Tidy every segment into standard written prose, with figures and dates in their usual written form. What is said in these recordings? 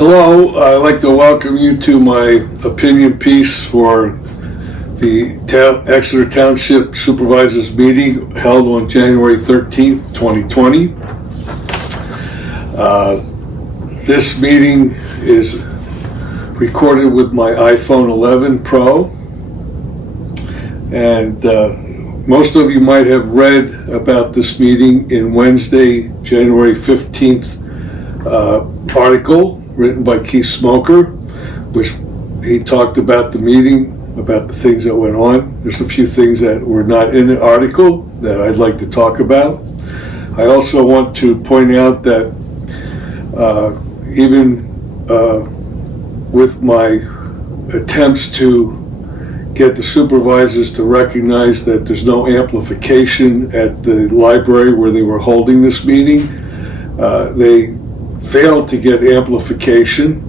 Hello, I'd like to welcome you to my opinion piece for the Exeter Township Supervisors meeting held on January 13th, 2020. This meeting is recorded with my iPhone 11 Pro, and most of you might have read about this meeting in Wednesday, January 15th article written by Keith Smoker, which he talked about the meeting, about the things that went on. There's a few things that were not in the article that I'd like to talk about. I also want to point out that even with my attempts to get the supervisors to recognize that there's no amplification at the library where they were holding this meeting, they failed to get amplification.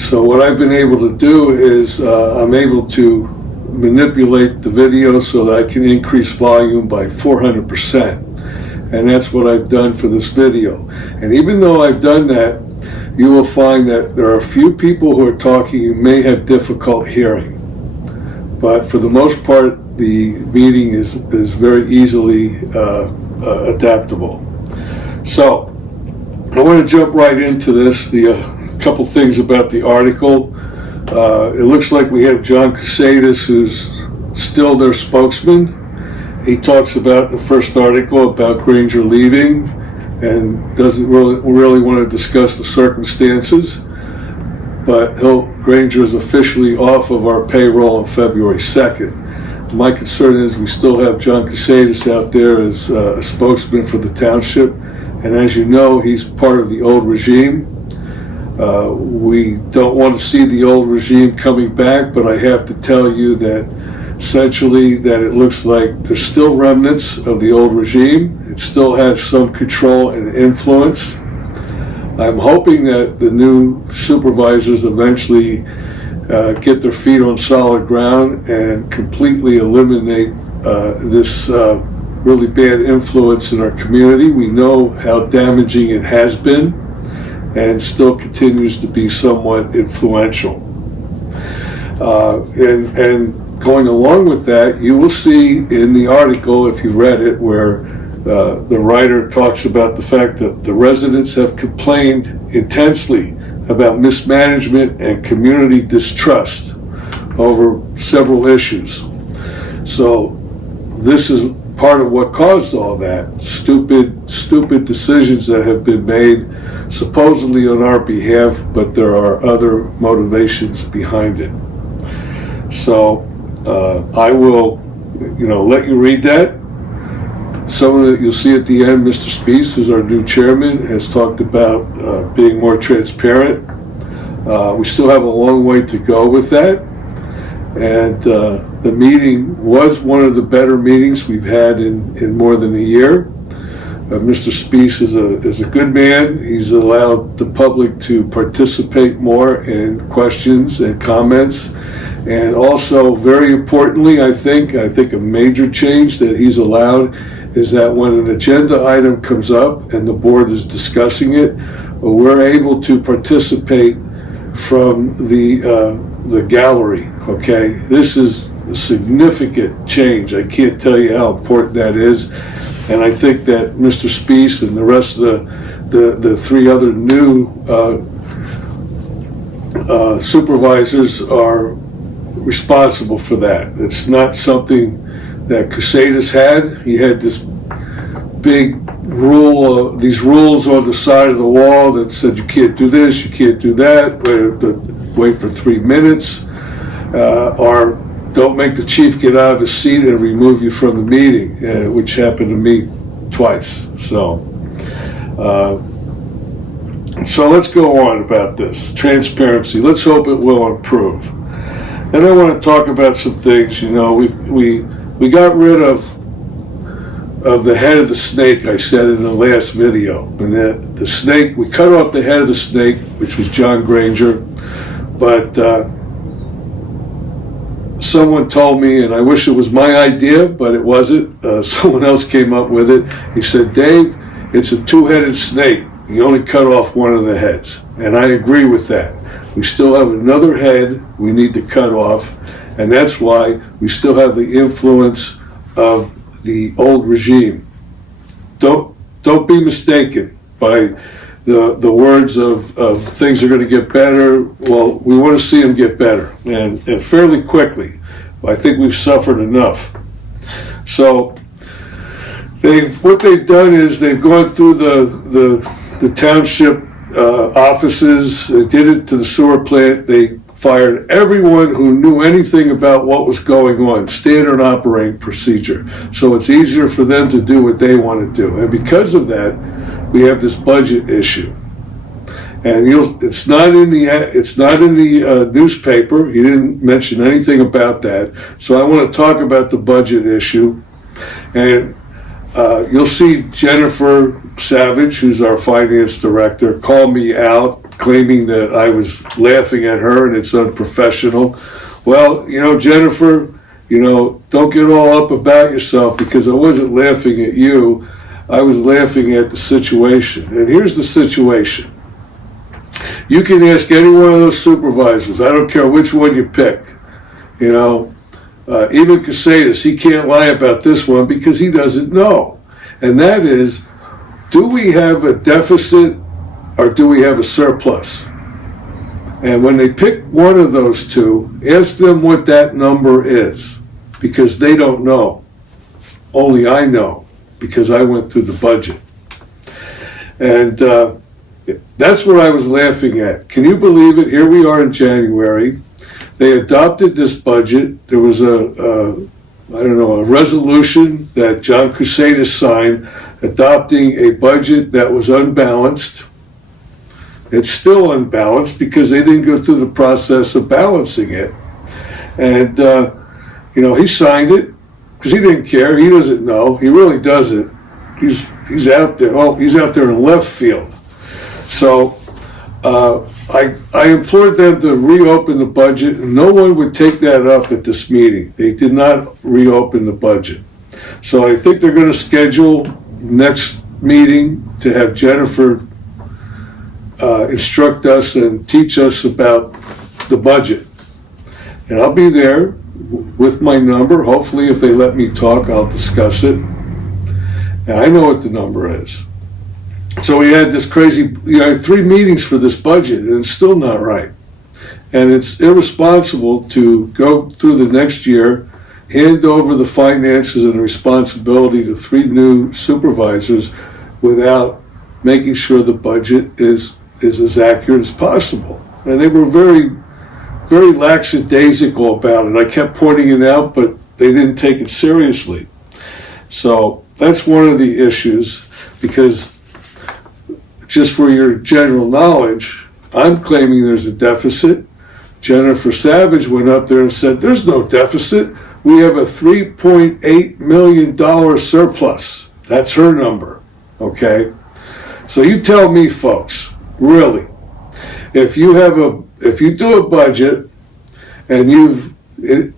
So what I've been able to do is I'm able to manipulate the video so that I can increase volume by 400%. And that's what I've done for this video. And even though I've done that, you will find that there are a few people who are talking who may have difficult hearing. But for the most part, the meeting is very easily adaptable. So I want to jump right into this. A couple things about the article. It looks like we have John Cusatus, who's still their spokesman. He talks about in the first article about Granger leaving and doesn't really want to discuss the circumstances. But Granger is officially off of our payroll on February 2nd. My concern is we still have John Cusatus out there as a spokesman for the township. And as you know, he's part of the old regime. We don't want to see the old regime coming back, but I have to tell you that essentially that it looks like there's still remnants of the old regime. It still has some control and influence. I'm hoping that the new supervisors eventually get their feet on solid ground and completely eliminate this really bad influence in our community. We know how damaging it has been and still continues to be somewhat influential. And going along with that, you will see in the article, if you read it, where the writer talks about the fact that the residents have complained intensely about mismanagement and community distrust over several issues. So this is part of what caused all that. Stupid decisions that have been made supposedly on our behalf, but there are other motivations behind it. So I will, let you read that. Some of it you'll see at the end. Mr. Spees, who's our new chairman, has talked about being more transparent. We still have a long way to go with that. And the meeting was one of the better meetings we've had in more than a year. Mr. Spees is a good man. He's allowed the public to participate more in questions and comments. And also, very importantly, I think a major change that he's allowed is that when an agenda item comes up and the board is discussing it, we're able to participate from the gallery. Okay, this is a significant change. I can't tell you how important that is, and I think that Mr. Spees and the rest of the three other new supervisors are responsible for that. It's not something that Cusatus had. He had this big rule, these rules on the side of the wall that said you can't do this, you can't do that, wait for 3 minutes, or don't make the chief get out of his seat and remove you from the meeting, which happened to me twice. So let's go on about this. Transparency. Let's hope it will improve. Then I want to talk about some things. We got rid of the head of the snake, I said in the last video. And the snake, we cut off the head of the snake, which was John Granger. But someone told me, and I wish it was my idea, but it wasn't. Someone else came up with it. He said, Dave, it's a two-headed snake. you only cut off one of the heads. And I agree with that. We still have another head we need to cut off, and that's why we still have the influence of the old regime. Don't be mistaken by the words of things are going to get better. Well, we want to see them get better, and fairly quickly. I think we've suffered enough. So what they've done is they've gone through the township offices. They did it to the sewer plant. They fired everyone who knew anything about what was going on, standard operating procedure. So it's easier for them to do what they want to do. And because of that, we have this budget issue. And it's not in the newspaper. He didn't mention anything about that. So I want to talk about the budget issue. And you'll see Jennifer Savage, who's our finance director, call me out, claiming that I was laughing at her and it's unprofessional. Well, Jennifer, don't get all up about yourself, because I wasn't laughing at you. I was laughing at the situation. And here's the situation. You can ask any one of those supervisors. I don't care which one you pick. Even Casadas, he can't lie about this one because he doesn't know. And that is, do we have a deficit or do we have a surplus? And when they pick one of those two, ask them what that number is, because they don't know. Only I know, because I went through the budget. And that's what I was laughing at. Can you believe it? Here we are in January. They adopted this budget. There was a resolution that John Casadas signed adopting a budget that was unbalanced. It's still unbalanced because they didn't go through the process of balancing it. And, he signed it because he didn't care. He doesn't know. He really doesn't. He's out there. Oh, he's out there in left field. So I implored them to reopen the budget, and no one would take that up at this meeting. They did not reopen the budget. So I think they're going to schedule next meeting to have Jennifer instruct us and teach us about the budget. And I'll be there with my number. Hopefully, if they let me talk, I'll discuss it. And I know what the number is. So we had this crazy, 3 meetings for this budget, and it's still not right. And it's irresponsible to go through the next year, hand over the finances and the responsibility to 3 new supervisors without making sure the budget is as accurate as possible. And they were very, very lackadaisical about it. I kept pointing it out, but they didn't take it seriously. So that's one of the issues, because just for your general knowledge, I'm claiming there's a deficit. Jennifer Savage went up there and said, there's no deficit. We have a $3.8 million surplus. That's her number, okay? So you tell me, folks, really, if you do a budget and you've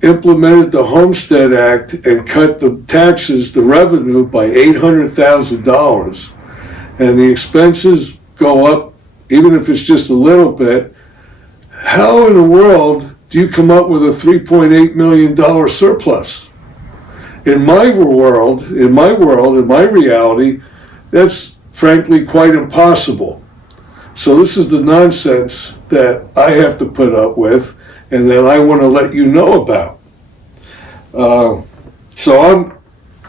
implemented the Homestead Act and cut the taxes, the revenue by $800,000, and the expenses go up, even if it's just a little bit, how in the world do you come up with a $3.8 million surplus? In my world, in my reality, that's frankly quite impossible. So this is the nonsense that I have to put up with and that I want to let you know about.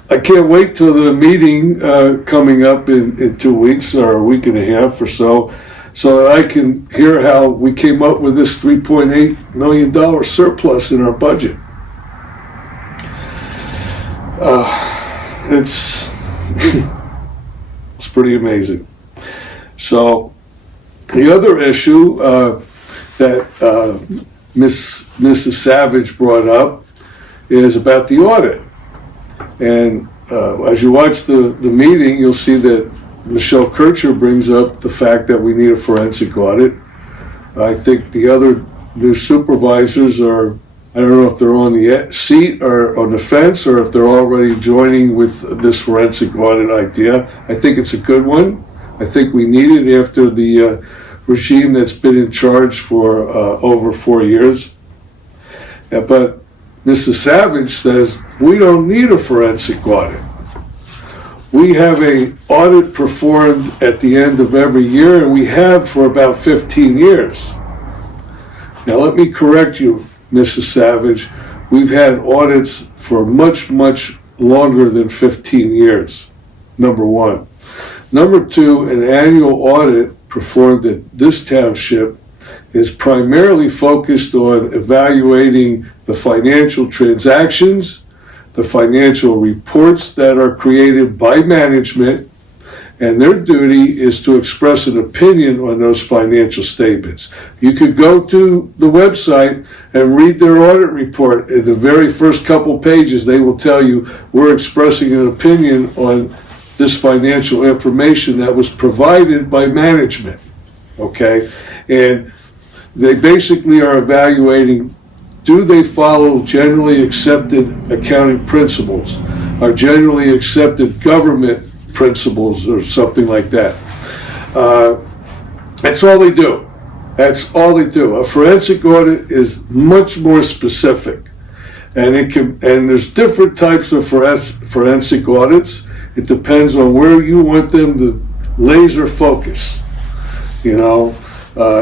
I can't wait till the meeting coming up in 2 weeks or a week and a half or so that I can hear how we came up with this $3.8 million surplus in our budget. It's pretty amazing. So the other issue that Mrs. Savage brought up is about the audit. And as you watch the meeting, you'll see that Michelle Kircher brings up the fact that we need a forensic audit. I think the other new supervisors are, I don't know if they're on the seat or on the fence or if they're already joining with this forensic audit idea. I think it's a good one. I think we need it after the regime that's been in charge for over 4 years. But Mrs. Savage says, we don't need a forensic audit. We have an audit performed at the end of every year, and we have for about 15 years. Now let me correct you, Mrs. Savage. We've had audits for much, much longer than 15 years, number one. Number two, an annual audit performed at this township is primarily focused on evaluating the financial transactions, the financial reports that are created by management, and their duty is to express an opinion on those financial statements. You could go to the website and read their audit report. In the very first couple pages, they will tell you, we're expressing an opinion on this financial information that was provided by management, okay? And they basically are evaluating, do they follow generally accepted accounting principles, or generally accepted government principles, or something like that. That's all they do. That's all they do. A forensic audit is much more specific, and there's different types of forensic audits. It depends on where you want them to laser focus. You know,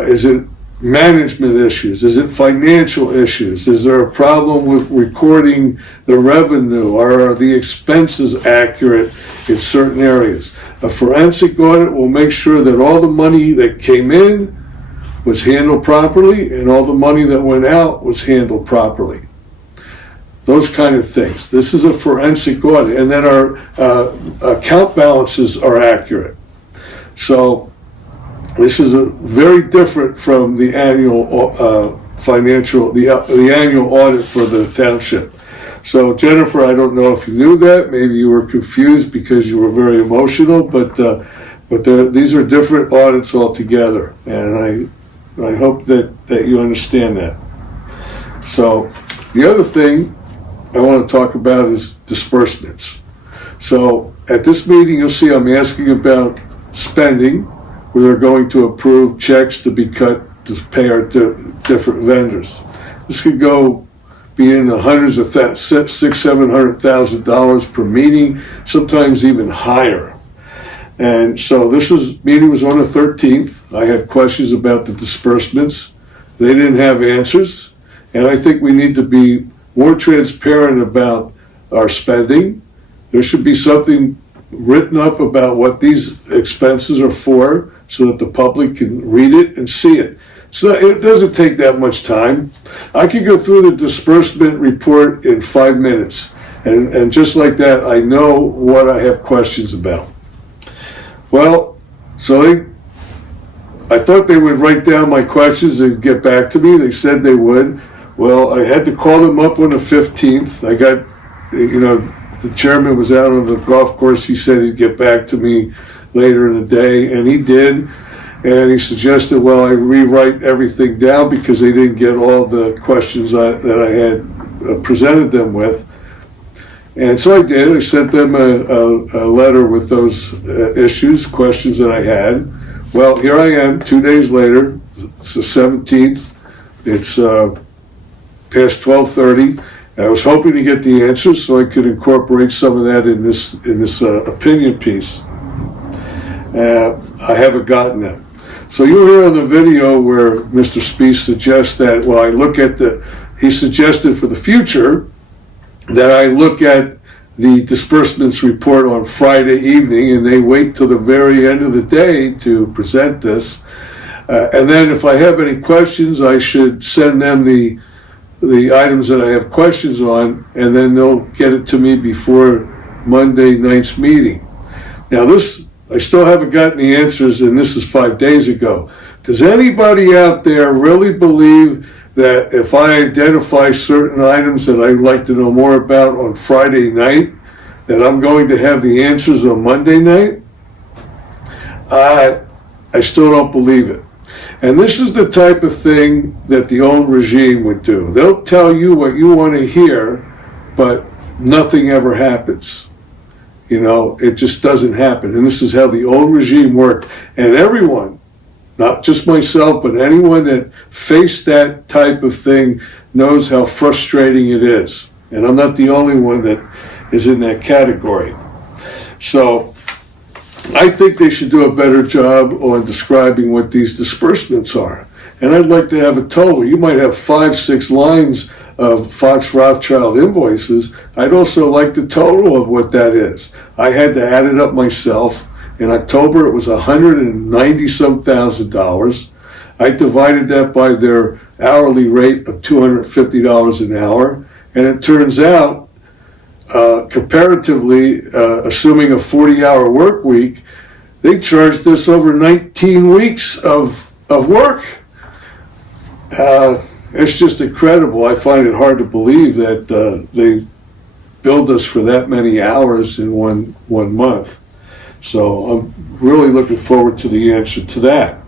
is it management issues? Is it financial issues? Is there a problem with recording the revenue? Are the expenses accurate in certain areas? A forensic audit will make sure that all the money that came in was handled properly and all the money that went out was handled properly. Those kind of things. This is a forensic audit. And then our account balances are accurate. So this is very different from the annual the annual audit for the township. So Jennifer, I don't know if you knew that. Maybe you were confused because you were very emotional, but these are different audits altogether, and I hope that you understand that. So the other thing I want to talk about is disbursements. So at this meeting, you'll see I'm asking about spending, where they're going to approve checks to be cut to pay our different vendors. This could be in the hundreds of $600,000-$700,000 per meeting, sometimes even higher. And so meeting was on the 13th. I had questions about the disbursements. They didn't have answers, and I think we need to be more transparent about our spending. There should be something written up about what these expenses are for, so that the public can read it and see it. So it doesn't take that much time. I could go through the disbursement report in 5 minutes, and just like that, I know what I have questions about. Well, so I thought they would write down my questions and get back to me. They said they would. Well, I had to call them up on the 15th. I got, the chairman was out on the golf course. He said he'd get back to me later in the day, and he did. And he suggested, well, I rewrite everything down because they didn't get all the questions that I had presented them with. And so I did. I sent them a letter with those questions that I had. Well, here I am 2 days later. It's the 17th. It's past 12:30. I was hoping to get the answers so I could incorporate some of that in this opinion piece. I haven't gotten them. So you'll hear on the video where Mr. Speece suggests that, he suggested for the future that I look at the disbursements report on Friday evening, and they wait till the very end of the day to present this. And then if I have any questions, I should send them the items that I have questions on, and then they'll get it to me before Monday night's meeting. Now I still haven't gotten the answers, and this is 5 days ago. Does anybody out there really believe that if I identify certain items that I'd like to know more about on Friday night, that I'm going to have the answers on Monday night? I still don't believe it. And this is the type of thing that the old regime would do. They'll tell you what you want to hear, but nothing ever happens. You know, it just doesn't happen. And this is how the old regime worked. And everyone, not just myself, but anyone that faced that type of thing knows how frustrating it is. And I'm not the only one that is in that category. So I think they should do a better job on describing what these disbursements are. And I'd like to have a total. You might have 5-6 lines of Fox Rothschild invoices. I'd also like the total of what that is. I had to add it up myself. In October, it was $190-some thousand. I divided that by their hourly rate of $250 an hour. And it turns out, comparatively, assuming a 40-hour work week, they charged us over 19 weeks of work. It's just incredible. I find it hard to believe that they billed us for that many hours in one month. So I'm really looking forward to the answer to that.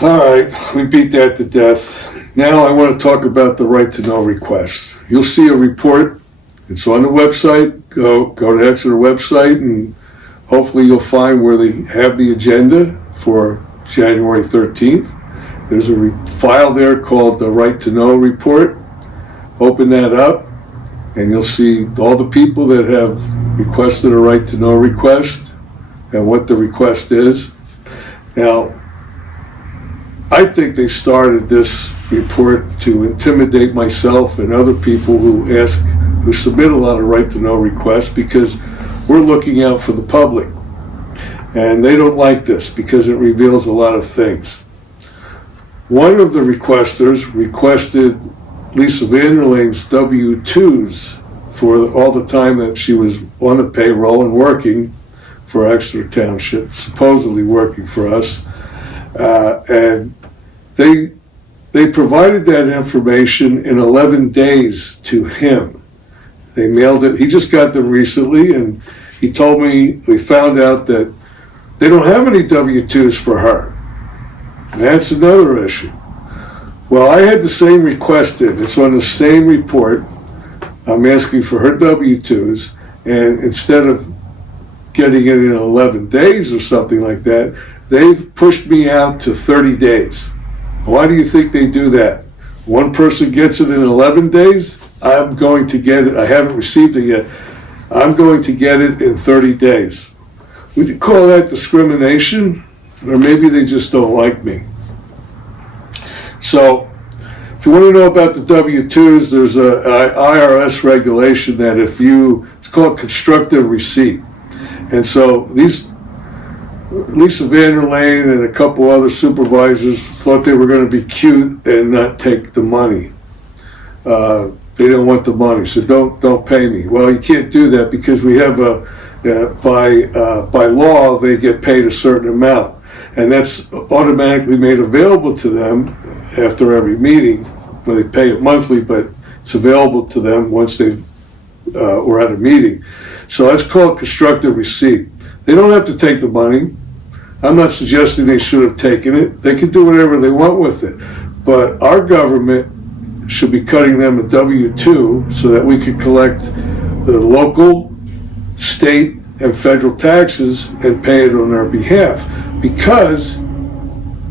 All right, we beat that to death. Now I want to talk about the right to know requests. You'll see a report. It's on the website. Go to Exeter website, and hopefully you'll find where they have the agenda for January 13th. There's a file there called the Right to Know report. Open that up, and you'll see all the people that have requested a Right to Know request and what the request is. Now, I think they started this report to intimidate myself and other people who submit a lot of Right to Know requests, because we're looking out for the public. And they don't like this because it reveals a lot of things. One of the requesters requested Lisa Vanderlane's W-2s for all the time that she was on the payroll and working for Exeter Township, supposedly working for us. And they provided that information in 11 days to him. They mailed it. He just got them recently, and he told me we found out that they don't have any W-2s for her. And that's another issue. Well, I had the same request in. It's on the same report. I'm asking for her W-2s, and instead of getting it in 11 days or something like that, they've pushed me out to 30 days. Why do you think they do that? One person gets it in 11 days, I'm going to get it. I haven't received it yet. I'm going to get it in 30 days. Would you call that discrimination? Or maybe they just don't like me. So, if you want to know about the W-2s, there's a IRS regulation that it's called constructive receipt. And so Lisa Vanderlane and a couple other supervisors thought they were going to be cute and not take the money. They didn't want the money, so don't pay me. Well, you can't do that because we have by law they get paid a certain amount, and that's automatically made available to them after every meeting. Well, they pay it monthly, but it's available to them once they were at a meeting. So that's called constructive receipt. They don't have to take the money. I'm not suggesting they should have taken it. They can do whatever they want with it. But our government should be cutting them a W-2 so that we could collect the local, state, and federal taxes and pay it on their behalf, because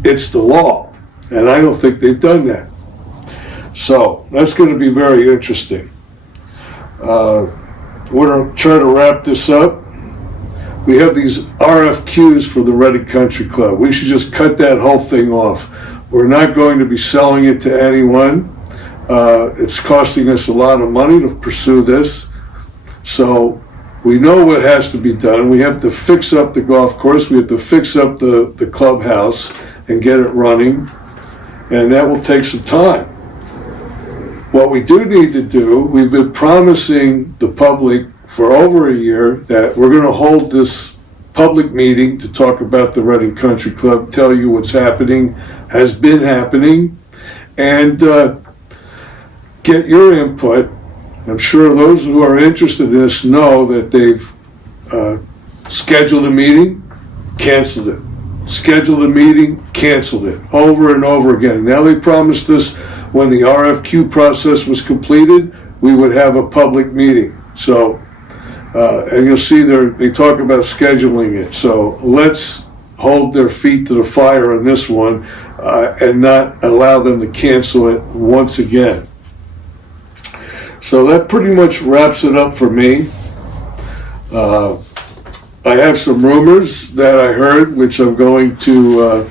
it's the law. And I don't think they've done that. So that's going to be very interesting. We're going to try to wrap this up. We have these RFQs for the Reading Country Club. We should just cut that whole thing off. We're not going to be selling it to anyone. It's costing us a lot of money to pursue this. So we know what has to be done. We have to fix up the golf course. We have to fix up the clubhouse and get it running. And that will take some time. What we do need to do, we've been promising the public for over a year that we're going to hold this public meeting to talk about the Reading Country Club, tell you what's happening, has been happening, and get your input. I'm sure those who are interested in this know that they've scheduled a meeting, canceled it. Scheduled a meeting, canceled it, over and over again. Now they promised us when the RFQ process was completed, we would have a public meeting. So And you'll see they talk about scheduling it. So let's hold their feet to the fire on this one and not allow them to cancel it once again. So that pretty much wraps it up for me. I have some rumors that I heard, which I'm going to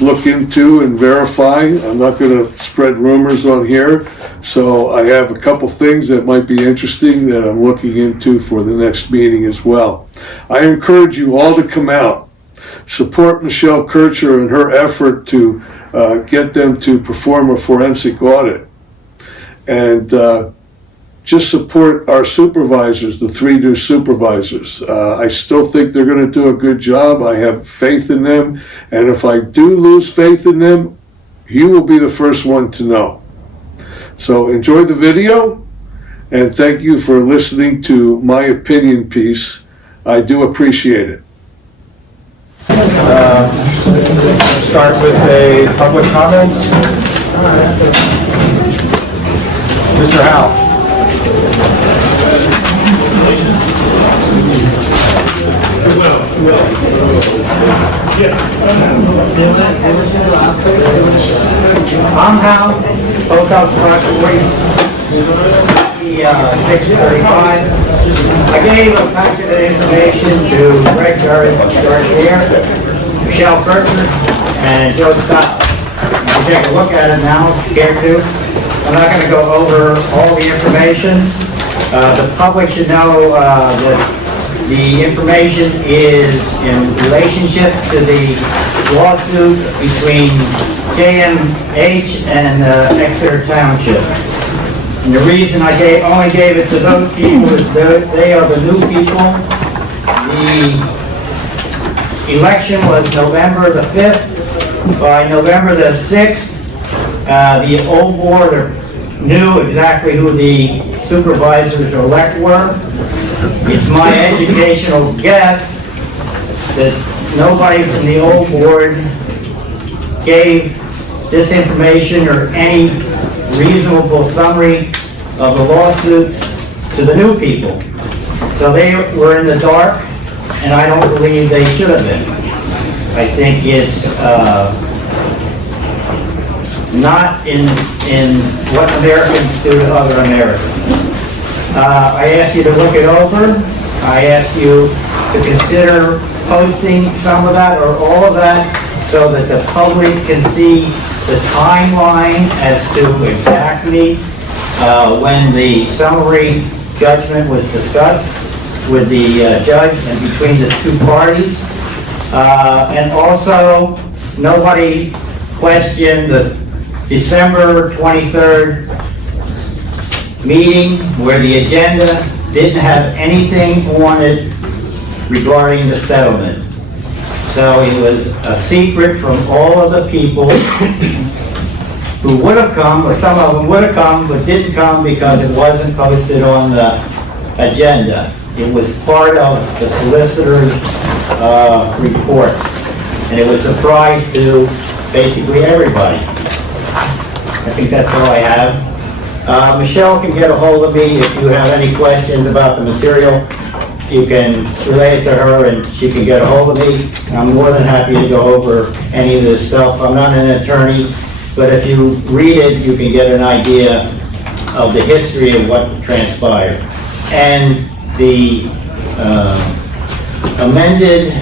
look into and verify. I'm not going to spread rumors on here. So I have a couple things that might be interesting that I'm looking into for the next meeting as well. I encourage you all to come out, support Michelle Kircher in her effort to get them to perform a forensic audit. And just support our supervisors, the 3 new supervisors. I still think they're going to do a good job. I have faith in them. And if I do lose faith in them, you will be the first one to know. So enjoy the video, and thank you for listening to my opinion piece. I do appreciate it. Start with a public comment. Mr. Howe. I'm Hal, Post Office Box 635. I gave a packet of information to Greg Garcia, Michelle Kircher, and Joe Scott. You take a look at it now, if you care to. I'm not going to go over all the information. The public should know that the information is in relationship to the lawsuit between JMH and Exeter Township. And the reason I only gave it to those people is they are the new people. The election was November the 5th. By November the 6th, the old board knew exactly who the supervisors elect were. It's my educational guess that nobody from the old board gave this information or any reasonable summary of the lawsuits to the new people. So they were in the dark, and I don't believe they should have been. I think it's not in what Americans do to other Americans. I ask you to look it over. I ask you to consider posting some of that or all of that so that the public can see the timeline as to exactly when the summary judgment was discussed with the judge and between the two parties. And also, nobody questioned the December 23rd meeting where the agenda didn't have anything on it regarding the settlement. So it was a secret from all of the people who would have come, or some of them would have come, but didn't come because it wasn't posted on the agenda. It was part of the solicitor's report, and it was a surprise to basically everybody. I think that's all I have. Michelle can get a hold of me if you have any questions about the material. You can relay it to her and she can get a hold of me. I'm more than happy to go over any of this stuff. I'm not an attorney, but if you read it, you can get an idea of the history of what transpired. And the amended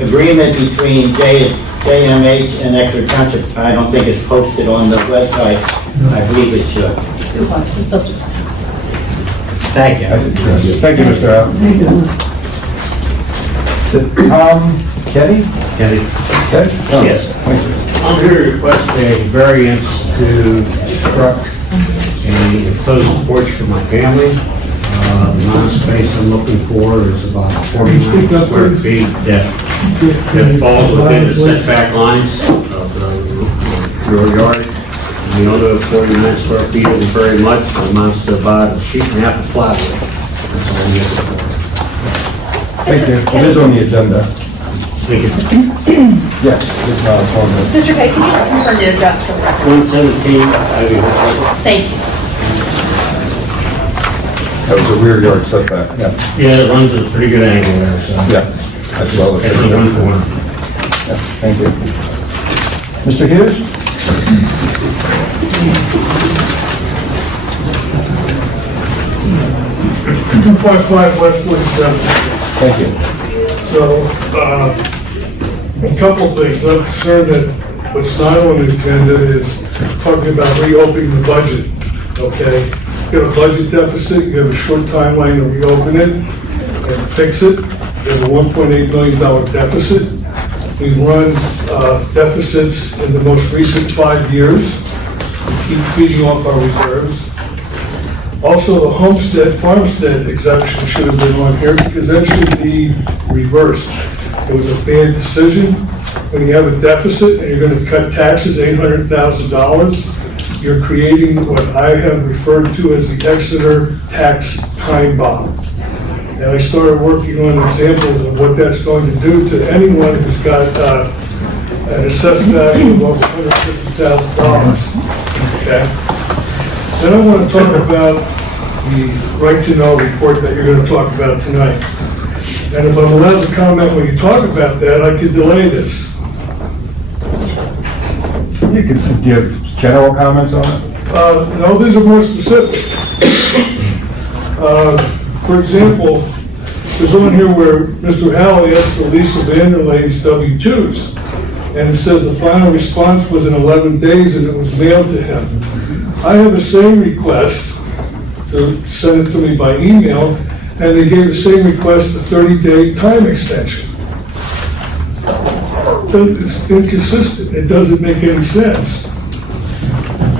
agreement between JMH and Exeter Township, I don't think it's posted on the website. I believe it should. Thank you. Thank you, Mr. Howe. Kenny? Kenny. Okay. Yes. I'm here to request a variance to construct an enclosed porch for my family. The amount of space I'm looking for is about 49 square feet that falls within the setback lines of the rear yard. And the other 49 square feet isn't very much, it amounts to about a sheet and a half of plywood. That's all I'm looking for. Thank you. It is on the agenda. Thank you. Yes, it's not on the... Mr. Kay, can you just confirm your address for the record? 117, Thank you. That was a rear yard setback, yeah. Yeah, it runs at a pretty good angle there, so. Yeah, that's well. It's a 1-1. Yeah, thank you. Mr. Hughes? 255 West 47th. Thank you. So, a couple things. I'm concerned that what's not on the agenda is talking about reopening the budget, okay? You have a budget deficit, you have a short timeline to reopen it and fix it. You have a $1.8 million deficit. We've run deficits in the most recent 5 years. We keep feeding off our reserves. Also, the homestead, farmstead exemption should have been on here because that should be reversed. It was a bad decision. When you have a deficit and you're going to cut taxes, $800,000, you're creating what I have referred to as the Exeter tax time bomb. And I started working on examples of what that's going to do to anyone who's got an assessed value of over $150,000. Okay? Then I want to talk about the right to know report that you're going to talk about tonight. And if I'm allowed to comment when you talk about that, I could delay this. Do you have general comments on it? No, these are more specific. For example, there's one here where Mr. Halley asked for Lisa Vanderlane's W-2s. And it says the final response was in 11 days and it was mailed to him. I have the same request to send it to me by email, and they gave the same request a 30-day time extension. It's inconsistent. It doesn't make any sense.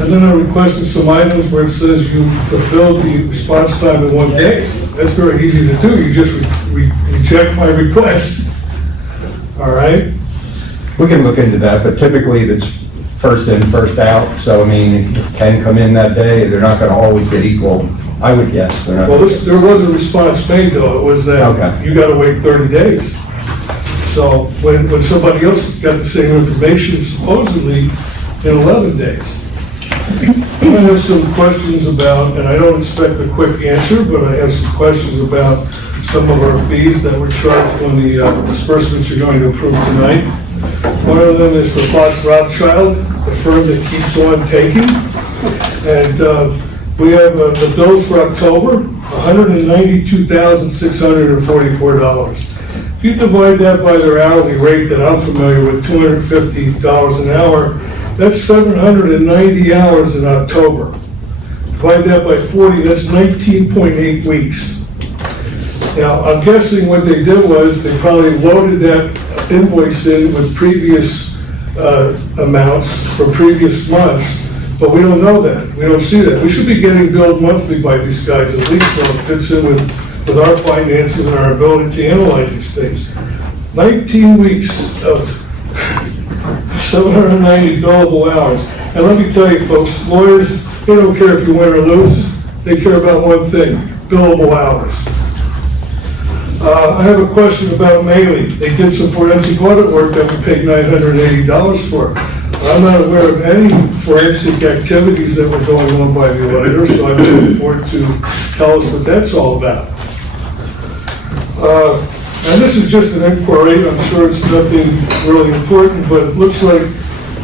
And then I requested some items where it says you fulfilled the response time in 1 day. That's very easy to do. You just reject my request. All right? We can look into that, but typically it's first in, first out. So, I mean, if 10 come in that day, they're not going to always get equal, I would guess. They're not. Well, there was a response made, though. It was that Okay. you got to wait 30 days. So when somebody else got the same information, supposedly in 11 days. I have some questions about, and I don't expect a quick answer, but I have some questions about some of our fees that were charged on the disbursements you're going to approve tonight. One of them is for Fox Rothschild, the firm that keeps on taking. And we have the bills for October, $192,644. If you divide that by their hourly rate that I'm familiar with, $250 an hour, that's 790 hours in October. Divide that by 40, that's 19.8 weeks. Now, I'm guessing what they did was they probably loaded that invoice in with previous amounts from previous months, but we don't know that. We don't see that. We should be getting billed monthly by these guys at least, so it fits in with our finances and our ability to analyze these things. 19 weeks of 790 billable hours. And let me tell you folks, lawyers, they don't care if you win or lose. They care about one thing, billable hours. I have a question about Maley. They did some forensic audit work that we paid $980 for. I'm not aware of any forensic activities that were going on by the auditor, so I want the board to tell us what that's all about. And this is just an inquiry. I'm sure it's nothing really important, but it looks like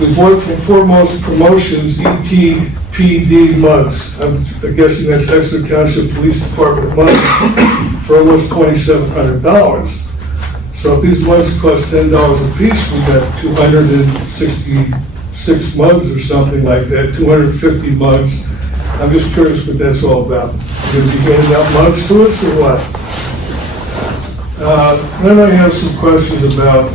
we bought from Foremost Promotions ETPD mugs. I'm guessing that's Exeter Township Police Department mugs for almost $2,700. So if these mugs cost $10 a piece, we got 266 mugs or something like that, 250 mugs. I'm just curious what that's all about. You're going to be handing out mugs to us or what? Then I have some questions about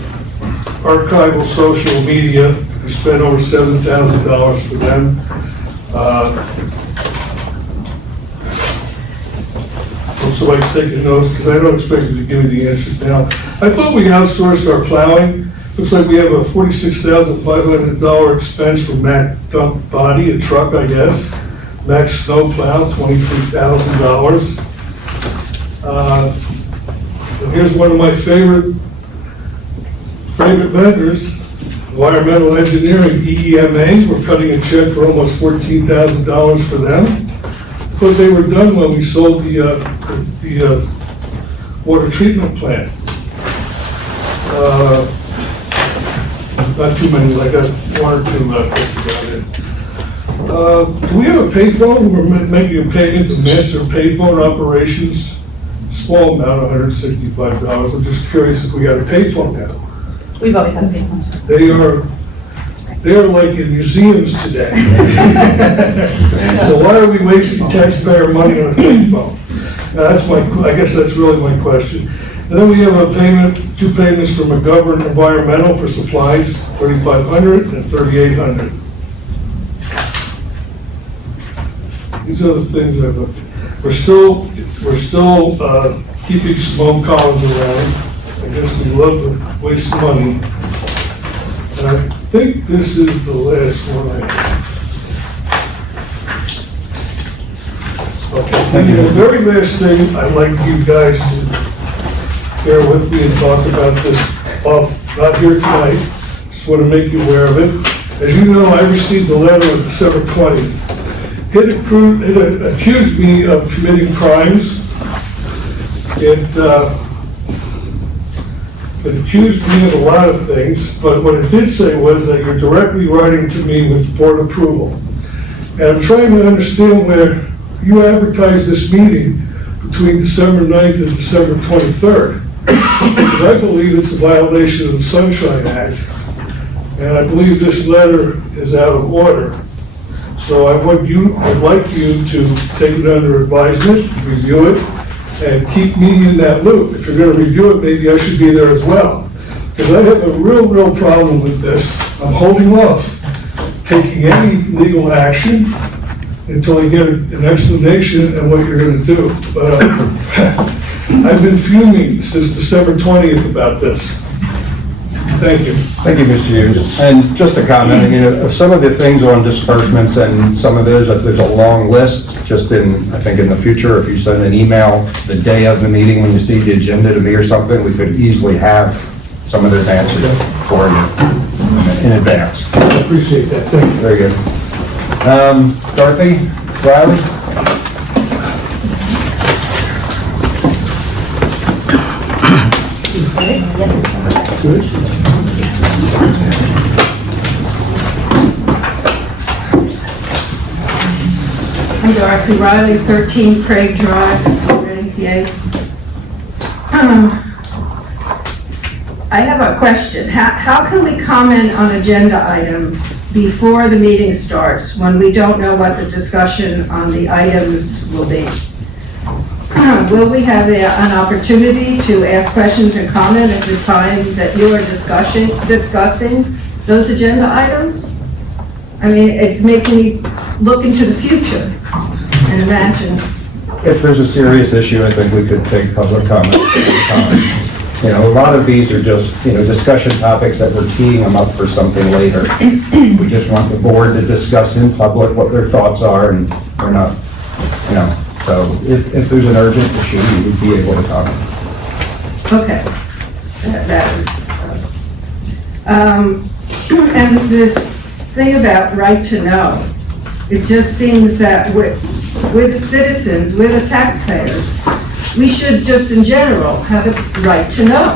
archival social media. We spent over $7,000 for them. Somebody's taking notes because I don't expect you to give me the answers now. I thought we outsourced our plowing. Looks like we have a $46,500 expense for Mac Dump Body, a truck, I guess. Mac Snow Plow, $23,000. And here's one of my favorite vendors, Environmental Engineering, EEMA. We're cutting a check for almost $14,000 for them. but they were done when we sold the water treatment plant. Not too many, I got one or two left, that's about it. Do we have a payphone? We're making a payment to Master Payphone Operations, small amount, $165. I'm just curious if we got a payphone now. We've always had a big one. They are like in museums today. So why are we wasting taxpayer money on a payphone? I guess that's really my question. And then we have two payments from McGovern Environmental for supplies, $3,500 and $3,800. These are the things I've looked at. We're still keeping smoke collars around. I guess we love to waste money. And I think this is the last one I have. Okay, and the very last thing, I'd like you guys to bear with me and talk about this not here tonight. Just want to make you aware of it. As you know, I received a letter on December 20th. It accused me of committing crimes. It accused me of a lot of things, but what it did say was that you're directly writing to me with board approval. And I'm trying to understand where you advertised this meeting between December 9th and December 23rd. Because I believe it's a violation of the Sunshine Act. And I believe this letter is out of order. So I'd like you to take it under advisement, review it, and keep me in that loop. If you're going to review it, maybe I should be there as well. Because I have a real problem with this. I'm holding off taking any legal action until I get an explanation on what you're going to do. But I've been fuming since December 20th about this. Thank you. Thank you, Mr. Hughes. And just a comment, I mean, some of the things on disbursements and some of those, if there's a long list, just I think in the future, if you send an email the day of the meeting when you see the agenda to me or something, we could easily have some of those answered for you in advance. I appreciate that. Thank you. Very good. Dorothy Reilly? I'm Dorothy Reilly, 13 Craig Drive, Reading, PA. I have a question. How can we comment on agenda items before the meeting starts when we don't know what the discussion on the items will be? Will we have an opportunity to ask questions and comment at the time that you are discussing those agenda items? I mean, it's making me look into the future and imagine. If there's a serious issue, I think we could take public comment at the time. You know, a lot of these are just, discussion topics that we're teeing them up for something later. We just want the board to discuss in public what their thoughts are, and we're not, so if there's an urgent issue, we would be able to comment. Okay, that was, and this thing about right to know, it just seems that we're the citizens, we're the taxpayers, we should just in general have a right to know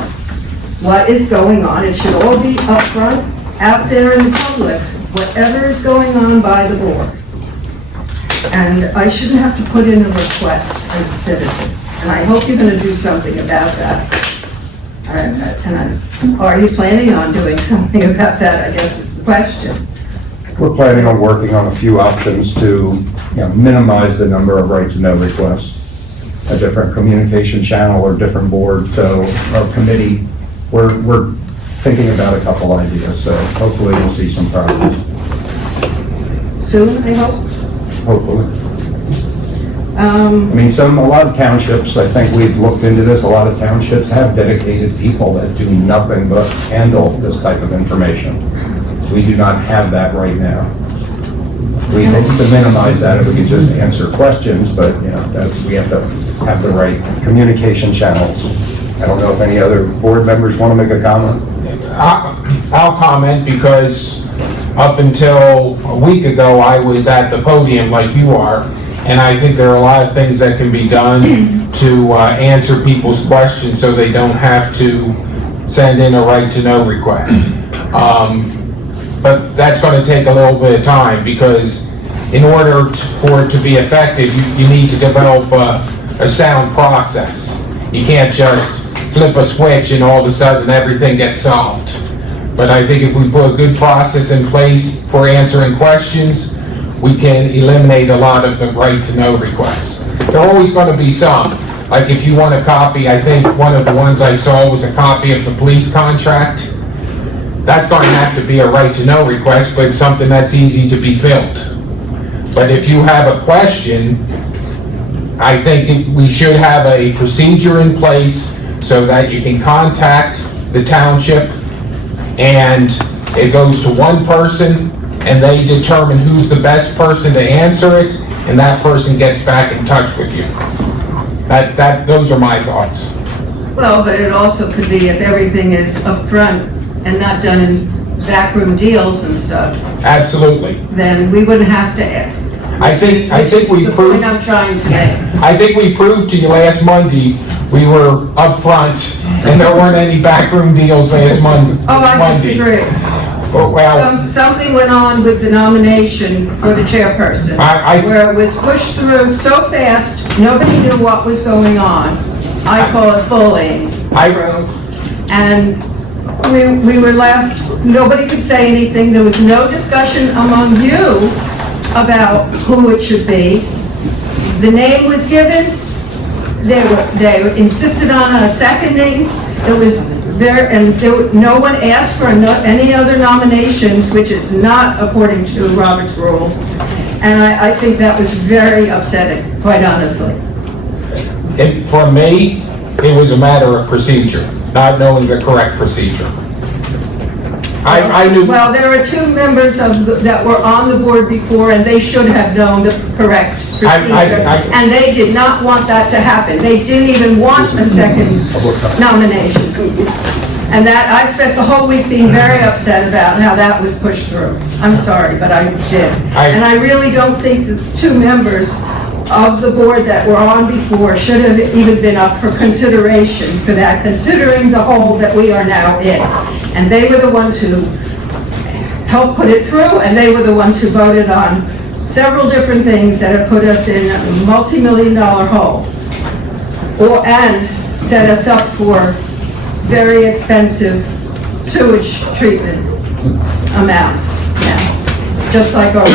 what is going on. It should all be upfront, out there in the public, whatever is going on by the board. And I shouldn't have to put in a request as a citizen. And I hope you're going to do something about that. And are you planning on doing something about that, I guess is the question. We're planning on working on a few options to minimize the number of right-to-know requests. A different communication channel or different board, so our committee, we're thinking about a couple ideas, so hopefully we'll see some progress. Soon, I hope? Hopefully. A lot of townships, I think we've looked into this, a lot of townships have dedicated people that do nothing but handle this type of information. We do not have that right now. We hope to minimize that if we could just answer questions, but we have to have the right communication channels. I don't know if any other board members want to make a comment. I'll comment because up until a week ago, I was at the podium like you are, And I think there are a lot of things that can be done to answer people's questions so they don't have to send in a right to know request. But that's going to take a little bit of time because in order for it to be effective, you need to develop a sound process. You can't just flip a switch and all of a sudden everything gets solved. But I think if we put a good process in place for answering questions, we can eliminate a lot of the right to know requests. There are always going to be some. Like if you want a copy, I think one of the ones I saw was a copy of the police contract. That's going to have to be a right to know request, but it's something that's easy to be filled. But if you have a question, I think we should have a procedure in place so that you can contact the township and it goes to one person and they determine who's the best person to answer it, and that person gets back in touch with you. Those are my thoughts. Well, but it also could be if everything is upfront and not done in backroom deals and stuff, Absolutely. then we wouldn't have to ask. I think we The proved. point I'm trying to make. I think we proved to you last Monday we were upfront and there weren't any backroom deals last Monday. Oh, I disagree. Well, Something went on with the nomination for the chairperson, where it was pushed through so fast, nobody knew what was going on. I call it bullying. And we were left, nobody could say anything, there was no discussion among you about who it should be. The name was given, they insisted on a second name, it was no one asked for any other nominations, which is not according to Robert's rule. And I think that was very upsetting, quite honestly. For me, it was a matter of procedure, not knowing the correct procedure. I knew. Well, there are two members that were on the board before, and they should have known the correct procedure. And they did not want that to happen. They didn't even want a second nomination. And that, I spent the whole week being very upset about how that was pushed through. I'm sorry, but I did. And I really don't think the two members of the board that were on before should have even been up for consideration for that, considering the hole that we are now in. And they were the ones who helped put it through, and they were the ones who voted on several different things that have put us in a multi-million-dollar hole, and set us up for very expensive sewage treatment amounts now, just like our.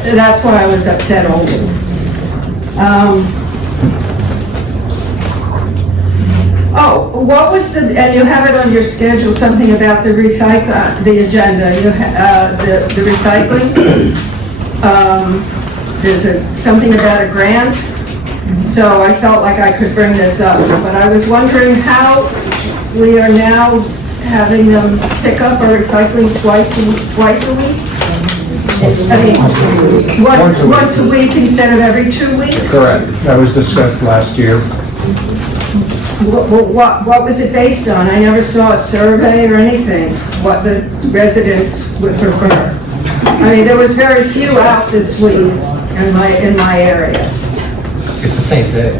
So that's why I was upset over. What was and you have it on your schedule, something about the the agenda, the recycling? There's something about a grant, so I felt like I could bring this up, but I was wondering how we are now having them pick up our recycling twice a week? I mean, once a week instead of every 2 weeks? correct. That was discussed last year. What was it based on? I never saw a survey or anything, what the residents would prefer. I mean, there was very few out this week in my area. It's the same day,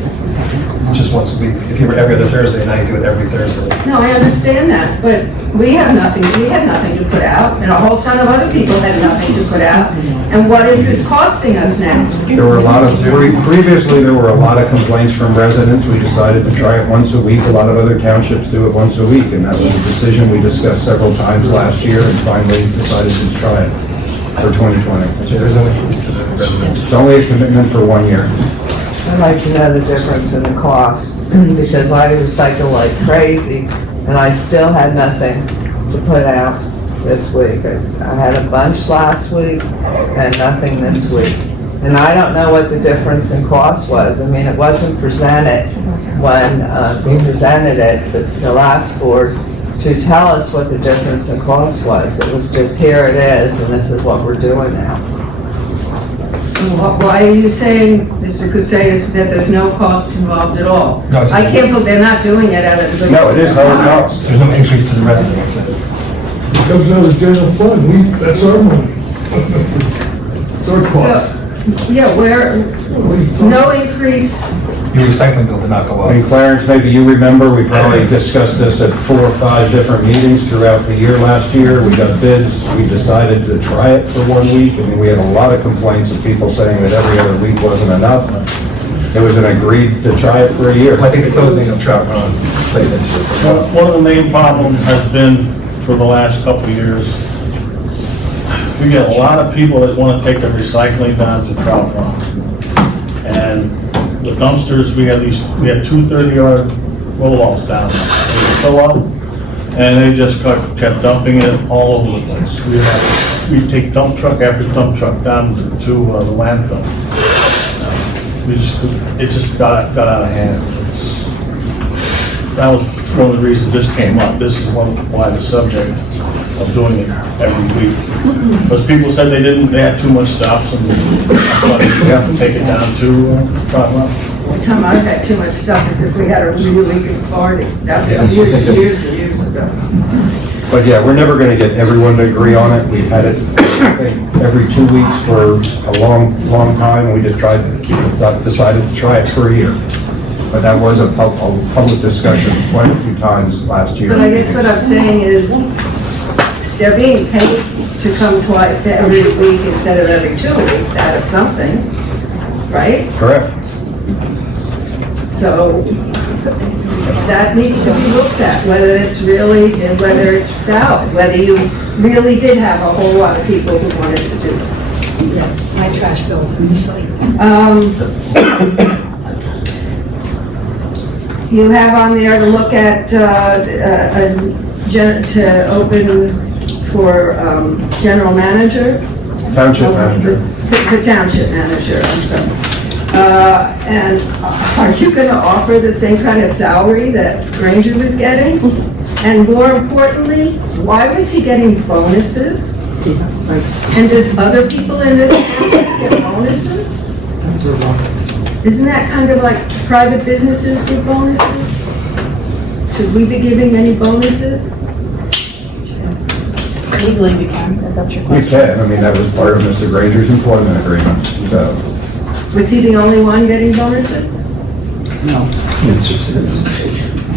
just once a week. If you were every other Thursday, now you do it every Thursday. No, I understand that, but we had nothing to put out, and a whole ton of other people had nothing to put out. And what is this costing us now? There were previously there were a lot of complaints from residents. We decided to try it once a week. A lot of other townships do it once a week, and that was a decision we discussed several times last year and finally decided to try it for 2020. It's only a commitment for 1 year. I'd like to know the difference in the cost, because I recycle like crazy, and I still had nothing to put out this week. I had a bunch last week, and nothing this week. And I don't know what the difference in cost was. I mean, it wasn't presented when we presented it, the last board, to tell us what the difference in cost was. It was just, here it is, and this is what we're doing now. Why are you saying, Mr. Kusetis, that there's no cost involved at all? No, it's- I can't believe they're not doing it out of the. No, it is no cost. There's no increase to the residents. Comes out of the general fund, that's our money. Third cost. Yeah, where, no increase, Your recycling bill did not go And up. Clarence, maybe you remember, we probably discussed this at 4 or 5 different meetings throughout the year last year. We got bids, we decided to try it for 1 week. I mean, we had a lot of complaints of people saying that every other week wasn't enough. It was an agreed to try it for a year. I think the closing of Trout Run plays into it. One of the main problems has been, for the last couple of years, we get a lot of people that want to take their recycling down to Trout Run. And the dumpsters, we have 2 30-yard roll-offs down there. They fill up, and they just kept dumping it all over the place. We take dump truck after dump truck down to the landfill. It just got out of hand. That was one of the reasons this came up. This is why the subject of doing it every week. Because people said they had too much stuff, and take it down to Trout Run. one time I had too much stuff is if we had a really good party. That was years and years ago. But yeah, we're never gonna get everyone to agree on it. We've had it, I think, every 2 weeks for a long, long time, and we just decided to try it for a year. But that was a public discussion quite a few times last year. But I guess what I'm saying is, they're being paid to come twice, every week instead of every 2 weeks out of something, right? Correct. So that needs to be looked at, whether it's valid, whether you really did have a whole lot of people who wanted to do it. My trash bills are misleading. You have on there to look at, to open for general manager. Township manager. The township manager, I'm sorry. And are you gonna offer the same kind of salary that Granger was getting? And more importantly, why was he getting bonuses? And does other people in this town get bonuses? Isn't that kind of like private businesses get bonuses? Should we be giving any bonuses? Legally, we can, is that your You question? can, I mean, that was part of Mr. Granger's employment agreement, so. Was he the only one getting bonuses? No.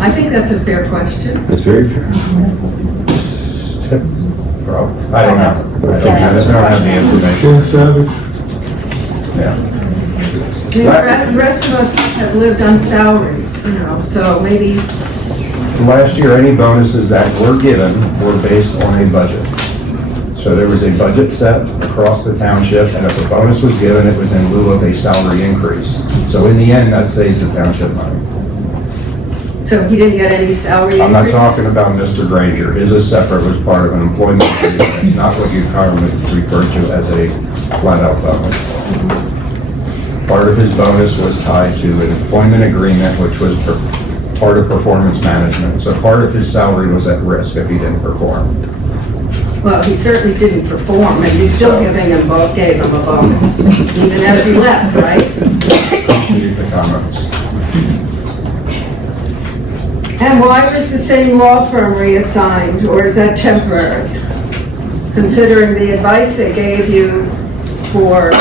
I think that's a fair question. That's very fair. I don't know. I don't have the information. Savage. Yeah. I mean, the rest of us have lived on salaries, you know, so maybe, Last year, any bonuses that were given were based on a budget. So there was a budget set across the township, and if a bonus was given, it was in lieu of a salary increase. So in the end, that saves the township money. so he didn't get any salary I'm not increases? talking about Mr. Granger. His is separate, was part of an employment agreement. It's not what you commonly refer to as a flat-out bonus. Part of his bonus was tied to an employment agreement, which was part of performance management. So part of his salary was at risk if he didn't perform. Well, he certainly didn't perform, and you still gave him a bonus, even as he left, right? Leave the comments. And why was the same law firm reassigned, or is that temporary? Considering the advice they gave you for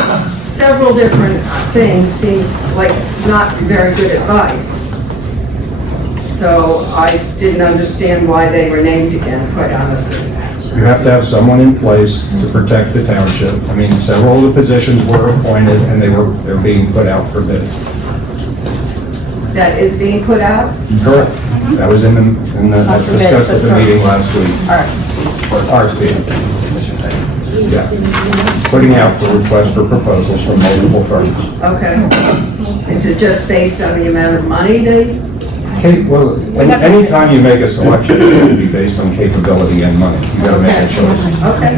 several different things seems like not very good advice. So I didn't understand why they were named again, quite honestly. You have to have someone in place to protect the township. I mean, several of the positions were appointed and they're being put out for bid. That is being put out? Correct. That was in the, I discussed at the meeting last week. RFP. Yeah. Putting out the request for proposals from multiple firms. Okay. Is it just based on the amount of money they? Okay, well, anytime you make a selection, it's going to be based on capability and money. You gotta make a choice. Okay.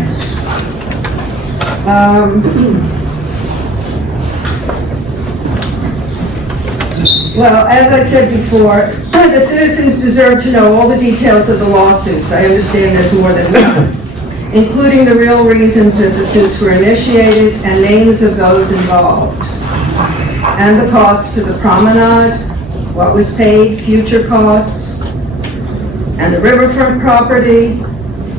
Well, as I said before, the citizens deserve to know all the details of the lawsuits. I understand there's more than one, including the real reasons that the suits were initiated and names of those involved, and the cost to the promenade, what was paid, future costs, and the riverfront property,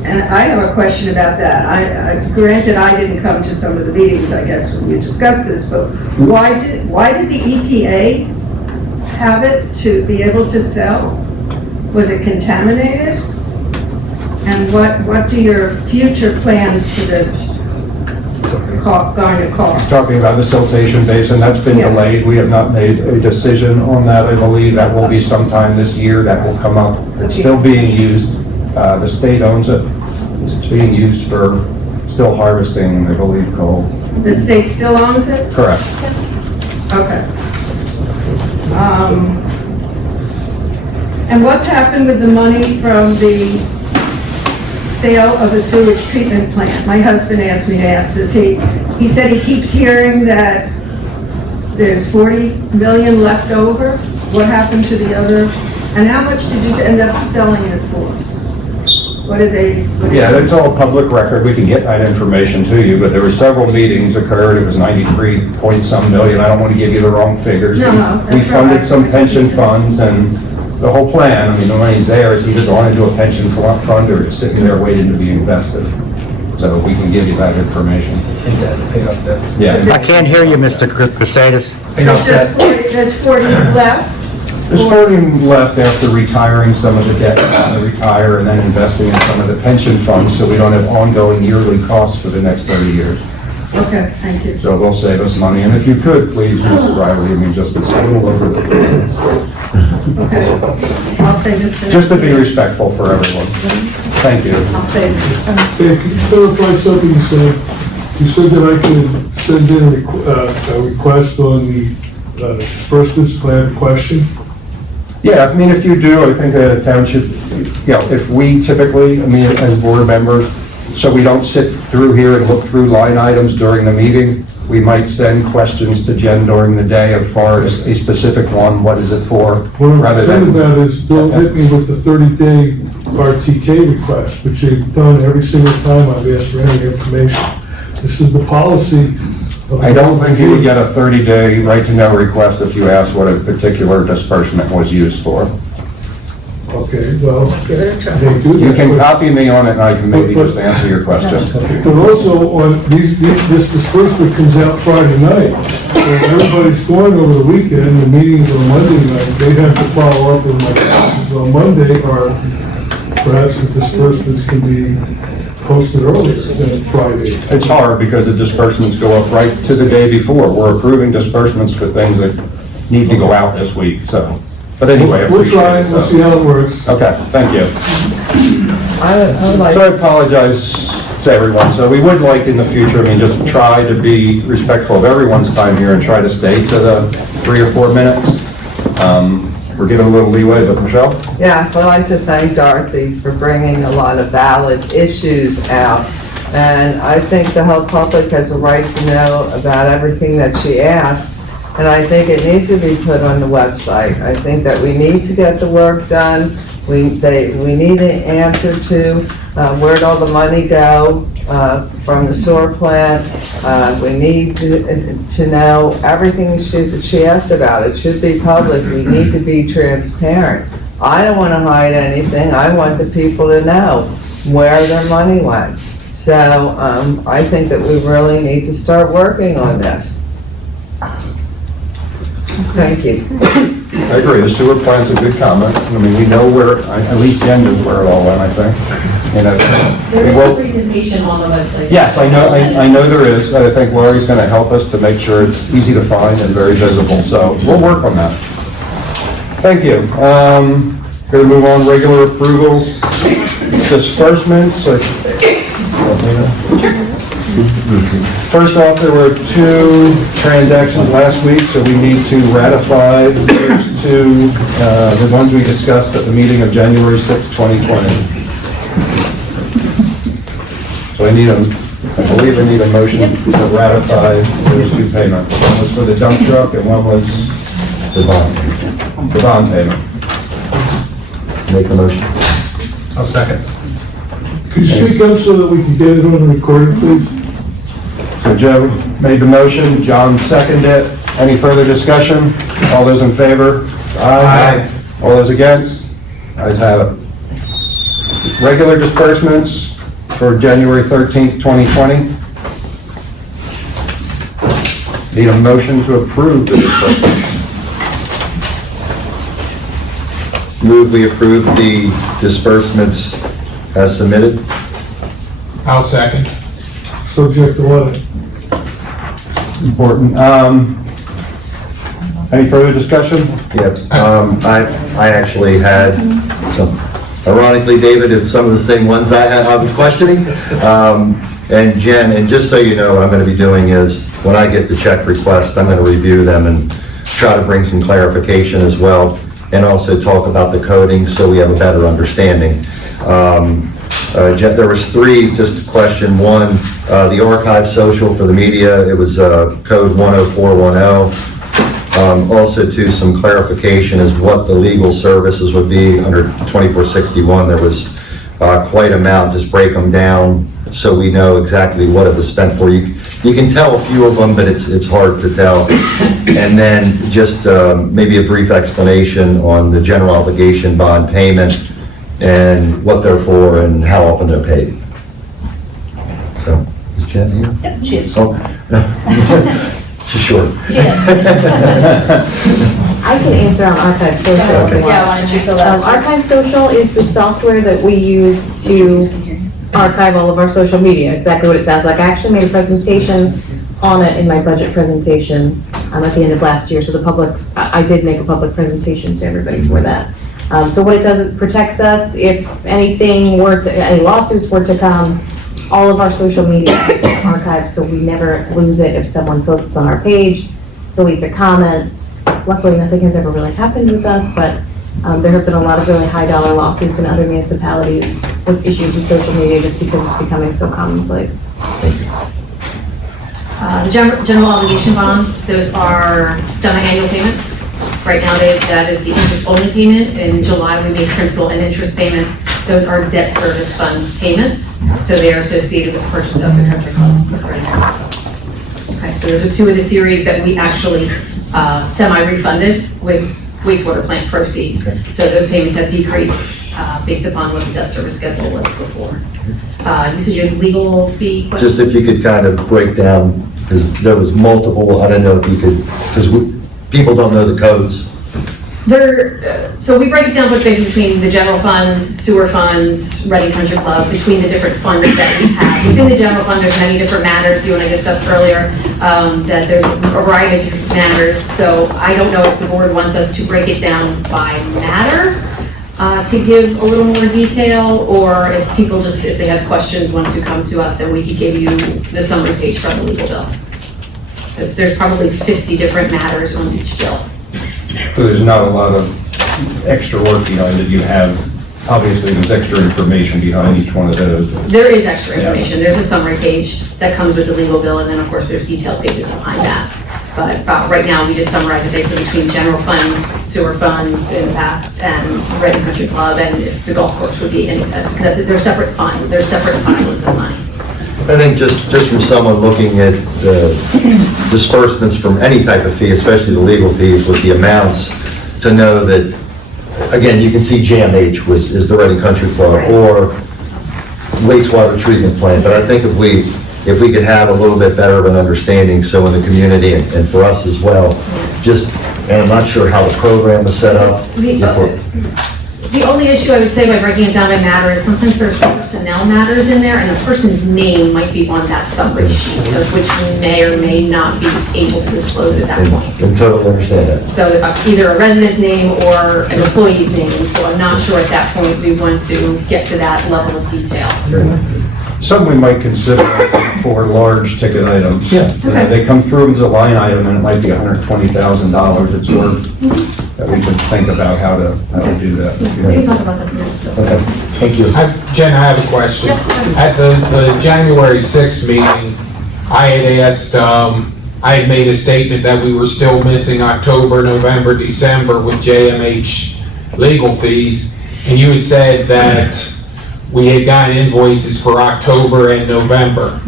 And I have a question about that. Granted, I didn't come to some of the meetings, I guess, when you discussed this, but why did the EPA have it to be able to sell? Was it contaminated? And what do your future plans for this going to cost? Talking about the siltation basin, that's been Yeah. delayed. We have not made a decision on that. I believe that will be sometime this year. That will come up. It's still being used. The state owns it. It's being used for still harvesting, I believe, coal. The state still owns it? Correct. Okay. And what's happened with the money from the sale of the sewage treatment plant? My husband asked me to ask this. He said he keeps hearing that there's 40 million left over. What happened to the other? And how much did you end up selling it for? What did they? Yeah, that's all public record. We can get that information to you, but there were several meetings occurred. It was 93 point some million. I don't want to give you the wrong figures. No, We that's funded right. some pension funds, and the whole plan, I mean, the money's there. It's either going into a pension fund or it's sitting there waiting to be invested. So we can give you that information. Take that, pay off that. Yeah. I can't hear you, Mr. Crusaders. Pay off that. There's 40 left? There's 40 left after retiring some of the debt, retire and then investing in some of the pension funds, so we don't have ongoing yearly costs for the next 30 years. Okay, thank you. So it will save us money. And if you could, please, Mr. Reilly, I mean, just it's a little over the, Okay. I'll say this. just to be respectful for everyone. Thank you. I'll say this. Hey, can you clarify something you said? You said that I could send in a request on the disbursements plan question? Yeah, I mean, if you do, I think the township, you know, if we typically, I mean, as board members, so we don't sit through here and look through line items during the meeting, we might send questions to Jen during the day as far as a specific one, what is it for? What I'm rather concerned than- about is don't hit me with the 30-day RTK request, which they've done every single time I've asked for any information. This is the policy. I don't think you would get a 30-day right-to-know request if you asked what a particular disbursement was used for. Okay, well, they do You that. can copy me on it and I can maybe just answer your question. But also, on this disbursement comes out Friday night. So if everybody's going over the weekend, the meeting's on Monday night, they have to follow up with my questions on Monday, or perhaps the disbursements can be posted earlier than Friday. It's hard because the disbursements go up right to the day before. We're approving disbursements for things that need to go out this week, so. But anyway, I We'll appreciate try it. and we'll so. see how it works. Okay, thank you. I would like. So I apologize to everyone. So we would like in the future, I mean, just try to be respectful of everyone's time here and try to stay to the 3 or 4 minutes. We're giving a little leeway, but Michelle? Yes, I'd like to thank Dorothy for bringing a lot of valid issues out. And I think the whole public has a right to know about everything that she asked. And I think it needs to be put on the website. I think that we need to get the work done. We need an answer to where'd all the money go from the sewer plant. We need to know everything she asked about. It should be public. We need to be transparent. I don't want to hide anything. I want the people to know where their money went. So I think that we really need to start working on this. Thank you. I agree, the sewer plant's a good comment. I mean, we know where, at least Jen knew where it all went, I think. You know, There we is a will- presentation on the website. Yes, I know there is, but I think Lori's going to help us to make sure it's easy to find and very visible, so we'll work on that. Thank you. Going to move on, regular approvals, disbursements. First off, there were 2 transactions last week, so we need to ratify those 2, the ones we discussed at the meeting of January 6, 2020. So I believe I need a motion to ratify those 2 payments. One was for the dump truck and one was the bond payment. Make the motion. I'll second. Could you speak up so that we can get it on the recording, please? So Joe made the motion, John seconded it. Any further discussion? All those in favor? Aye. All those against? Ayes have it. Regular disbursements, for January 13th, 2020. Need a motion to approve the disbursements. Move we approve the disbursements as submitted. I'll second. Subject to what? Important. Any further discussion? Yep. I actually had some, ironically, David, it's some of the same ones I was questioning. And Jen, and just so you know, what I'm going to be doing is, when I get the check request, I'm going to review them and try to bring some clarification as well, and also talk about the coding so we have a better understanding. There was three, just a question. One, the archive social for the media, it was code 10410. Also to some clarification is what the legal services would be under 2461. There was quite an amount, just break them down so we know exactly what it was spent for. You can tell a few of them, but it's hard to tell. And then just maybe a brief explanation on the general obligation bond payment and what they're for and how often they're paid. So, is Jen here? Yeah, she is. Oh, she's short. I can answer on Archive Social. Okay. Yeah, why don't you fill that? Archive Social is the software that we use to archive all of our social media, exactly what it sounds like. I actually made a presentation on it in my budget presentation at the end of last year, so the public, I did make a public presentation to everybody for that. So what it does, it protects us if anything were to, any lawsuits were to come, all of our social media is archived, so we never lose it if someone posts on our page, deletes a comment. Luckily, nothing has ever really happened with us, but there have been a lot of really high-dollar lawsuits in other municipalities with issues with social media just because it's becoming so commonplace. General obligation bonds, those are semi-annual payments. Right now, that is the interest-only payment. In July, we made principal and interest payments. Those are debt service fund payments, so they are associated with the purchase of the country club. Okay, so those are two of the series that we actually semi-refunded with wastewater plant proceeds. So those payments have decreased based upon what the debt service schedule was before. You said you had legal fee questions? Just if you could kind of break down, because there was multiple, I don't know if you could, because people don't know the codes. So we break it down between the general fund, sewer funds, Reading Country Club, between the different funds that we have. Within the general fund, there's many different matters. You and I discussed earlier that there's a variety of different matters. So I don't know if the board wants us to break it down by matter to give a little more detail, or if people just, if they have questions, want to come to us and we could give you the summary page from the legal bill. Because there's probably 50 different matters on each bill. So there's not a lot of extra work behind it. You have, obviously, there's extra information behind each one of those. There is extra information. There's a summary page that comes with the legal bill, and then of course there's detailed pages behind that. But right now we just summarize it basically between general funds, sewer funds in the past, and Reading Country Club, and if the golf course would be any, they're separate funds, they're separate silos of money. I think just from someone looking at the disbursements from any type of fee, especially the legal fees with the amounts, to know that, again, you can see JMH is the Reading Country Club, or wastewater treatment plant, but I think if we could have a little bit better of an understanding, so in the community and for us as well, just, and I'm not sure how the program is set up. The only issue I would say by breaking it down by matter is sometimes there's personnel matters in there, and the person's name might be on that summary sheet, of which we may or may not be able to disclose at that point. And totally understand that. So either a resident's name or an employee's name, so I'm not sure at that point we want to get to that level of detail. Some we might consider for large ticket items. Yeah. They come through as a line item and it might be $120,000. It's sort of that we can think about how to do that. We can talk about that next bill. Okay, thank you. Jen, I have a question. At the January 6th meeting, I had asked, I had made a statement that we were still missing October, November, December with JMH legal fees, and you had said that we had gotten invoices for October and November.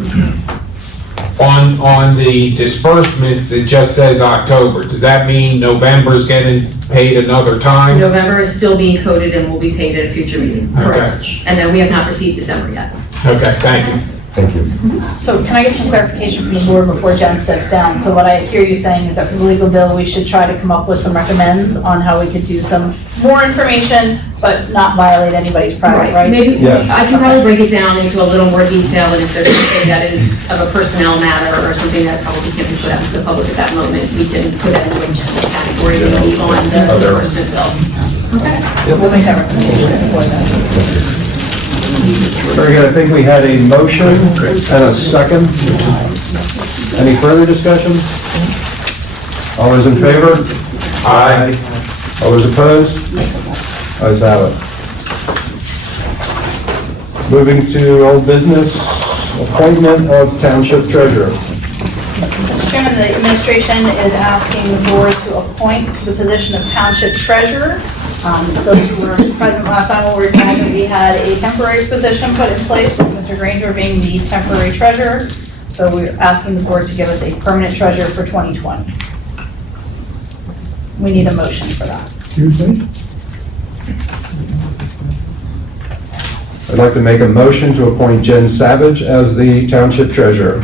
On the disbursements, it just says October. Does that mean November's getting paid another time? November is still being coded and will be paid at a future meeting. Correct. And then we have not received December yet. Okay, thank you. Thank you. So can I get some clarification from the board before Jen steps down? So what I hear you saying is that for the legal bill, we should try to come up with some recommends on how we could do some more information, but not violate anybody's private rights? Maybe, Yeah. I can probably break it down into a little more detail, and if there's something that is of a personnel matter or something that probably can't be put out to the public at that moment, we can put that into a general category maybe on the disbursement bill. Okay. We'll make that recommendation before then. Very good, I think we had a motion and a second. Any further discussion? All those in favor? Aye. All those opposed? Ayes have it. Moving to old business, appointment of township treasurer. Mr. Chairman, the administration is asking the board to appoint to the position of township treasurer. Those who were present last time will recall that we had a temporary position put in place with Mr. Granger being the temporary treasurer. So we're asking the board to give us a permanent treasurer for 2020. We need a motion for that. I'd like to make a motion to appoint Jen Savage as the township treasurer.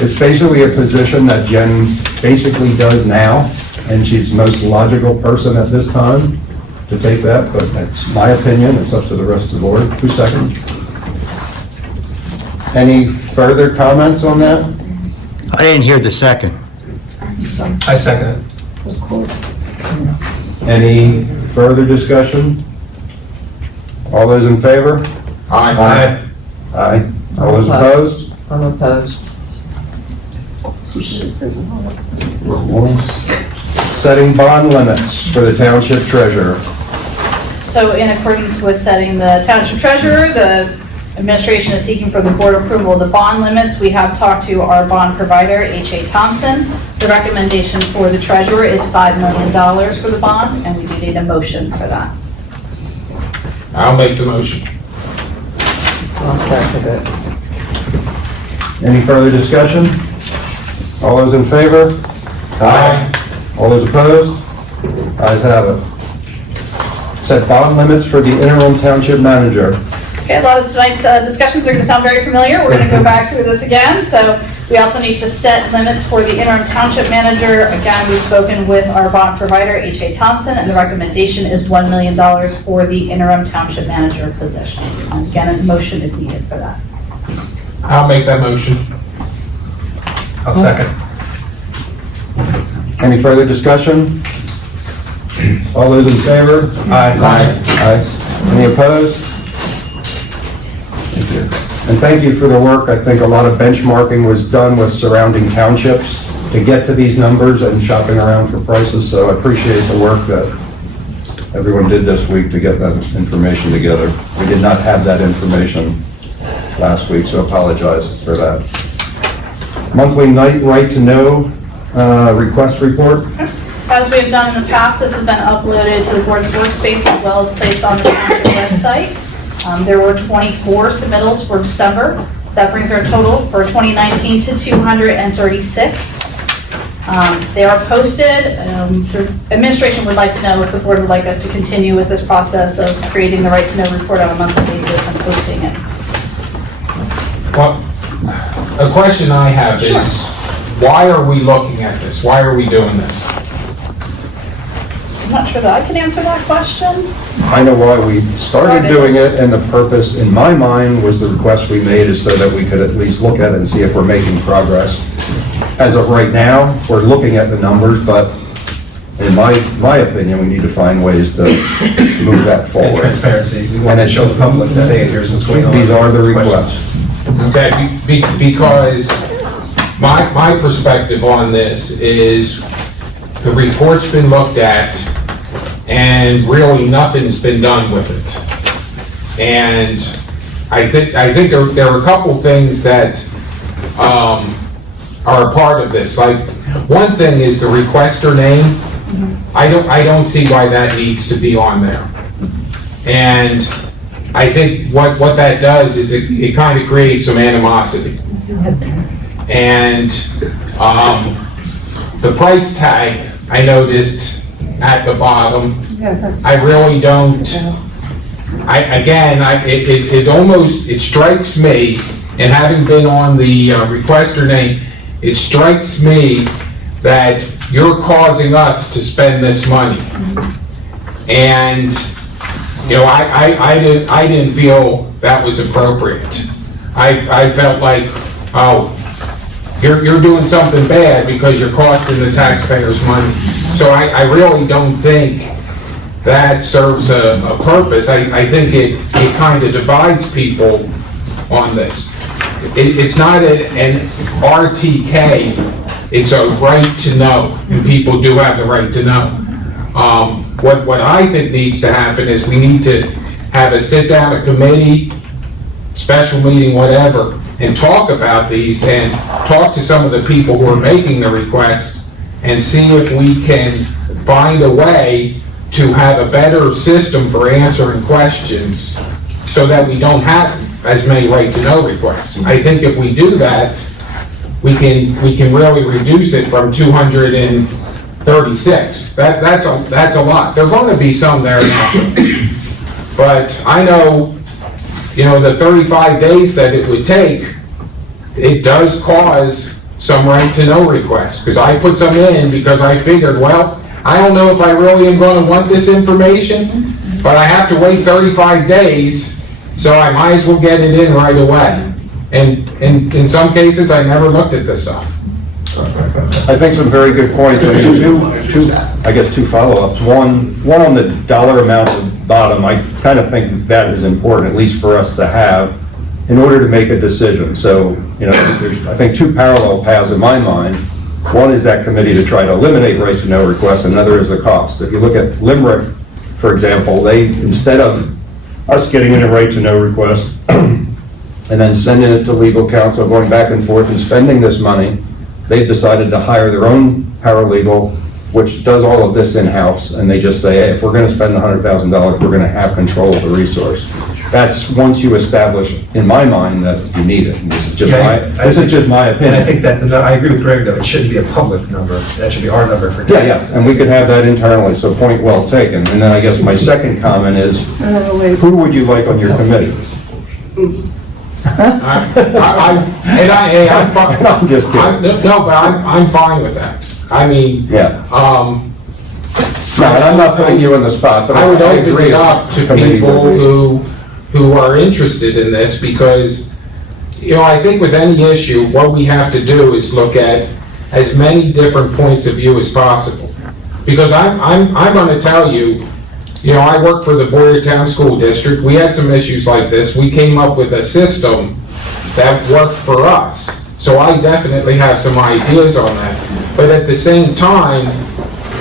It's basically a position that Jen basically does now, and she's the most logical person at this time to take that, but that's my opinion, it's up to the rest of the board. Who's second? Any further comments on that? I didn't hear the second. I second it. Any further discussion? All those in favor? Aye. Aye. All those opposed? I'm opposed. Setting bond limits for the township treasurer. So in accordance with setting the township treasurer, the administration is seeking for the board approval of the bond limits. We have talked to our bond provider, H.A. Thompson. The recommendation for the treasurer is $5 million for the bond, and we do need a motion for that. I'll make the motion. I'll second it. Any further discussion? All those in favor? Aye. All those opposed? Ayes have it. Set bond limits for the interim township manager. Okay, a lot of tonight's discussions are going to sound very familiar. We're going to go back through this again. So we also need to set limits for the interim township manager. Again, we've spoken with our bond provider, H.A. Thompson, and the recommendation is $1 million for the interim township manager position. And again, a motion is needed for that. I'll make that motion. I'll second. Any further discussion? All those in favor? Aye. Aye. Any opposed? Thank you. And thank you for the work. I think a lot of benchmarking was done with surrounding townships to get to these numbers and shopping around for prices, so I appreciate the work that everyone did this week to get that information together. We did not have that information last week, so apologize for that. Monthly night right to know request report. As we have done in the past, this has been uploaded to the board's workspace as well as placed on the township website. There were 24 submittals for December. That brings our total for 2019 to 236. They are posted. The administration would like to know if the board would like us to continue with this process of creating the right to know report on a monthly basis and posting it. Well, a question I have is, why are we looking at this? Why are we doing this? I'm not sure that I can answer that question. I know why we started doing it, and the purpose in my mind was the request we made is so that we could at least look at it and see if we're making progress. As of right now, we're looking at the numbers, but in my opinion, we need to find ways to move that And forward. transparency. We want to show the public that, hey, here's what's going on. These are the requests. Okay, because my perspective on this is the report's been looked at and really nothing's been done with it. And I think there are a couple things that are a part of this. Like, one thing is the requester name. I don't see why that needs to be on there. And I think what that does is it kind of creates some animosity. And the price tag, I noticed at the bottom, I really don't, it strikes me, and having been on the requester name, it strikes me that you're causing us to spend this money. And, you know, I didn't feel that was appropriate. I felt like, oh, you're doing something bad because you're costing the taxpayers money. So I really don't think that serves a purpose. I think it kind of divides people on this. It's not an RTK, it's a right to know, and people do have the right to know. What I think needs to happen is we need to have a sit down, a committee, special meeting, whatever, and talk about these and talk to some of the people who are making the requests and see if we can find a way to have a better system for answering questions so that we don't have as many right to know requests. I think if we do that, we can really reduce it from 236. That's a lot. There are going to be some there now. But I know, you know, the 35 days that it would take, it does cause some right to know requests. Because I put some in because I figured, well, I don't know if I really am going to want this information, but I have to wait 35 days, so I might as well get it in right away. And in some cases, I never looked at this stuff. I think some very good points. I mean, two follow-ups. One on the dollar amount at the bottom, I kind of think that is important, at least for us to have, in order to make a decision. So, you know, there's, I think, two parallel paths in my mind. One is that committee to try to eliminate right to know requests, another is the cost. If you look at Limerick, for example, they, instead of us getting in a right to know request and then sending it to legal counsel, going back and forth and spending this money, they've decided to hire their own paralegal, which does all of this in-house, and they just say, hey, if we're going to spend the $100,000, we're going to have control of the resource. That's once you establish, in my mind, that you need it. And this is just my opinion. And I think that, I agree with Greg, though, it shouldn't be a public number, that should be our number for. Yeah, and we could have that internally, so point well taken. And then I guess my second comment is, who would you like on your committee? I'm just kidding. I'm fine with that. I mean, Yeah. No, and I'm not putting you on the spot, but I would I open agree. it up to Committee people would be. who are interested in this, because, you know, I think with any issue, what we have to do is look at as many different points of view as possible. Because I'm going to tell you, you know, I work for the Boyertown School District. We had some issues like this. We came up with a system that worked for us. So I definitely have some ideas on that. But at the same time,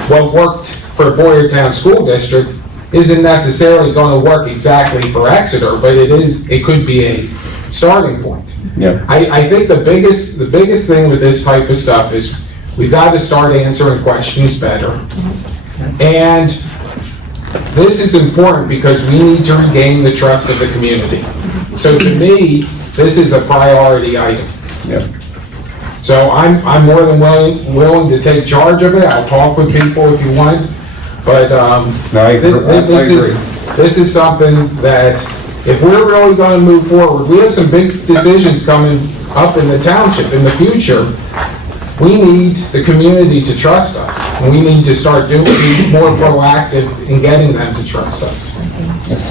what worked for Boyertown School District isn't necessarily going to work exactly for Exeter, but it could be a starting point. Yeah. I think the biggest thing with this type of stuff is we've got to start answering questions better. And this is important because we need to regain the trust of the community. So to me, this is a priority item. Yeah. So I'm more than willing to take charge of it. I'll talk with people if you want. But I agree. this is something that if we're really going to move forward, we have some big decisions coming up in the township in the future. We need the community to trust us. And we need to start being more proactive in getting them to trust us.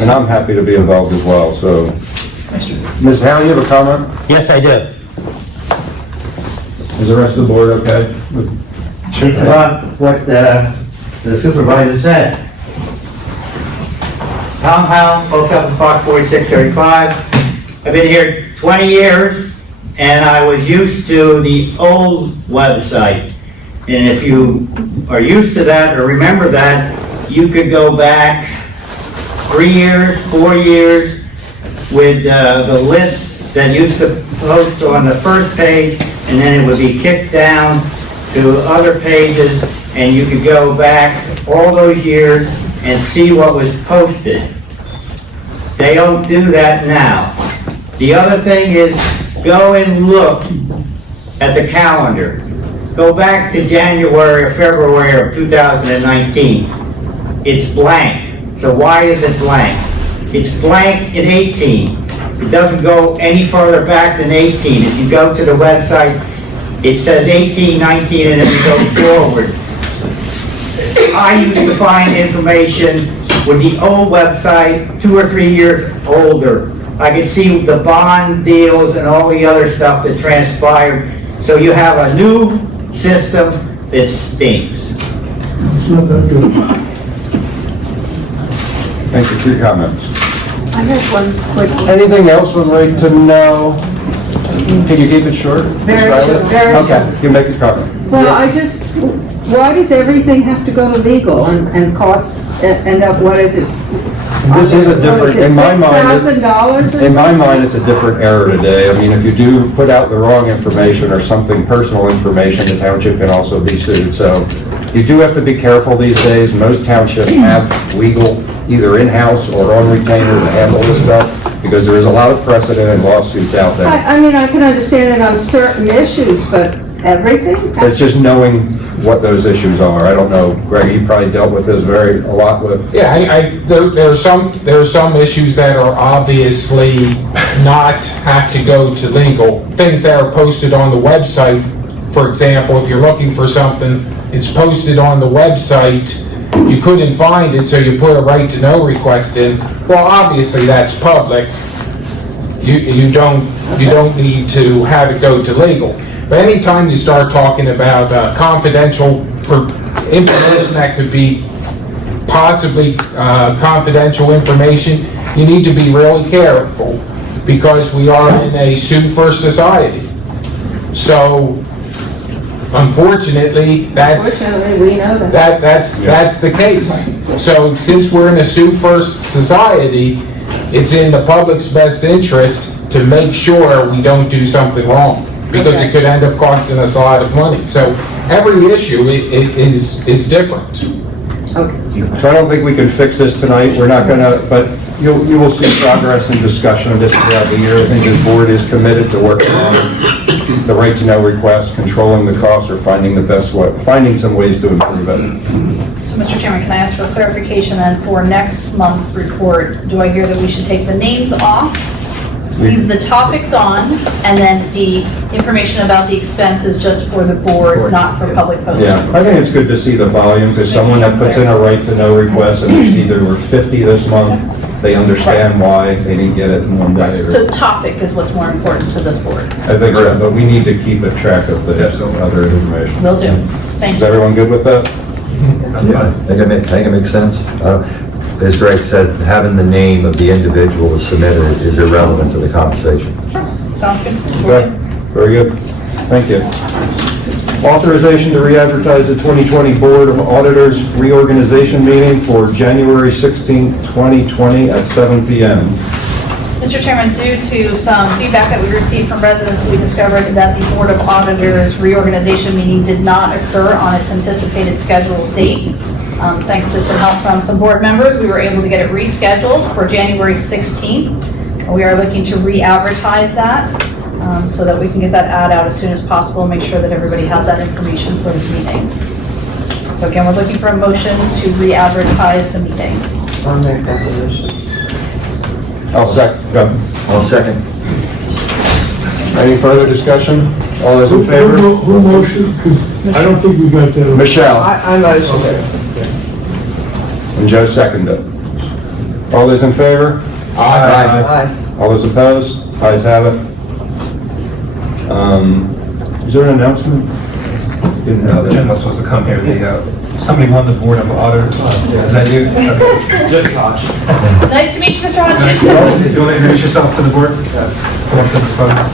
And I'm happy to be involved as well, so. Ms. Howe, you have a comment? Yes, I do. Is the rest of the board okay? It's about what the supervisor said. Tom Howe, Post Office Box 4635. I've been here 20 years, and I was used to the old website. And if you are used to that or remember that, you could go back 3 years, 4 years with the lists that used to post on the first page, and then it would be kicked down to other pages, and you could go back all those years and see what was posted. They don't do that now. The other thing is, go and look at the calendar. Go back to January or February of 2019. It's blank. So why is it blank? It's blank in 18. It doesn't go any further back than 18. If you go to the website, it says 18, 19, and then it goes forward. I used to find information with the old website 2 or 3 years older. I could see the bond deals and all the other stuff that transpired. So you have a new system that stinks. Thank you for your comments. I have one quick. Anything else we'd like to know? Can you keep it short? Very short, very Okay, you make a comment. Well, why does everything have to go to legal and cost, end up, what is it? This is a different, in my mind, $6,000 or in my something? mind, it's a different error today. I mean, if you do put out the wrong information or something, personal information, the township can also be sued. So you do have to be careful these days. Most townships have legal, either in-house or on retainer to handle this stuff, because there is a lot of precedent and lawsuits out there. I mean, I can understand it on certain issues, but everything? It's just knowing what those issues are. I don't know, Greg, you probably dealt with this a lot with. Yeah, there are some issues that are obviously not have to go to legal. Things that are posted on the website, for example, if you're looking for something, it's posted on the website, you couldn't find it, so you put a right to know request in. Well, obviously that's public. You don't need to have it go to legal. But anytime you start talking about confidential or information that could be possibly confidential information, you need to be really careful, because we are in a sue-first society. So, unfortunately, Fortunately, we know that. that's the case. So, since we're in a sue-first society, it's in the public's best interest to make sure we don't do something wrong, because it could end up costing us a lot of money. So every issue is different. So I don't think we can fix this tonight. We're not gonna, but you will see progress and discussion of this throughout the year. I think this board is committed to working on the right to know request, controlling the costs, or finding the best way, finding some ways to improve it. So, Mr. Chairman, can I ask for clarification then for next month's report? Do I hear that we should take the names off, leave the topics on, and then the information about the expenses just for the board, not for public posting? Yeah, I think it's good to see the volume, because someone that puts in a right to know request and they see there were 50 this month, they understand why they didn't get it in one day. So topic is what's more important to this board. I think so, but we need to keep a track of the other information. Will do. Thank Is you. everyone good with that? I think it makes sense. As Greg said, having the name of the individual that submitted is irrelevant to the conversation. Sounds good. Okay, very good. Thank you. Authorization to re-advertise the 2020 Board of Auditors reorganization meeting for January 16, 2020 at 7 p.m. Mr. Chairman, due to some feedback that we received from residents, we discovered that the Board of Auditors reorganization meeting did not occur on its anticipated scheduled date. Thanks to some help from some board members, we were able to get it rescheduled for January 16th. We are looking to re-advertise that so that we can get that ad out as soon as possible and make sure that everybody has that information for this meeting. So again, we're looking for a motion to re-advertise the meeting. I'll make that motion. I'll second. Any further discussion? All those in favor? Who motion? Because I don't think we got that. Michelle I motioned it. and Joe seconded. All those in favor? Aye. All those opposed? Ayes have it. Is there an announcement? No, the gentleman was supposed to come here. Somebody won the Board of Auditors. Is that you? Okay. Just Tosh. Nice to meet you, Mr. Hodgson. Do you want to introduce yourself to the board? Come up to the podium.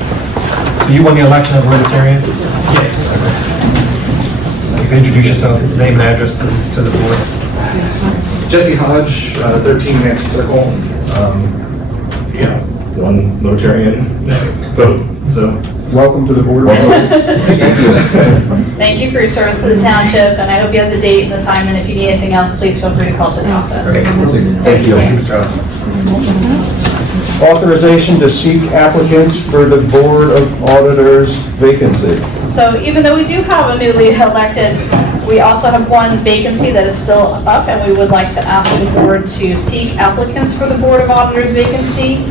So you won the election as a Libertarian? Yes. You can introduce yourself, name and address to the board. Jesse Hodge, 13 Nancy Circle. One Libertarian vote, so welcome to the board. Thank you for your service to the township, and I hope you have the date and the time, and if you need anything else, please feel free to call to the office. Thank you. Authorization to seek applicants for the Board of Auditors vacancy. So even though we do have a newly elected, we also have one vacancy that is still up, and we would like to ask the board to seek applicants for the Board of Auditors vacancy.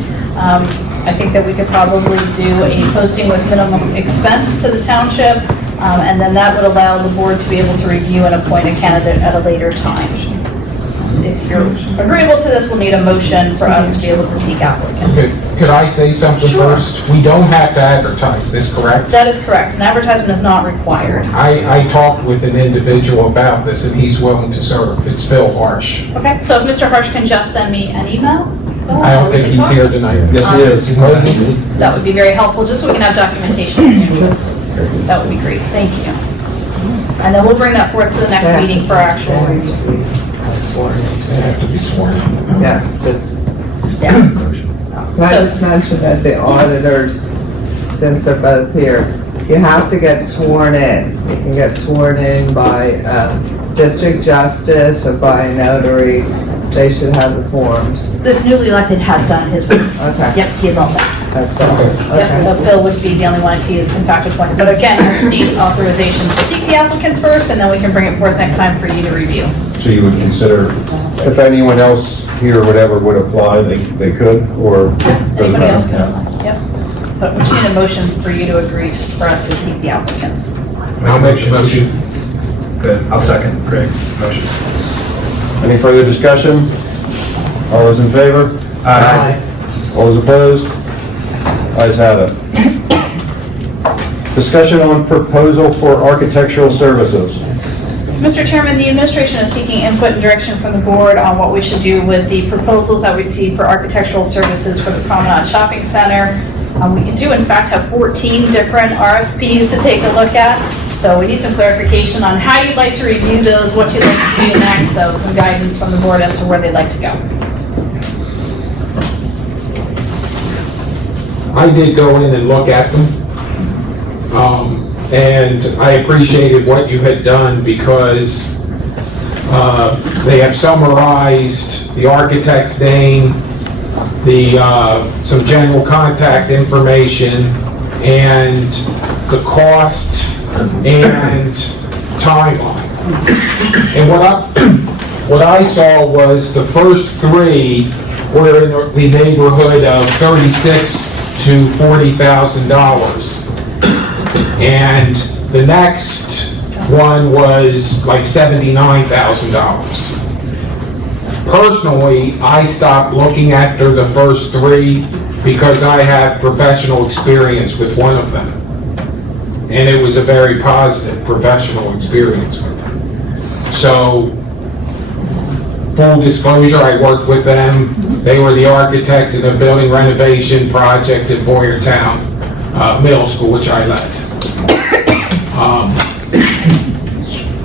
I think that we could probably do a posting with minimum expense to the township, and then that would allow the board to be able to review and appoint a candidate at a later time. If you're agreeable to this, we'll need a motion for us to be able to seek applicants. Could I say something Sure. first? We don't have to advertise this, correct? That is correct. An advertisement is not required. I talked with an individual about this and he's willing to serve. It's Phil Harsh. Okay, so if Mr. Harsh can just send me an email? I don't think he's here tonight. Yes, he is. He's not. That would be very helpful, just so we can have documentation of your interest. That would be great, thank you. And then we'll bring that forward to the next meeting for actual review. Sworn They have to be sworn in. Yeah, just, Yeah. can I just mention that the auditors, since they're both here, you have to get sworn in. You can get sworn in by district justice or by a notary. They should have the forms. The newly elected has done his work. Okay. Yep, he is all set. That's all. Yep, so Okay. Phil would be the only one if he is in fact appointed. But again, we just need authorization to seek the applicants first, and then we can bring it forth next time for you to review. So you would consider, if anyone else here or whatever would apply, they could, or? Yes, anybody else can Yeah. apply, yep. But we just need a motion for you to agree for us to seek the applicants. I'll make the motion. Good, I'll second Greg's motion. Any further discussion? All those in favor? Aye. All those opposed? Ayes have it. Discussion on proposal for architectural services. So, Mr. Chairman, the administration is seeking input and direction from the board on what we should do with the proposals that we received for architectural services for the Promenade Shopping Center. We do in fact have 14 different RFPs to take a look at, so we need some clarification on how you'd like to review those, what you'd like to do next, so some guidance from the board as to where they'd like to go. I did go in and look at them. And I appreciated what you had done because they have summarized the architect's name, some general contact information, and the cost and timeline. And what I saw was the first three were in the neighborhood of $36,000 to $40,000. And the next one was like $79,000. Personally, I stopped looking after the first three because I have professional experience with one of them. And it was a very positive professional experience with them. So, full disclosure, I worked with them. They were the architects in the building renovation project at Boyertown Middle School, which I led.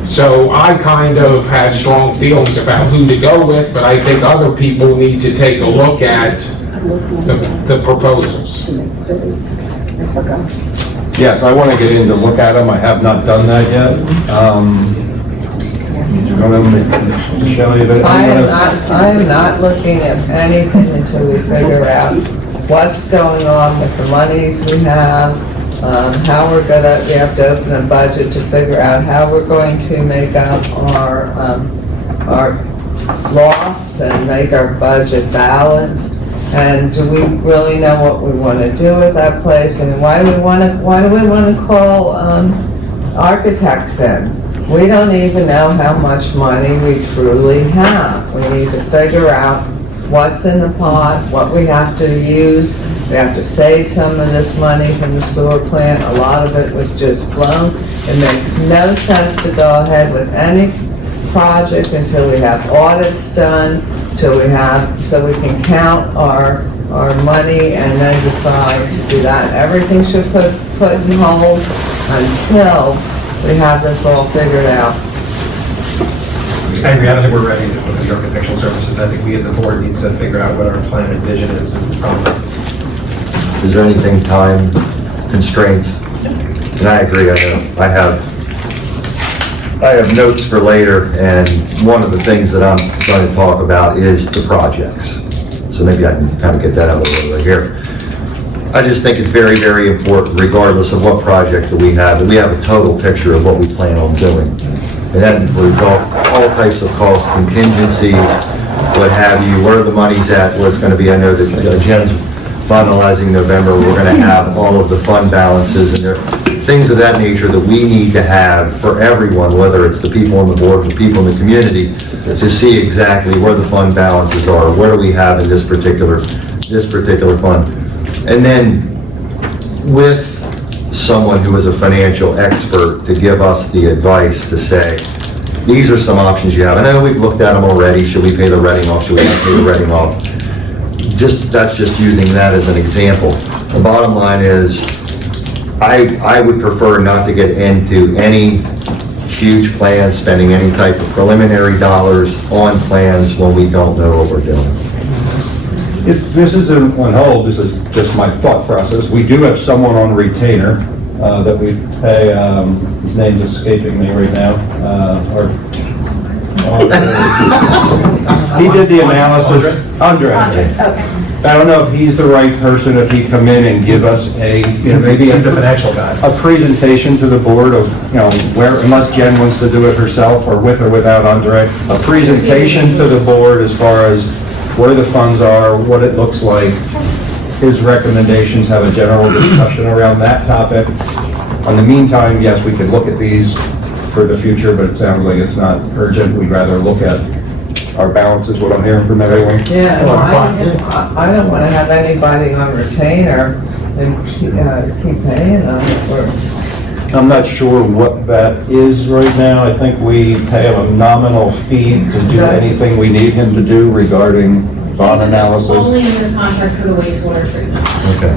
So I kind of had strong feelings about who to go with, but I think other people need to take a look at the proposals. Yes, I want to get in to look at them. I have not done that yet. Michelle, you have I am not looking at anything until we figure out what's going on with the monies we have, how we have to open a budget to figure out how we're going to make up our loss and make our budget balanced. And do we really know what we want to do with that place? And why do we want to call architects in? We don't even know how much money we truly have. We need to figure out what's in the pot, what we have to use. We have to save some of this money from the sewer plant. A lot of it was just blown. It makes no sense to go ahead with any project until we have audits done, so we can count our money and then decide to do that. Everything should put in hold until we have this all figured out. I agree, I don't think we're ready to look at the architectural services. I think we as a board need to figure out what our plan and vision is and probably. Is there anything timed constraints. And I agree, I have notes for later, and one of the things that I'm going to talk about is the projects. So maybe I can kind of get that out of the way right here. I just think it's very, very important, regardless of what project that we have, that we have a total picture of what we plan on doing. And that includes all types of cost contingencies, what have you, where the money's at, where it's going to be. I know that Jen's finalizing November, we're going to have all of the fund balances, and there are things of that nature that we need to have for everyone, whether it's the people on the board, the people in the community, to see exactly where the fund balances are, where do we have in this particular fund. And then with someone who is a financial expert to give us the advice to say, these are some options you have. I know we've looked at them already. Should we pay the renting off? Should we not pay the renting off? That's just using that as an example. The bottom line is, I would prefer not to get into any huge plans, spending any type of preliminary dollars on plans when we don't know what we're doing. If this isn't on hold, this is just my thought process. We do have someone on retainer that we pay, his name's escaping me right now. He did the analysis. Andre. Okay. I don't know if he's the right person, if he'd come in and give us maybe He's the financial guy. a presentation to the board of, where, unless Jen wants to do it herself, or with or without Andre, a presentation to the board as far as where the funds are, what it looks like, his recommendations, have a general discussion around that topic. In the meantime, yes, we could look at these for the future, but it sounds like it's not urgent. We'd rather look at our balances, what I'm hearing from everyone. Yeah, well, I don't want to have anybody on retainer and keep paying them for. I'm not sure what that is right now. I think we pay him a nominal fee to do anything we need him to do regarding bond analysis. Only under contract for the wastewater treatment.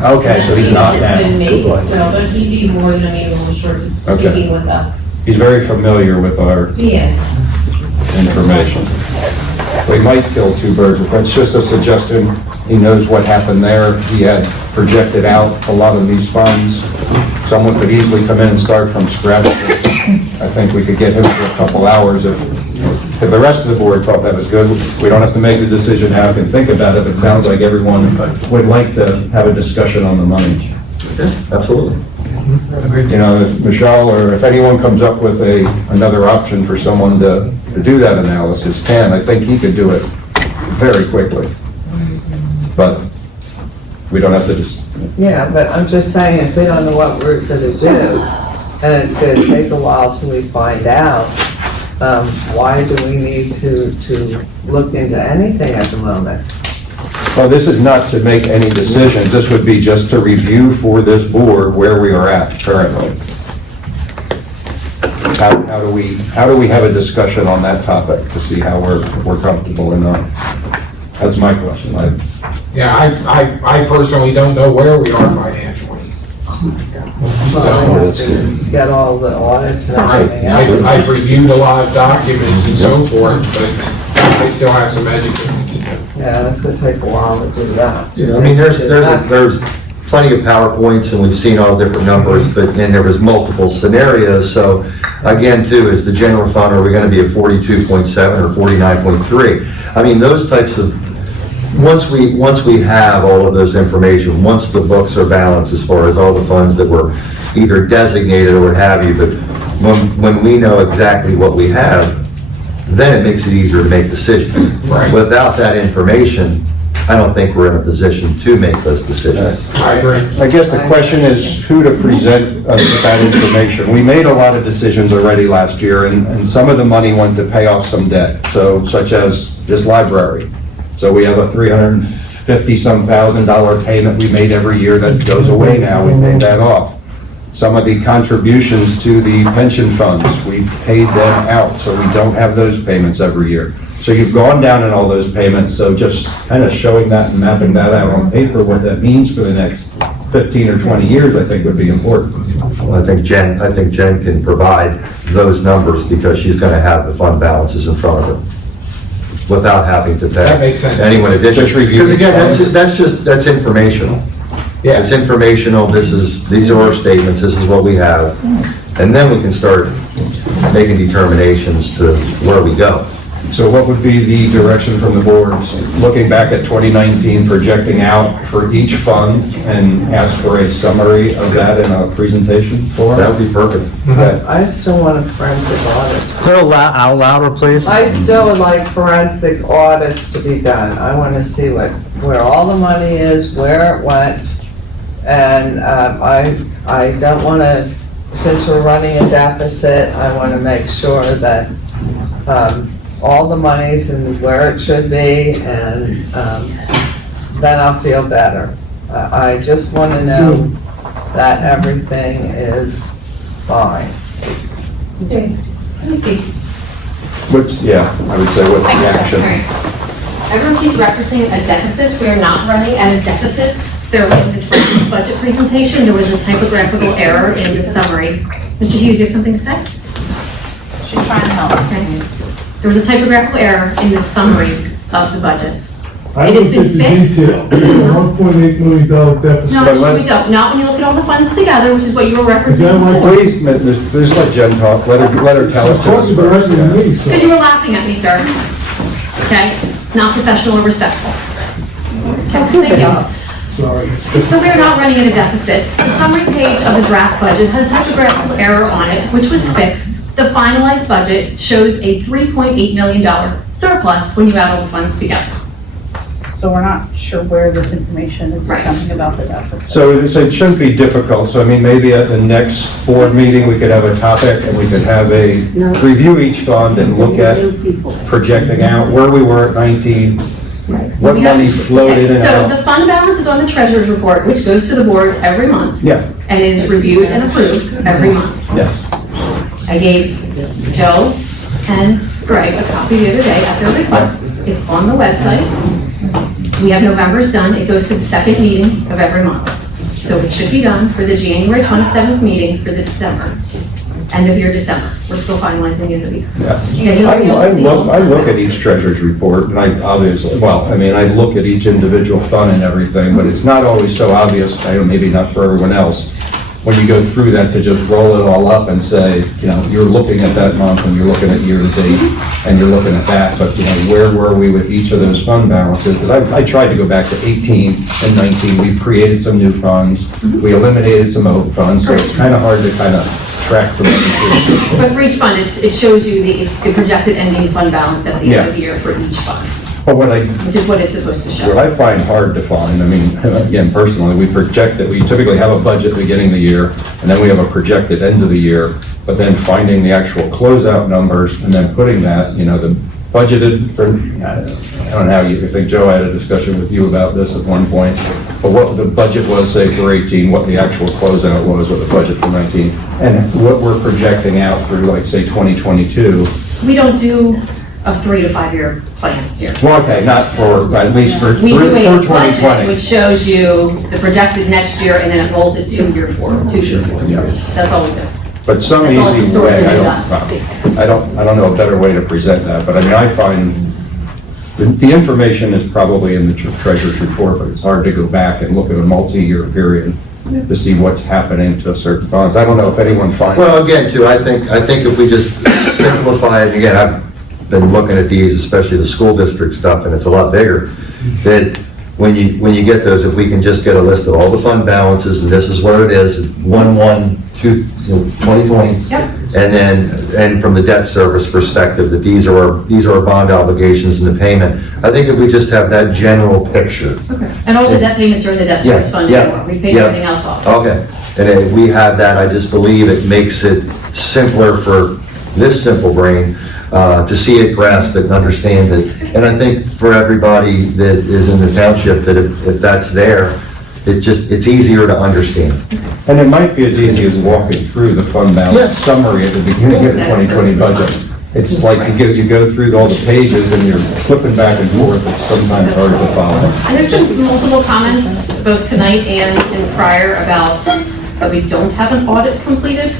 Okay, so he's not now. It's been made, so, but he'd be more than amenable, sure, to speaking with us. He's very familiar with our Yes. information. We might kill two birds with that's just a suggestion. He knows what happened there. He had projected out a lot of these funds. Someone could easily come in and start from scratch. I think we could get him for a couple hours if the rest of the board thought that was good. We don't have to make the decision now, we can think about it. It sounds like everyone would like to have a discussion on the money. Absolutely. If Michelle or if anyone comes up with another option for someone to do that analysis, I think he could do it very quickly. But we don't have to just... Yeah, but I'm just saying, if we don't know what we're gonna do, and it's gonna take a while till we find out, why do we need to look into anything at the moment? Well, this is not to make any decisions. This would be just to review for this board where we are at currently. How do we have a discussion on that topic to see how we're comfortable or not? That's my question. I personally don't know where we are financially. Get all the audits and everything else. I've reviewed a lot of documents and so forth, but I still have some education to do. Yeah, that's gonna take a while to do that. I mean, there's plenty of PowerPoints, and we've seen all different numbers, and there was multiple scenarios. So again, too, is the general fund, are we going to be at 42.7 or 49.3? I mean, those types of, once we have all of those information, once the books are balanced as far as all the funds that were either designated or what have you, but when we know exactly what we have, then it makes it easier to make decisions. Right. Without that information, I don't think we're in a position to make those decisions. I agree. I guess the question is who to present us with that information. We made a lot of decisions already last year, and some of the money went to pay off some debt, such as this library. So we have a $350-some thousand payment we made every year that goes away now. We paid that off. Some of the contributions to the pension funds, we've paid them out, so we don't have those payments every year. So you've gone down in all those payments, so just kind of showing that and mapping that out on paper, what that means for the next 15 or 20 years, I think would be important. Well, I think Jen can provide those numbers because she's going to have the fund balances in front of her without having to pay That makes sense. anyone additional. Just review Because each again, fund. that's informational. Yeah. It's informational, these are our statements, this is what we have. And then we can start making determinations to where we go. So what would be the direction from the boards, looking back at 2019, projecting out for each fund and ask for a summary of that in a presentation for That us? would be perfect. Okay. I still want a forensic audit. Put it out louder, please. I still would like forensic audits to be done. I want to see where all the money is, where it went. And I don't want to, since we're running a deficit, I want to make sure that all the money's and where it should be, and then I'll feel better. I just want to know that everything is fine. Okay. Let me see. I would say what's the action? All right. Everyone keeps referencing a deficit. We are not running at a deficit. They're running the budget presentation. There was a typographical error in the summary. Mr. Hughes, you have something to say? She's trying to help. Okay. There was a typographical error in the summary of the budget. I It has looked at been the fixed. detail, $1.8 million deficit. No, actually, we don't. Not when you look at all the funds together, which is what you were Is that referencing right? before. Please, there's let Jen talk, let her tell us. She's talking directly to me, so. Because you were laughing at me, sir. Okay? Not professional or respectful. Okay, thank you. Sorry. So we are not running at a deficit. The summary page of the draft budget had a typographical error on it, which was fixed. The finalized budget shows a $3.8 million surplus when you add all the funds together. So we're not sure where this information is Right. coming about the deficit. So it shouldn't be difficult, so I mean, maybe at the next board meeting, we could have a topic and we could have review each fund and look at projecting out where we were at 19, what money flowed in and So the out. fund balance is on the treasurer's report, which goes to the board every month. Yeah, And is reviewed and approved every month. yeah. I gave Joe and Greg a copy the other day at their request. It's on the website. We have November's done. It goes to the second meeting of every month. So it should be done for the January 27th meeting for the December, end of year December. We're still finalizing the end of the year. Yes. Yeah, you'll be able to see all the I look at fund each treasurer's report, and I obviously, I look at each individual fund and everything, but it's not always so obvious, maybe not for everyone else, when you go through that to just roll it all up and say, you're looking at that month and you're looking at year to date and you're looking at that, but where were we with each of those fund balances? Because I tried to go back to 18 and 19. We've created some new funds. We eliminated some old funds, so it's kind of hard to track the money through the system. But for each fund, it shows you the projected ending fund balance at the end of the year for each fund, But which is what it's supposed to show. what I find hard to find, again, personally, we project that we typically have a budget beginning of the year, and then we have a projected end of the year, but then finding the actual closeout numbers and then putting that, the budgeted for, I don't know how I think Joe had a discussion with you about this at one point, but what the budget was, say, for 18, what the actual closeout was, what the budget for 19, and what we're projecting out through, like, say, 2022. We don't do a 3 to 5 year plan here. Well, okay, not for, at least for We do a budget 2020. which shows you the projected next year and then it rolls it 2 year forward, 2 year forward. Yeah. That's all we do. But some That's all it's easy historically way, been done. I don't know a better way to present that, but I find the information is probably in the treasurer's report, but it's hard to go back and look at a multi-year period to see what's happening to certain funds. I don't know if anyone finds. Well, again, too, I think if we just simplify it, again, I've been looking at these, especially the school district stuff, and it's a lot bigger, that when you get those, if we can just get a list of all the fund balances, and this is where it is, 1/1/2020. Yep. And from the debt service perspective, that these are our bond obligations and the payment. I think if we just have that general picture. And all the debt payments are in the debt service fund Yeah, anymore. We paid yeah. everything else off. Okay, and if we have that, I just believe it makes it simpler for this simple brain to see it, grasp it, and understand it. And I think for everybody that is in the township, that if that's there, it's easier to understand. And it might be as easy as walking through the fund balance summary at the beginning of the 2020 budget. It's like you go through all the pages and you're flipping back and forth, it's sometimes hard to follow. And there's been multiple comments, both tonight and prior, about that we don't have an audit completed,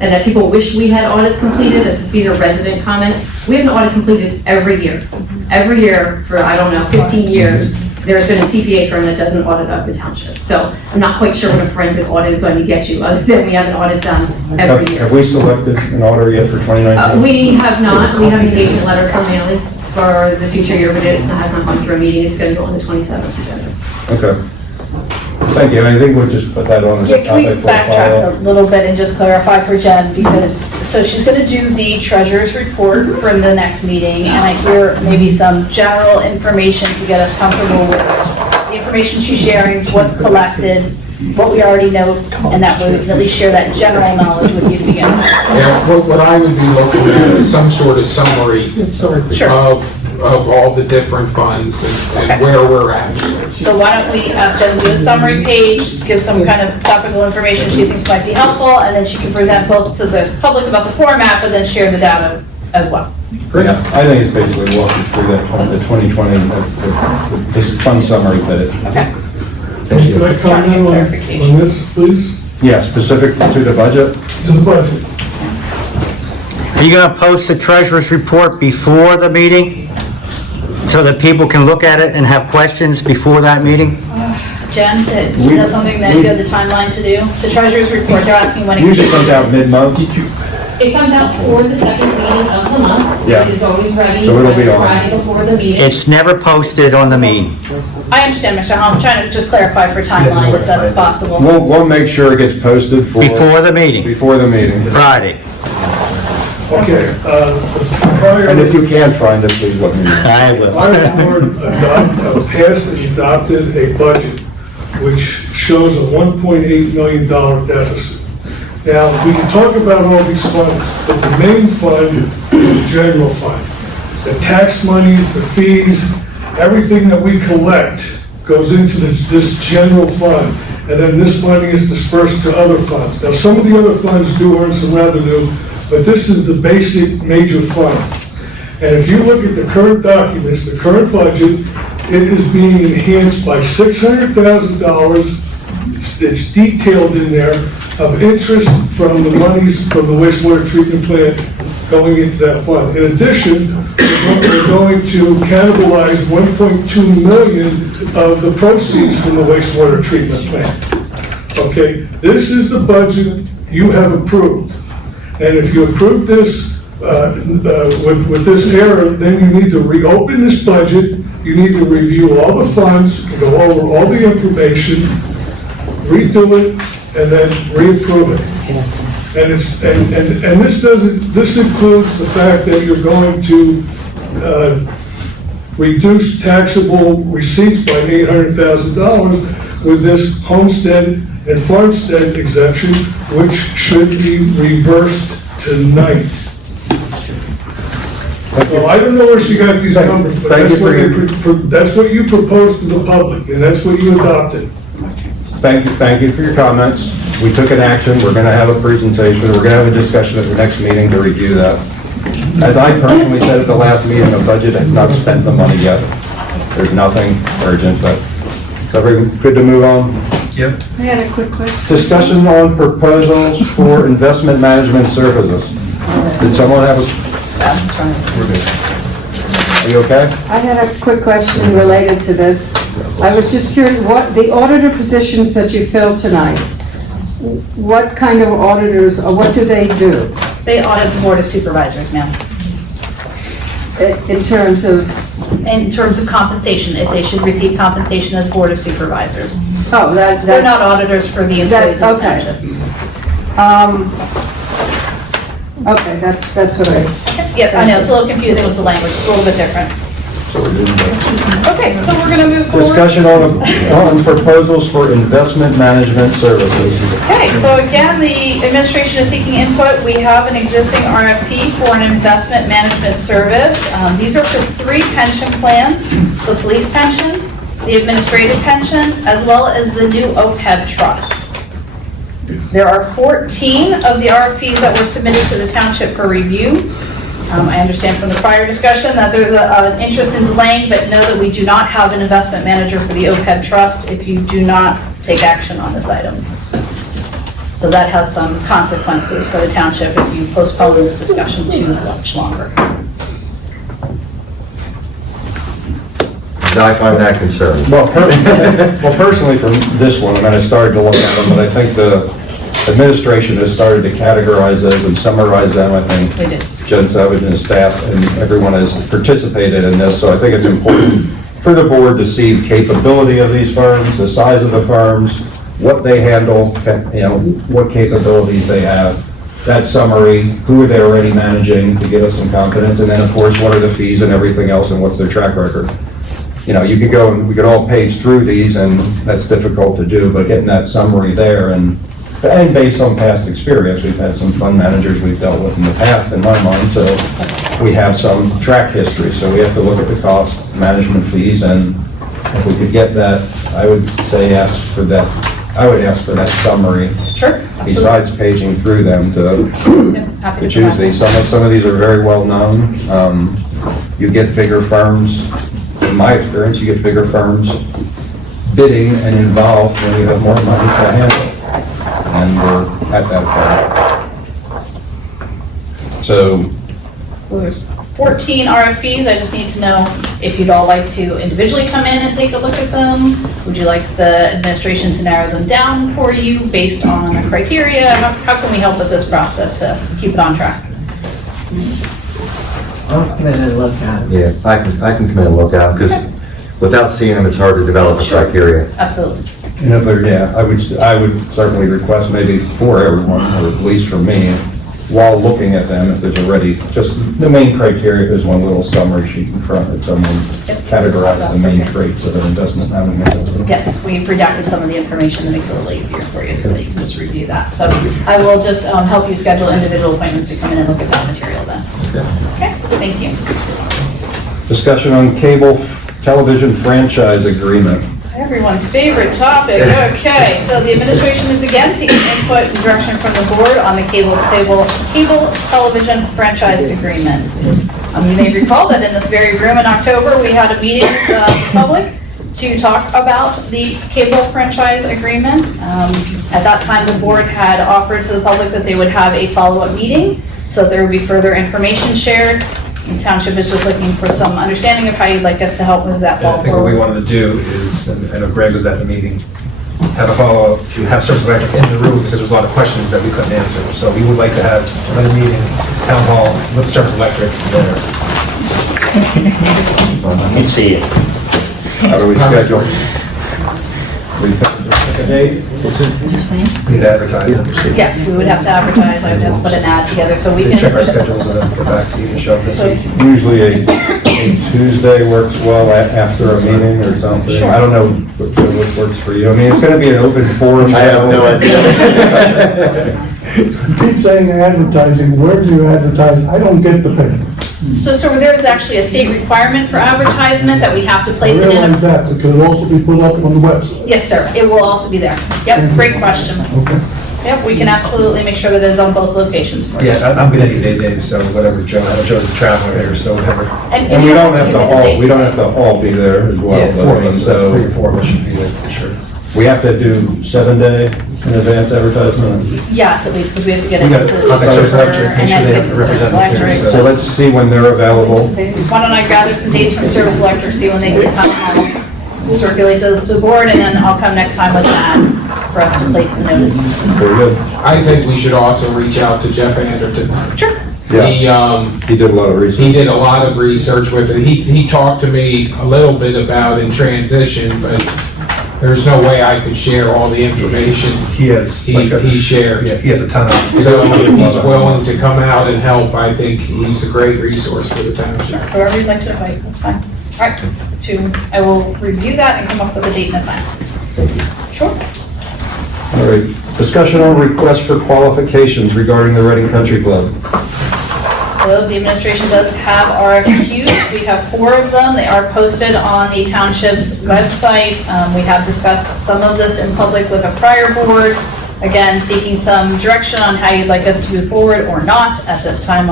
and that people wish we had audits completed. These are resident comments. We have an audit completed every year. Every year for, 15 years, there's been a CPA firm that does an audit of the township. So I'm not quite sure what a forensic audit is going to get you, other than we have an audit done every year. Have we selected an auditor yet for 2019? We have not. We have an engagement letter from Manley for the future year, but it has not gone through a meeting. It's scheduled on the 27th of January. Okay. Thank you. I think we'll just put that on as Yeah, a can we topic for backtrack a follow-up. little bit and just clarify for Jen, because, so she's gonna do the treasurer's report for the next meeting, and I hear maybe some general information to get us comfortable with the information she's sharing, what's collected, what we already know, and that way we can at least share that general knowledge with you to begin with. Yeah, what I would be looking at is some sort of summary Sure. of all the different funds and where we're at. So why don't we ask Jen to do a summary page, give some kind of topical information she thinks might be helpful, and then she can present both to the public about the format, but then share the data as well. Yeah, I think it's basically walking through that, the 2020, this fund summary bit. Okay. Thank you. Can I comment on this, please? Yeah, specific to the budget? To the budget. Are you gonna post the treasurer's report before the meeting? So that people can look at it and have questions before that meeting? Jen, is that something that you have the timeline to do? The treasurer's report, they're asking when it Usually comes out mid-month. It comes out for the second meeting of the month. Yeah. It is always ready So it'll be the on. Friday before the meeting. It's never posted on the meeting. I understand, Mr. Hall, I'm trying to just clarify for timeline if that's possible. We'll make sure it gets posted for... Before the meeting, Before the meeting. Friday. Okay, prior. And if you can't find it, please let me know. I will. Our board passed and adopted a budget which shows a $1.8 million deficit. Now, we can talk about all these funds, but the main fund is the general fund. The tax monies, the fees, everything that we collect goes into this general fund, and then this money is dispersed to other funds. Now, some of the other funds do earn some revenue, but this is the basic major fund. And if you look at the current documents, the current budget, it is being enhanced by $600,000. It's detailed in there of interest from the monies from the wastewater treatment plant going into that fund. In addition, we're going to cannibalize 1.2 million of the proceeds from the wastewater treatment plant. Okay, this is the budget you have approved. And if you approve this with this error, then you need to reopen this budget. You need to review all the funds, go over all the information, redo it, and then reapprove it. And it's and this includes the fact that you're going to reduce taxable receipts by $800,000 with this homestead and farmstead exemption, which should be reversed tonight. So I don't know where she got these numbers, but that's what you proposed to the public, and that's what you adopted. Thank you for your comments. We took an action. We're going to have a presentation. We're going to have a discussion at the next meeting to review that. As I personally said at the last meeting, the budget has not spent the money yet. There's nothing urgent, but is everyone good to move on? Yep. I had a quick question. Discussion on proposals for investment management services. Did someone have a... We're good. Are you okay? I had a quick question related to this. I was just curious, what, the auditor positions that you filled tonight, what kind of auditors, or what do they do They audit the Board of Supervisors, ma'am. in terms of, In terms of compensation, if they should receive compensation as Board of Supervisors. oh, that, They're not that's, auditors for the employees of the okay. township. Okay, that's what I, Yep, I know, it's a little confusing with the language, it's a little bit different. So we're doing that. Okay, so we're gonna move forward. Discussion on proposals for investment management services. Okay, so again, the administration is seeking input. We have an existing RFP for an investment management service. These are for 3 pension plans, the police pension, the administrative pension, as well as the new OPEB trust. There are 14 of the RFPs that were submitted to the township for review. I understand from the prior discussion that there's an interest in delaying, but know that we do not have an investment manager for the OPEB trust if you do not take action on this item. So that has some consequences for the township if you postpone this discussion too much longer. I find that concerning. Well, personally, from this one, I mean, I started to look at them, but I think the administration has started to categorize those and summarize them. I think We did. Jen Savage and his staff and everyone has participated in this, so I think it's important for the board to see the capability of these firms, the size of the firms, what they handle, you know, what capabilities they have. That summary, who are they already managing to give us some confidence, and then of course, what are the fees and everything else, and what's their track record? You know, you could go and we could all page through these, and that's difficult to do, but getting that summary there, and based on past experience, we've had some fund managers we've dealt with in the past, in my mind, so we have some track history, so we have to look at the cost, management fees, and if we could get that, I would say ask for that, I would ask for that summary. Sure. Besides paging through them to Happy to to choose provide. these. Some of these are very well known. You get bigger firms, in my experience, you get bigger firms bidding and involved when you have more money to handle. And we're at that point. So, Well, there's 14 RFPs. I just need to know if you'd all like to individually come in and take a look at them. Would you like the administration to narrow them down for you based on a criteria? How can we help with this process to keep it on track? I'll come in and look at it. Yeah, I can come in and look at them, because without seeing them, it's hard to develop a Sure. criteria. Absolutely. and if there, yeah, I would certainly request maybe for everyone, or at least for me, while looking at them, if there's already, just the main criteria, if there's one little summary sheet in front that someone categorizes the main traits of an investment manager. Yes, we've redacted some of the information to make it a little easier for you so that you can just review that. So I will just help you schedule individual appointments to come in and look at that material then. Okay, thank you. Discussion on cable television franchise agreement. Everyone's favorite topic. Okay, so the administration is again seeking input and direction from the board on the cable television franchise agreement. You may recall that in this very room in October, we had a meeting with the public to talk about the cable franchise agreement. At that time, the board had offered to the public that they would have a follow-up meeting, so there would be further information shared. The township is just looking for some understanding of how you'd like us to help move that I ball think what we forward. wanted to do is, and I know Greg was at the meeting, have a follow-up, we have Service Electric in the room because there's a lot of questions that we couldn't answer. So we would like to have another meeting, town hall, with Service Electric there. I can see it. How do we schedule? We Pick a date, need to advertise it. Yes, we would have to advertise, I would have to put an ad together so we can. Check our schedules and then get back to you and show up this So- week. Usually a Tuesday works well after a meeting or something. Sure. I don't know what works for you. I mean, it's going to be an open forum. I have no idea. Keep saying advertising, where do you advertise? I don't get the pay. So there is actually a state requirement for advertisement that we have to I place it realize in. that, but can it also be put up on the website? Yes, sir, it will also be there. Yep, great question. Okay. Yep, we can absolutely make sure that it is on both locations for you. Yeah, I'm good any day, Dave, so whatever, Joe, I know Joe's the traveler here, so whatever. And we don't have to all, we don't have to all be there as well. Yeah, but I 4 of mean, us, so 3 or 4 of us should be there, for sure. we have to do 7-day in advance advertisement. Yes, at least, because we have to get it We to got the to contact Service paper Electric, make and sure then they get have to the the Service representative Electric. here, So let's see when they're available. Why don't I gather some dates from Service Electric, see when they can come, I'll circulate those to the board, and then I'll come next time with that for us to place the notice. Very good. I think we should also reach out to Jeff Anderton. Sure. Yeah, he did a lot of He research. did a lot of research with it. He talked to me a little bit about in transition, but there's no way I could share all the information He has, he shared. yeah, he has a ton of. So if he's willing to come out and help, I think he's a great resource for the township. Whoever you'd like to invite, that's fine. All right, I will review that and come up with a date and a time. Sure. All right, discussion on request for qualifications regarding the Reading Country Club. So the administration does have RFQs. We have 4 of them. They are posted on the township's website. We have discussed some of this in public with a prior board. Again, seeking some direction on how you'd like us to move forward or not at this time.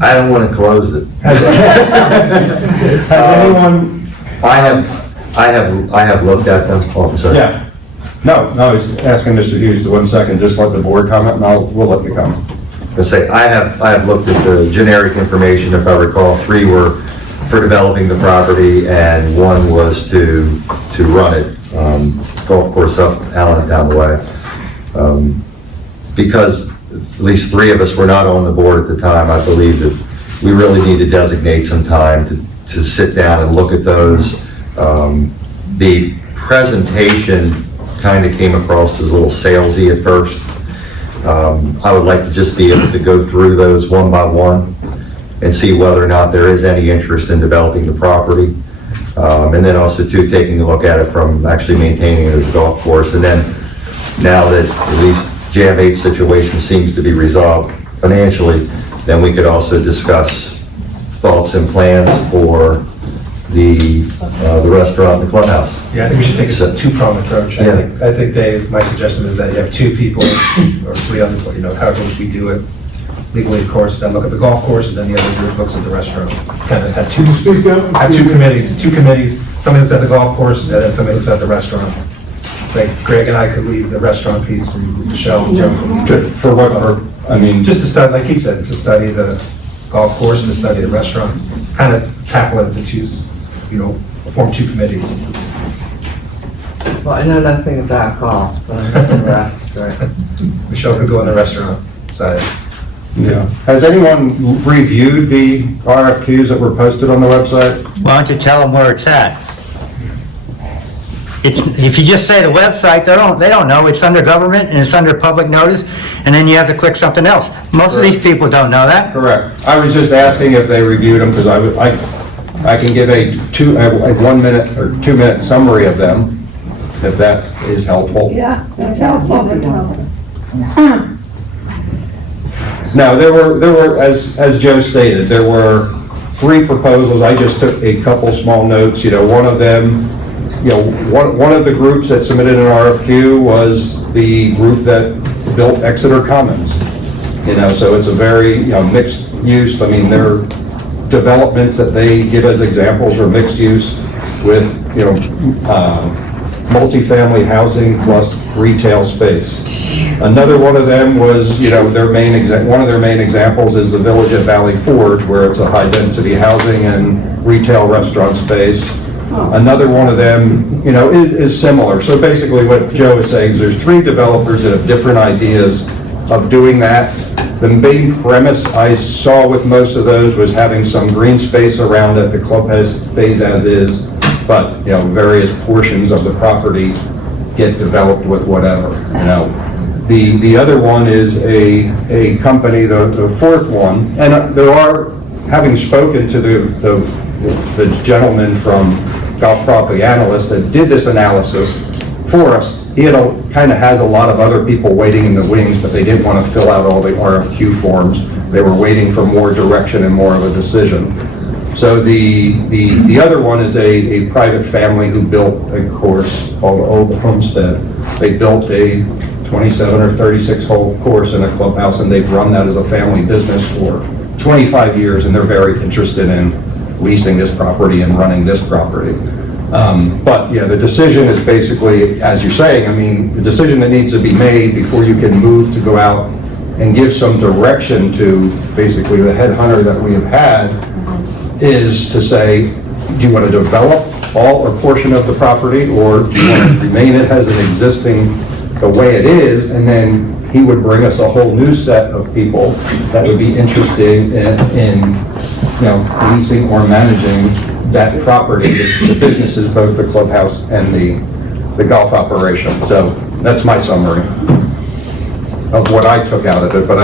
I don't want to close it. Has anyone, I have looked at them. Oh, I'm sorry. yeah, no, I was asking Mr. Hughes to 1 second, just let the board comment, and we'll let me comment. I have looked at the generic information, if I recall, 3 were for developing the property and 1 was to run it, golf course up Allen down the way. Because at least 3 of us were not on the board at the time, I believe that we really need to designate some time to sit down and look at those. The presentation kind of came across as a little salesy at first. I would like to just be able to go through those one by one and see whether or not there is any interest in developing the property. And then also too, taking a look at it from actually maintaining it as a golf course. And then now that at least Jam 8 situation seems to be resolved financially, then we could also discuss thoughts and plans for the restaurant and the clubhouse. Yeah, I think we should take a 2-pronged approach. I think, Dave, my suggestion is that you have 2 people or 3 other, however we do it legally, of course, then look at the golf course, and then the other group looks at the restaurant. Kind of have 2 committees. Somebody looks at the golf course, and then somebody looks at the restaurant. Like Greg and I could lead the restaurant piece, and Michelle and Joe could. For what, Just to study, like he said, to study the golf course, to study the restaurant, kind of tackle it into 2, form 2 committees. Well, I know nothing about golf, but I know the rest, right? Michelle could go on the restaurant side. Yeah. Has anyone reviewed the RFQs that were posted on the website? Why don't you tell them where it's at? If you just say the website, they don't know. It's under government and it's under public notice, and then you have to click something else. Most of these people don't know that. Correct. I was just asking if they reviewed them, because I can give a 1 minute or 2 minute summary of them, if that is helpful. Yeah, that's helpful. No, there were, as Joe stated, there were 3 proposals. I just took a couple small notes. One of them, one of the groups that submitted an RFQ was the group that built Exeter Commons. So it's a very, mixed use. I mean, their developments that they give as examples are mixed use with, multifamily housing plus retail space. Another one of them was, one of their main examples is the Village at Valley Forge, where it's a high-density housing and retail restaurant space. Another one of them, is similar. So basically what Joe is saying is there's 3 developers that have different ideas of doing that. The main premise I saw with most of those was having some green space around it. The clubhouse stays as is, but, various portions of the property get developed with whatever, The other one is a company, the 4th one, and there are, having spoken to the gentleman from Golf Property Analyst that did this analysis for us, he kind of has a lot of other people waiting in the wings, but they didn't want to fill out all the RFQ forms. They were waiting for more direction and more of a decision. So the other one is a private family who built a course called Old Homestead. They built a 27 or 36 hole course in a clubhouse, and they've run that as a family business for 25 years, and they're very interested in leasing this property and running this property. But yeah, the decision is basically, as you're saying, the decision that needs to be made before you can move to go out and give some direction to basically the headhunter that we have had is to say, do you want to develop all or portion of the property, or do you want to remain it as an existing, the way it is, and then he would bring us a whole new set of people that would be interested in leasing or managing that property, the businesses, both the clubhouse and the golf operation. So that's my summary of what I took out of it, but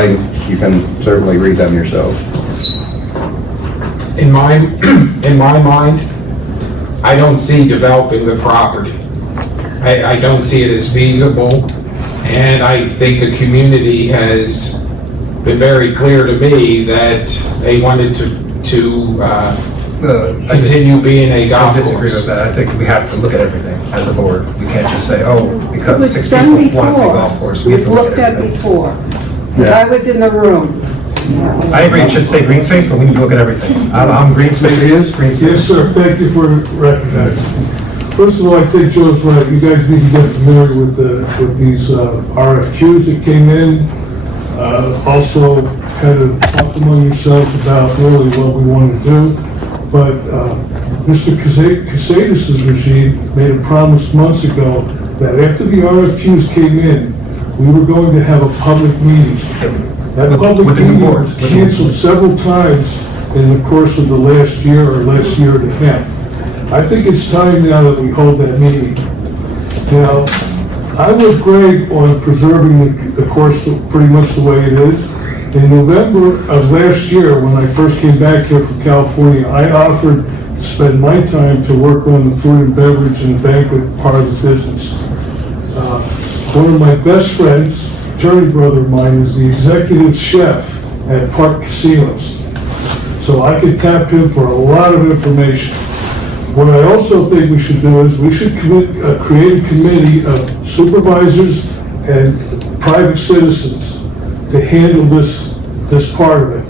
you can certainly read them yourself. In my mind, I don't see developing the property. I don't see it as feasible, and I think the community has been very clear to me that they wanted to continue being a golf I disagree course. with that. I think we have to look at everything as a board. We can't just say, because It was 6 done people want to play before. golf course. We It have was to looked at everything. before. 'Cause I was in the room. I agree, it should say green space, but we need to look at everything. I'm green space, green Yes, space. sir, thank you for recognizing. First of all, I think Joe's right. You guys need to get familiar with these RFQs that came in. Also, kind of talk among yourselves about really what we want to do. But Mr. Casadas's regime made a promise months ago that after the RFQs came in, we were going to have a public meeting. That public with the new meeting board. was canceled several times in the course of the last year or last year and a half. I think it's time now that we hold that meeting. Now, I'm with Greg on preserving the course pretty much the way it is. In November of last year, when I first came back here from California, I offered to spend my time to work on the food and beverage and banquet part of the business. One of my best friends, fraternity brother of mine, is the executive chef at Park Casinos. So I could tap him for a lot of information. What I also think we should do is we should create a committee of supervisors and private citizens to handle this part of it.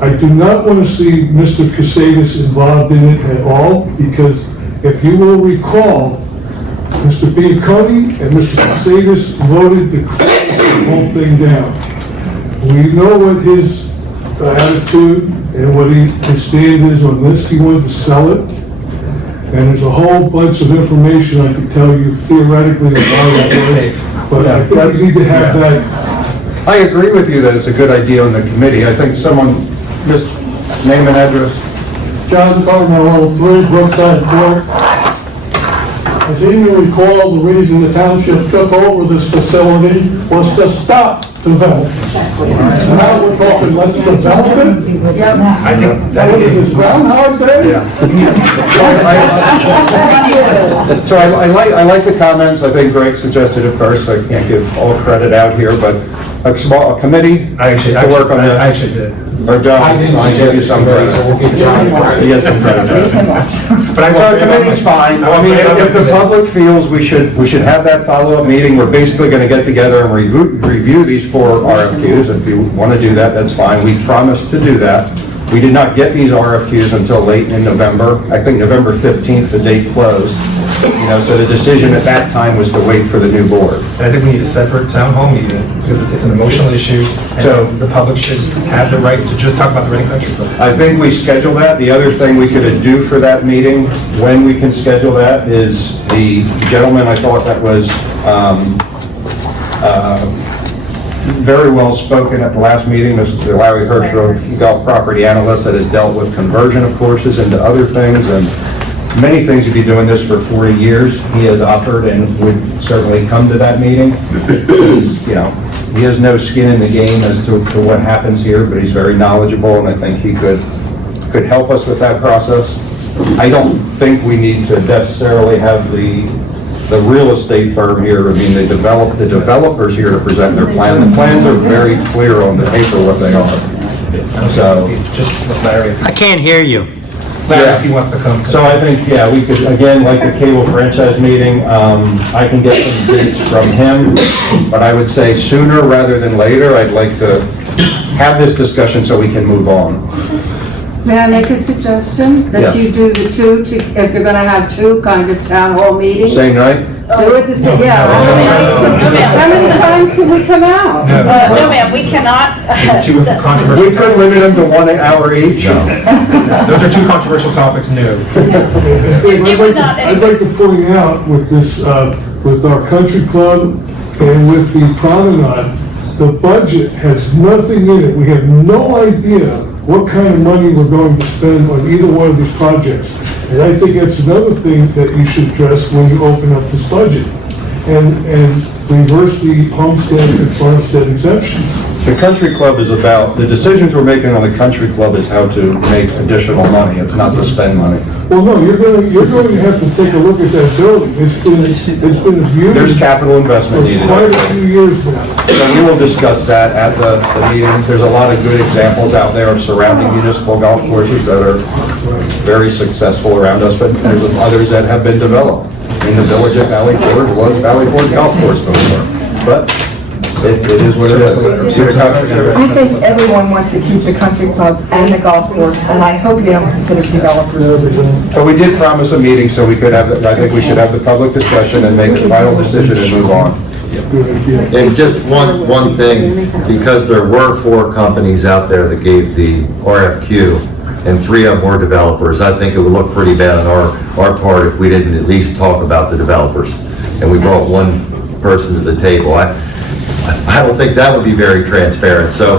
I do not want to see Mr. Casadas involved in it at all, because if you will recall, Mr. Bianconi and Mr. Casadas voted to close the whole thing down. We know what his attitude and what his stand is on this. He wanted to sell it. And there's a whole bunch of information I could tell you theoretically about that, but I think we need to have that. I agree with you that it's a good idea on the committee. I think someone, just name and address. John Cardinal, 3 Brookside Court. I seem to recall the reason the township took over this facility was to stop development. Now we're talking, let's develop it? I think that What is this, Groundhog Day? So I like the comments. I think Greg suggested it first. I can't give all credit out here, but a committee to work on that. I actually did. Or John, I didn't I'll give you suggest some it, so we'll credit. give John credit. He gets some credit. But I So a committee's fine. I mean, if the public feels we should have that follow-up meeting, we're basically going to get together and review these 4 RFQs. If you want to do that, that's fine. We promised to do that. We did not get these RFQs until late in November. I think November 15th, the date closed. So the decision at that time was to wait for the new board. And I think we need a separate town hall meeting, because it's an emotional issue, so the public should have the right to just talk about the Reading Country Club. I think we schedule that. The other thing we could do for that meeting, when we can schedule that, is the gentleman, I thought that was very well spoken at the last meeting, Mr. Larry Hirschrow, golf property analyst that has dealt with conversion of courses into other things, and many things. He'd be doing this for 40 years. He has offered and would certainly come to that meeting. He has no skin in the game as to what happens here, but he's very knowledgeable, and I think he could help us with that process. I don't think we need to necessarily have the real estate firm here. I mean, the developers here to present their plan. The plans are very clear on the paper what they are. So, Just with Larry, I can't hear you. if he wants to come. So I think, we could, again, like the cable franchise meeting, I can get some dates from him, but I would say sooner rather than later. I'd like to have this discussion so we can move on. May I make a suggestion? That Yeah. you do the two, if you're gonna have 2 kind of town hall meetings? Same night? Do it the same, yeah. How many times can we come out? No, ma'am, we cannot. Two controversial. We could limit them to 1 hour each. Those are 2 controversial topics, no. It would not, I'd like to point out with this, with our country club and with the promenade, the budget has nothing in it. We have no idea what kind of money we're going to spend on either one of these projects. And I think that's another thing that you should address when you open up this budget. And reverse the homestead and farmstead exemptions. The country club is about, the decisions we're making on the country club is how to make additional money. It's not to spend money. Well, no, you're going to have to take a look at that building. It's been abused. There's capital investment For needed. quite a few years now. So we will discuss that at the meeting. There's a lot of good examples out there of surrounding municipal golf courses that are very successful around us, but there's others that have been developed. In the village at Valley Forge was Valley Forge Golf Course before, but it is what it is. I think everyone wants to keep the country club and the golf course, and I hope you don't consider developers. But we did promise a meeting, so we could have, I think we should have the public discussion and make a final decision and move on. And just one thing, because there were 4 companies out there that gave the RFQ, and 3 of them were developers, I think it would look pretty bad on our part if we didn't at least talk about the developers, and we brought one person to the table. I don't think that would be very transparent. So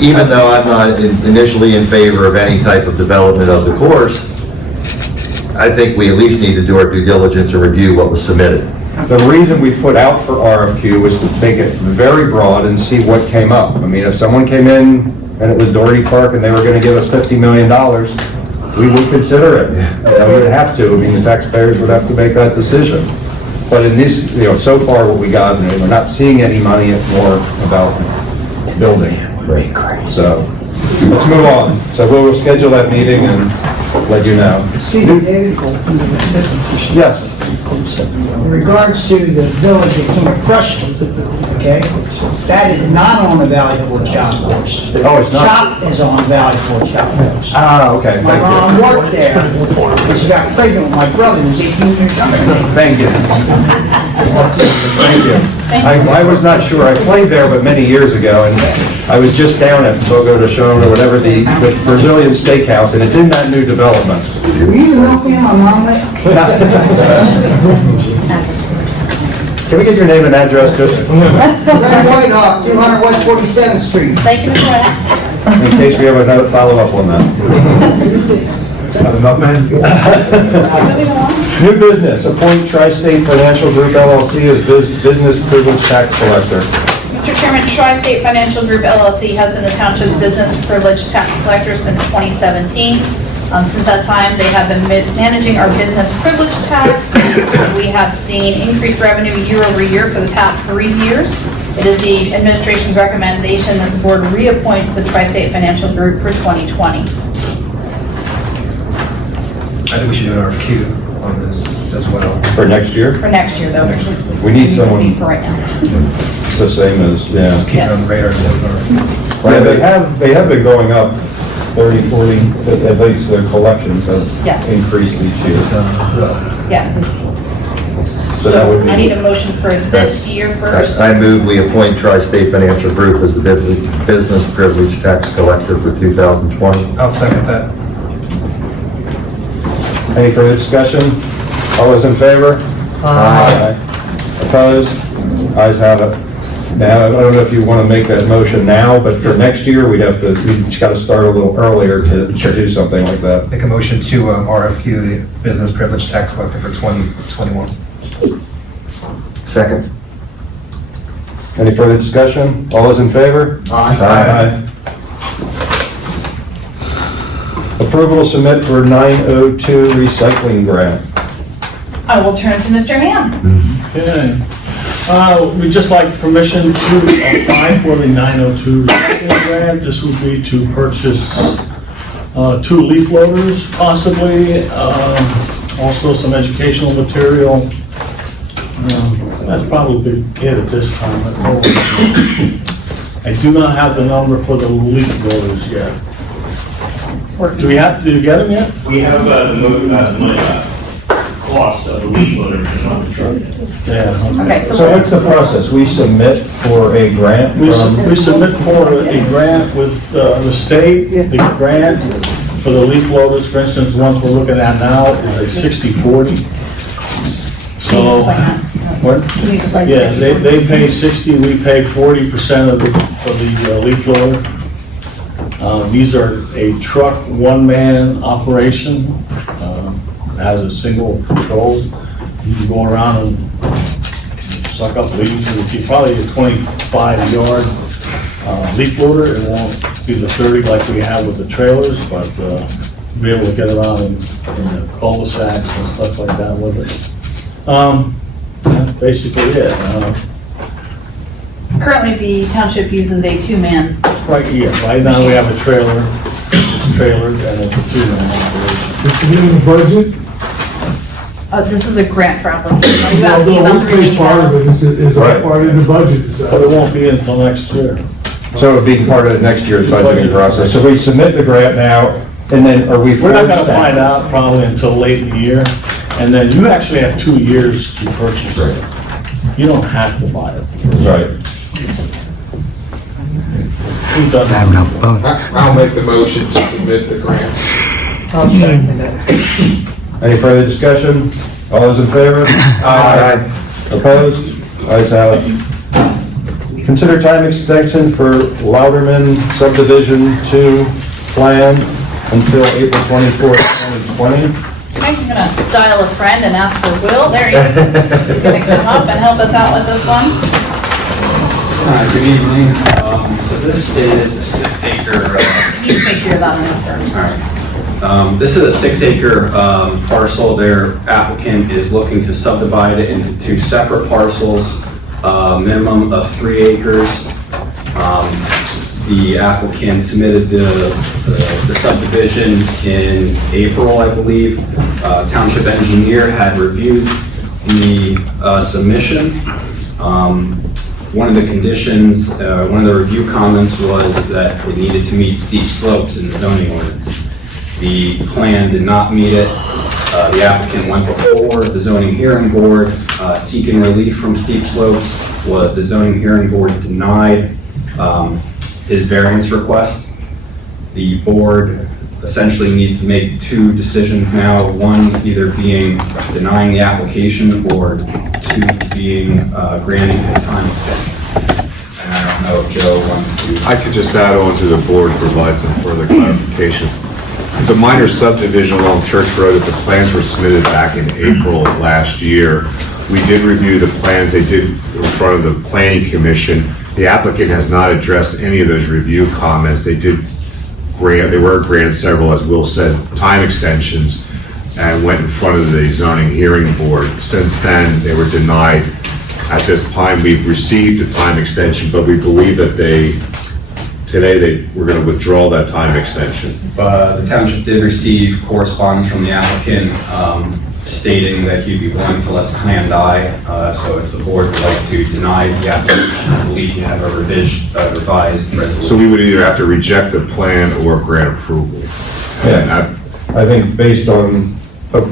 even though I'm not initially in favor of any type of development of the course, I think we at least need to do our due diligence and review what was submitted. The reason we put out for RFQ was to make it very broad and see what came up. I mean, if someone came in and it was Doherty Park and they were going to give us $50 million, we would consider it. We would have to. I mean, the taxpayers would have to make that decision. But in this, so far what we got, we're not seeing any money. It's more about building. So let's move on. So we'll schedule that meeting and let you know. Yes. In regards to the village of King of Prussia, okay, that is not on the Valley Forge Golf Course. Oh, it's not? Shop is on Valley Forge Golf Course. Ah, okay. My mom worked there, and she got pregnant with my brother, who was 18 years younger than me. Thank you. Thank you. I was not sure. I played there, but many years ago, and I was just down at Fogo de Chão or whatever, the Brazilian steakhouse, and it's in that new development. Were you the milkman my mom met? Can we get your name and address, just Red Whitehawk, 200 West 47th Street. Thank you, Mr. White. in case we have another follow-up on that? Have enough, man? New business, appoint Tri-State Financial Group LLC as business privilege tax collector. Mr. Chairman, Tri-State Financial Group LLC has been the township's business privilege tax collector since 2017. Since that time, they have been managing our business privilege tax. We have seen increased revenue year over year for the past 3 years. It is the administration's recommendation that the board reappoints the Tri-State Financial Group for 2020. I think we should do an RFQ on this as well. For next year? For next year, though. We need It needs to be someone, for right now. it's the same as, yeah. Just keep it on the radar. Well, they have been going up 30, 40, at least the collections have Yes. increased each year. Yeah. So that would I need a be, motion for this year first. I move we appoint Tri-State Financial Group as the business privilege tax collector for 2020. I'll second that. any further discussion? All those in favor? Aye. Opposed? Ayes have it. Now, I don't know if you want to make that motion now, but for next year, we just got to start a little earlier to do something like that. Make a motion to RFQ the business privilege tax collector for 2021. Second. Any further discussion? All those in favor? Aye. Approval to submit for 902 recycling grant. I will turn to Mr. Ham. Okay. We'd just like permission to apply for the 902 recycling grant. This would be to purchase 2 leaf loaders, possibly, also some educational material. That's probably it at this time. I do not have the number for the leaf loaders yet. Do you get them yet? We have the cost of the leaf loader on the truck. Yeah. Okay, So what's the process? We submit for a grant We from, submit for a grant with the state. The grant for the leaf loaders, for instance, the ones we're looking at now is a 60/40. So, what? Can you explain? Yeah, they pay 60, we pay 40% of the leaf loader. These are a truck, one-man operation, has a single control. You can go around and suck up leaves. It's probably a 25-yard leaf loader. It won't be the 30 like we have with the trailers, but be able to get around in the cul-de-sacs and stuff like that with it. That's basically it. Currently, the township uses a 2-man. Right here, right now we have a trailer, it's trailered, and it's a 2-man operation. It's in the budget? This is a grant for application. Are you Well, asking about the the remaining part of it balance? is Right. part of the budget, is But it that? won't be until next year. so it would be part of next year's budgeting process. So we submit the grant now, and then are we We're not forced gonna find out probably until late in the year, and then you actually have 2 years to purchase it. You don't have to buy it. Right. Who doesn't? I'll make the motion to submit the grant. I'll second it. Any further discussion? All those in favor? Aye. Opposed? Ayes have it. Consider time extension for Louderman subdivision 2 plan until April 24th, 2020. Okay, I'm gonna dial a friend and ask for Will. There he is. He's gonna come up and help us out with this one. Hi, good evening. So this is a 6-acre, Can you make sure you're loud enough for all right. This is a 6-acre parcel. Their applicant is looking to subdivide it into 2 separate parcels, minimum of 3 acres. The applicant submitted the subdivision in April, I believe. Township engineer had reviewed the submission. One of the conditions, one of the review comments was that it needed to meet steep slopes in the zoning ordinance. The plan did not meet it. The applicant went before the zoning hearing board seeking relief from steep slopes. What the zoning hearing board denied his variance request. The board essentially needs to make 2 decisions now, one either being denying the application or 2 being granting a time extension. And I don't know if Joe wants to. I could just add on to the board, provide some further clarifications. It's a minor subdivision along Church Road that the plans were submitted back in April of last year. We did review the plans they did in front of the Planning Commission. The applicant has not addressed any of those review comments. They were granted several, as Will said, time extensions and went in front of the zoning hearing board. Since then, they were denied. At this time, we've received a time extension, but we believe that today we're going to withdraw that time extension. The township did receive correspondence from the applicant stating that he'd be willing to let the plan die. So if the board would like to deny the application, I believe you have a revised resolution. So we would either have to reject the plan or grant approval. Yeah, I think based on.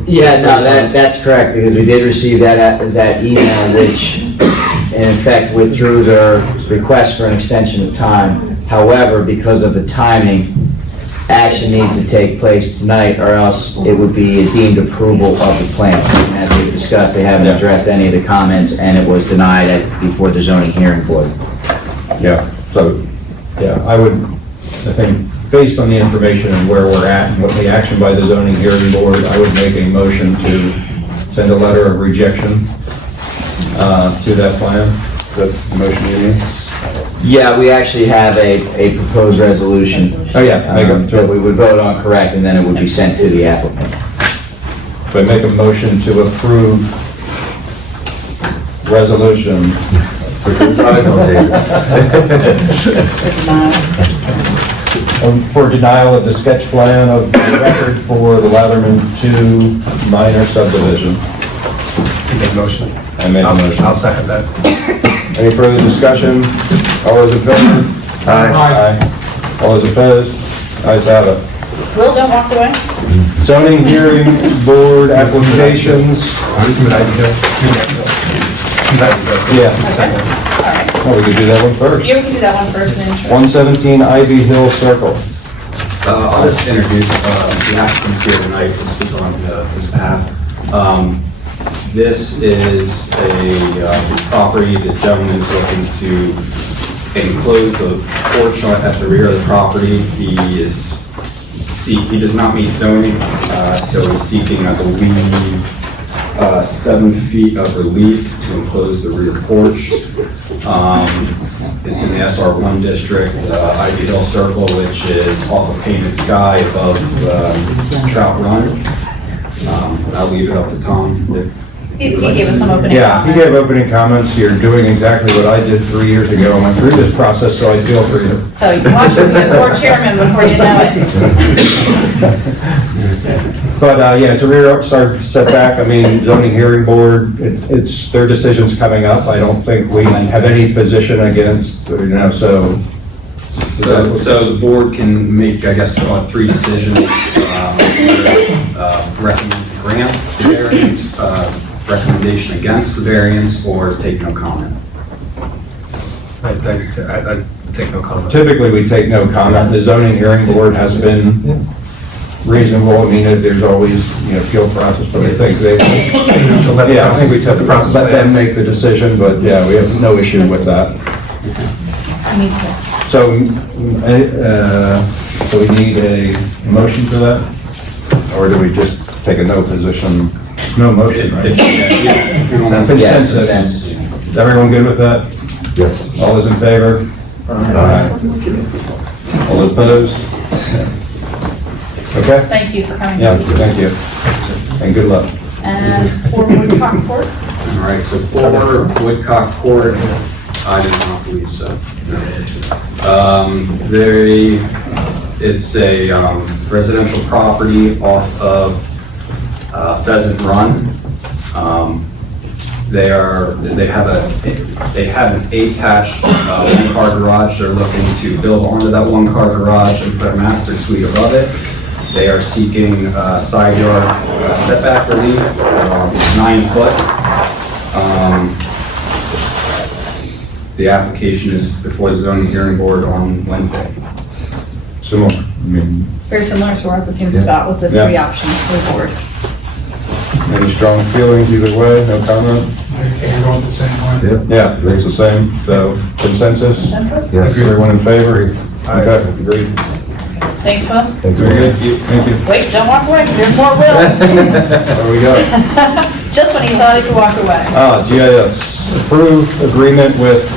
Yeah, no, that's correct, because we did receive that email, which in effect withdrew their request for an extension of time. However, because of the timing, action needs to take place tonight, or else it would be a deemed approval of the plans. As we've discussed, they haven't addressed any of the comments, and it was denied before the zoning hearing board. Yeah, so, yeah, I think based on the information and where we're at and what the action by the zoning hearing board, I would make a motion to send a letter of rejection to that plan. Is that the motion you mean? Yeah, we actually have a proposed resolution. Oh, yeah, make them that we would vote on, correct, and then it would be sent to the applicant. So I make a motion to approve resolution. For denial of the sketch plan of the record for the Latherman 2 minor subdivision. You made a motion. I made a motion. I'll second that. Any further discussion? All those in favor? Aye. All those opposed? Ayes have it. Will, don't walk away. Zoning hearing board applications. Yeah. Well, we could do that one first. You can do that one first and then. 117 Ivy Hill Circle. I'll just introduce the applicants here tonight to speak on his behalf. This is a property the gentleman is looking to enclose the porch at the rear of the property. He does not meet zoning, so he's seeking, I believe, 7 feet of relief to enclose the rear porch. It's in the SR1 district, Ivy Hill Circle, which is off of Painted Sky above Trout Run. I'll leave it up to Tom. He gave us some opening Yeah, he comments. gave opening comments. You're doing exactly what I did 3 years ago. I went through this process, so I feel for you. So you watch him be the board chairman before you know it. But, yeah, it's a rear setback. I mean, zoning hearing board, it's their decision's coming up. I don't think we have any position against, so. So the board can make, I guess, 3 decisions. Recommend grant the variance, recommendation against the variance or take no comment. I'd take no comment. Typically, we take no comment. The zoning hearing board has been reasonable. I mean, there's always, appeal process, but I think I think we took the process, let them make the decision, but yeah, we have no issue with that. So, so we need a motion for that? Or do we just take a no position? No motion, right? Consensus. Is everyone good with that? Yes. All those in favor? Aye. All those opposed? Okay? Thank you for coming. Yeah, thank you. And good luck. And for Woodcock Court? All right, so for Woodcock Court, I do not believe so. It's a residential property off of Pheasant Run. They have an attached one-car garage. They're looking to build onto that one-car garage and put a master suite above it. They are seeking side yard setback relief, 9 foot. The application is before the zoning hearing board on Wednesday. Similar. Very similar, so we're at the same spot with the Yeah. 3 options for the board. Any strong feelings either way? No comment? Yeah, it's the same. So consensus? Consensus? Yes. Everyone in favor? Okay, agreed. Thanks, Will. Very good. Thank you. Wait, don't walk away, there's more Will. There we go. Just when he thought he could walk away. GIS. Approve agreement with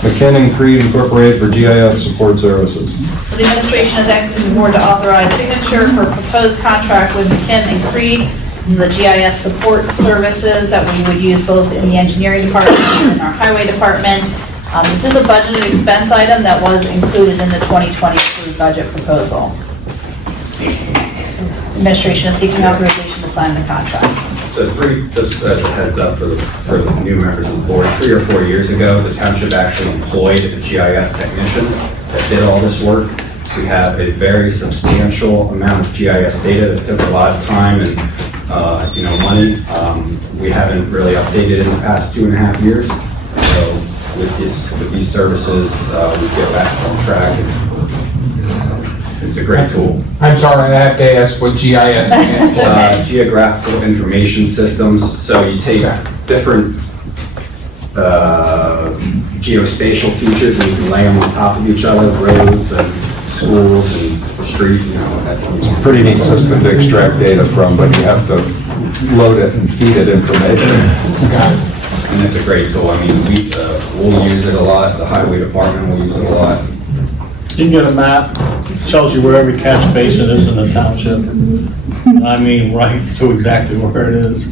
McKim and Creed Incorporated for GIS support services. So the administration has acted the board to authorize signature for proposed contract with McKim and Creed. This is the GIS support services that we would use both in the engineering department and in our highway department. This is a budgeted expense item that was included in the 2023 budget proposal. Administration is seeking authorization to sign the contract. So just as a heads up for the new members of the board, 3 or 4 years ago, the township actually employed a GIS technician that did all this work. We have a very substantial amount of GIS data that took a lot of time and money. We haven't really updated in the past 2.5 years. So with these services, we get back on track. And it's a great tool. I'm sorry, I have to ask what GIS stands for. Geographical information systems. So you take different geospatial features and you can lay them on top of each other, roads and schools and street, Pretty neat system to extract data from, but you have to load it and feed it information. And it's a great tool. I mean, we'll use it a lot. The highway department will use it a lot. You can get a map, tells you where every catch basin is in the township. I mean, right to exactly where it is.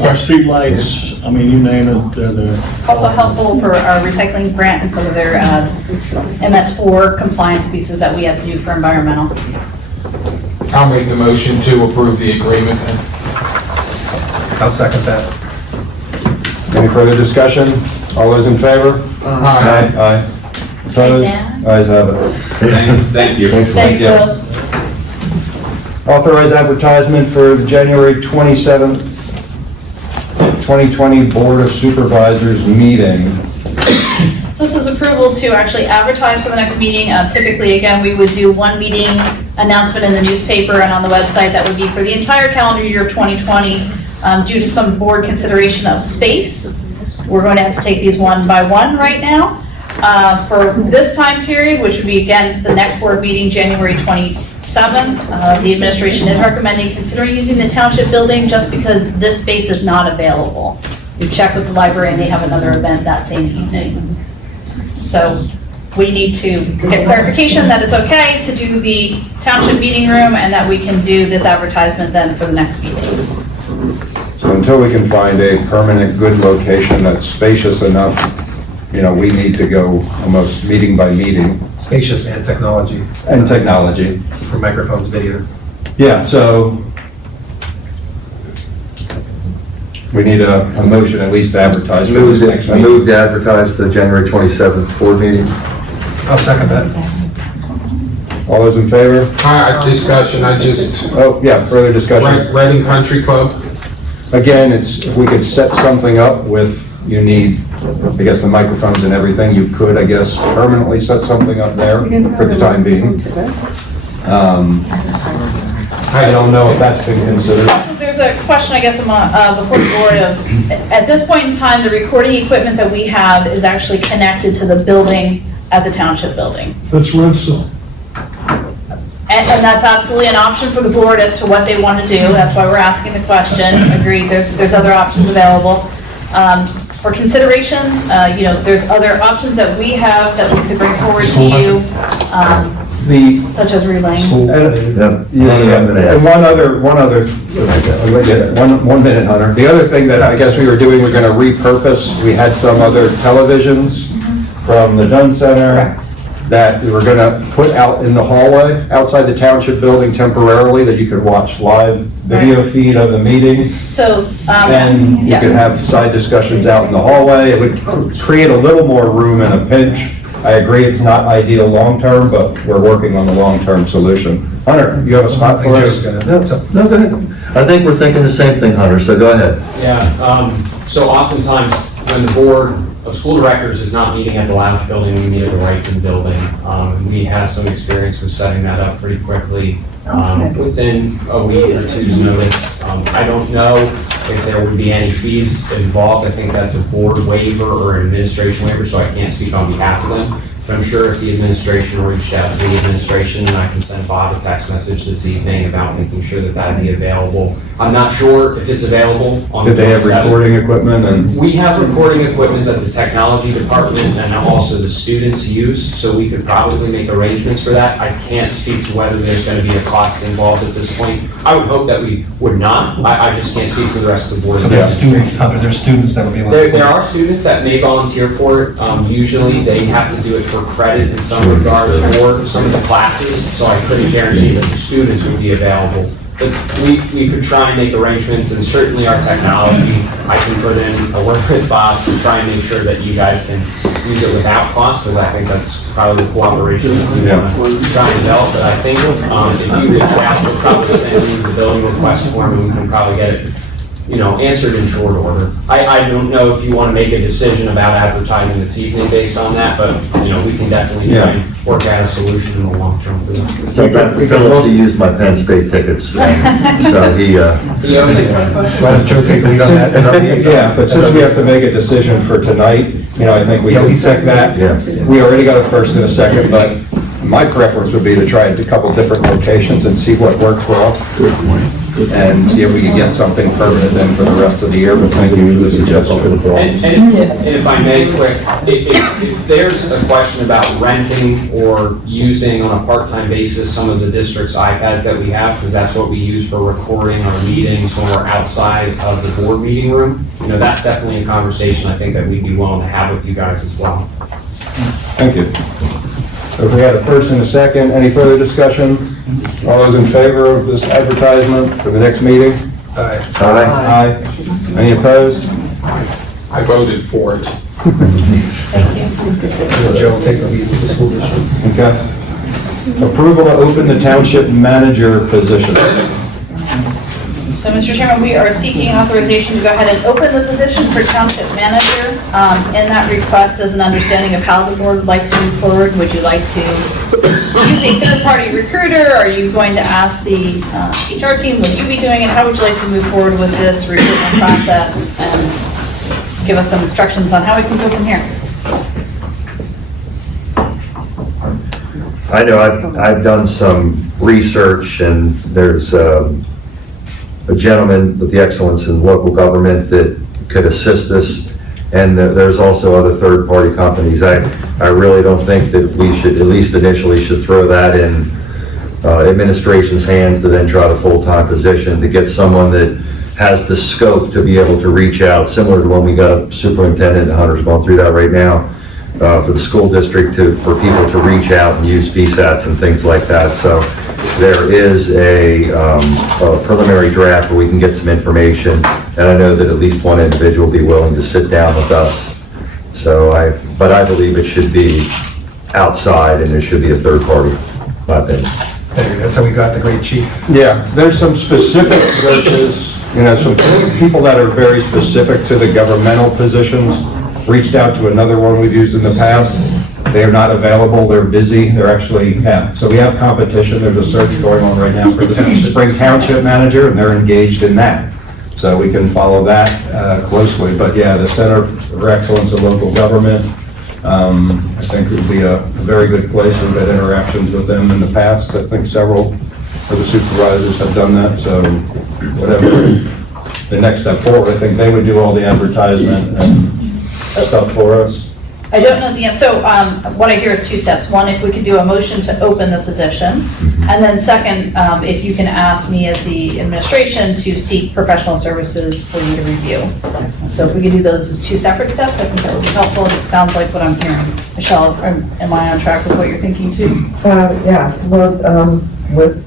Our streetlights, I mean, you name it, they're there. Also helpful for our recycling grant and some of their MS4 compliance pieces that we have to do for environmental. I'll make the motion to approve the agreement. I'll second that. Any further discussion? All those in favor? Aye. Aye. Opposed? Dan? Ayes have it. Thank you. Thanks, Will. Authorize advertisement for the January 27th, 2020 Board of Supervisors meeting. So this is approval to actually advertise for the next meeting. Typically, again, we would do one meeting announcement in the newspaper and on the website. That would be for the entire calendar year of 2020. Due to some board consideration of space, we're going to have to take these one by one right now. For this time period, which would be, again, the next board meeting, January 27th, the administration is recommending considering using the township building just because this space is not available. We've checked with the library and they have another event that same evening. So we need to get clarification that it's okay to do the township meeting room and that we can do this advertisement then for the next meeting. So until we can find a permanent good location that's spacious enough, we need to go almost meeting by meeting. Spacious and technology. And technology. For microphones, videos. Yeah, so we need a motion at least to advertise for this next I meeting. move to advertise the January 27th board meeting. I'll second that. All those in favor? Discussion, Oh, yeah, further discussion. Reading Country Club. again, it's, if we could set something up with, you need, I guess, the microphones and everything, you could, I guess, permanently set something up there for the time being. I don't know if that's been considered. There's a question, I guess, before the board of, at this point in time, the recording equipment that we have is actually connected to the building at the township building. That's red zone. And that's absolutely an option for the board as to what they want to do. That's why we're asking the question. Agreed, there's other options available. For consideration, there's other options that we have that we could bring forward to you, such as relaying. And one other, 1 minute, Hunter. The other thing that I guess we were doing, we're gonna repurpose, we had some other televisions from the Dunn Center. Correct. That we were gonna put out in the hallway, outside the township building temporarily, that you could watch live video feed of the meeting. So, And you could have side discussions out in the hallway. It would create a little more room in a pinch. I agree it's not ideal long-term, but we're working on the long-term solution. Hunter, you have a spot for us? No, go ahead. I think we're thinking the same thing, Hunter, so go ahead. Yeah, so oftentimes when the board of school directors is not meeting at the Lounge building, we meet at the Reichen building. We have some experience with setting that up pretty quickly, within a week or two's notice. I don't know if there would be any fees involved. I think that's a board waiver or an administration waiver, so I can't speak on behalf of them. But I'm sure if the administration reached out to the administration, I can send Bob a text message this evening about making sure that that'd be available. I'm not sure if it's available on the Did they have 27th. recording equipment and? We have recording equipment that the technology department and also the students use, so we could probably make arrangements for that. I can't speak to whether there's going to be a cost involved at this point. I would hope that we would not. I just can't speak for the rest of the board. So there's students, Hunter, there's students that will be able There to. are students that may volunteer for it. Usually, they have to do it for credit in some regard or some of the classes, so I couldn't guarantee that the students would be available. But we could try and make arrangements, and certainly our technology, I can put in a word with Bob to try and make sure that you guys can use it without cost, because I think that's probably the cooperation that we want to try and develop. But I think if you reach out, we'll probably send you the building request form, and we can probably get it, answered in short order. I don't know if you want to make a decision about advertising this evening based on that, but, we can definitely try and work out a solution in the long term for that. So Phillips, he used my Penn State tickets, so he, He owns it. Why don't Joe take the lead on that? Yeah, but since we have to make a decision for tonight, I think we can pick that. Yeah. We already got a first and a second, but my preference would be to try it at a couple different locations and see what works well. And see if we can get something permanent then for the rest of the year, but thank you for the suggestion. And if I may, quick, if there's a question about renting or using on a part-time basis some of the district's iPads that we have, because that's what we use for recording our meetings when we're outside of the board meeting room, that's definitely a conversation I think that we'd be willing to have with you guys as well. Thank you. So if we had a first and a second, any further discussion? All those in favor of this advertisement for the next meeting? Aye. Aye. Any opposed? I voted for it. Joe will take the lead with the school district. Okay. Approval to open the township manager position. So, Mr. Chairman, we are seeking authorization to go ahead and open the position for township manager. In that request is an understanding of how the board would like to move forward. Would you like to use a third-party recruiter? Are you going to ask the HR team? Would you be doing it? How would you like to move forward with this recruitment process? And give us some instructions on how we can go from here. I know I've done some research, and there's a gentleman with the excellence in local government that could assist us, and there's also other third-party companies. I really don't think that we should, at least initially, should throw that in administration's hands to then try the full-time position, to get someone that has the scope to be able to reach out, similar to when we got a superintendent, Hunter's going through that right now, for the school district, for people to reach out and use PSATs and things like that. So there is a preliminary draft where we can get some information, and I know that at least one individual will be willing to sit down with us. So but I believe it should be outside, and there should be a third party, my opinion. That's how we got the great chief. Yeah, there's some specific searches some people that are very specific to the governmental positions reached out to another one we've used in the past. They are not available, they're busy, they're actually, so we have competition, there's a search going on right now for the Spring Township Manager, and they're engaged in that. So we can follow that closely, but yeah, the Center for Excellence in Local Government, I think would be a very good place. We've had interactions with them in the past. I think several of the supervisors have done that, so whatever the next step forward, I think they would do all the advertisement and stuff for us. I don't know the answer. So what I hear is two steps. One, if we could do a motion to open the position. And then second, if you can ask me as the administration to seek professional services for you to review. So if we could do those as two separate steps, I think that would be helpful. It sounds like what I'm hearing. Michelle, am I on track with what you're thinking too? Yes, well, with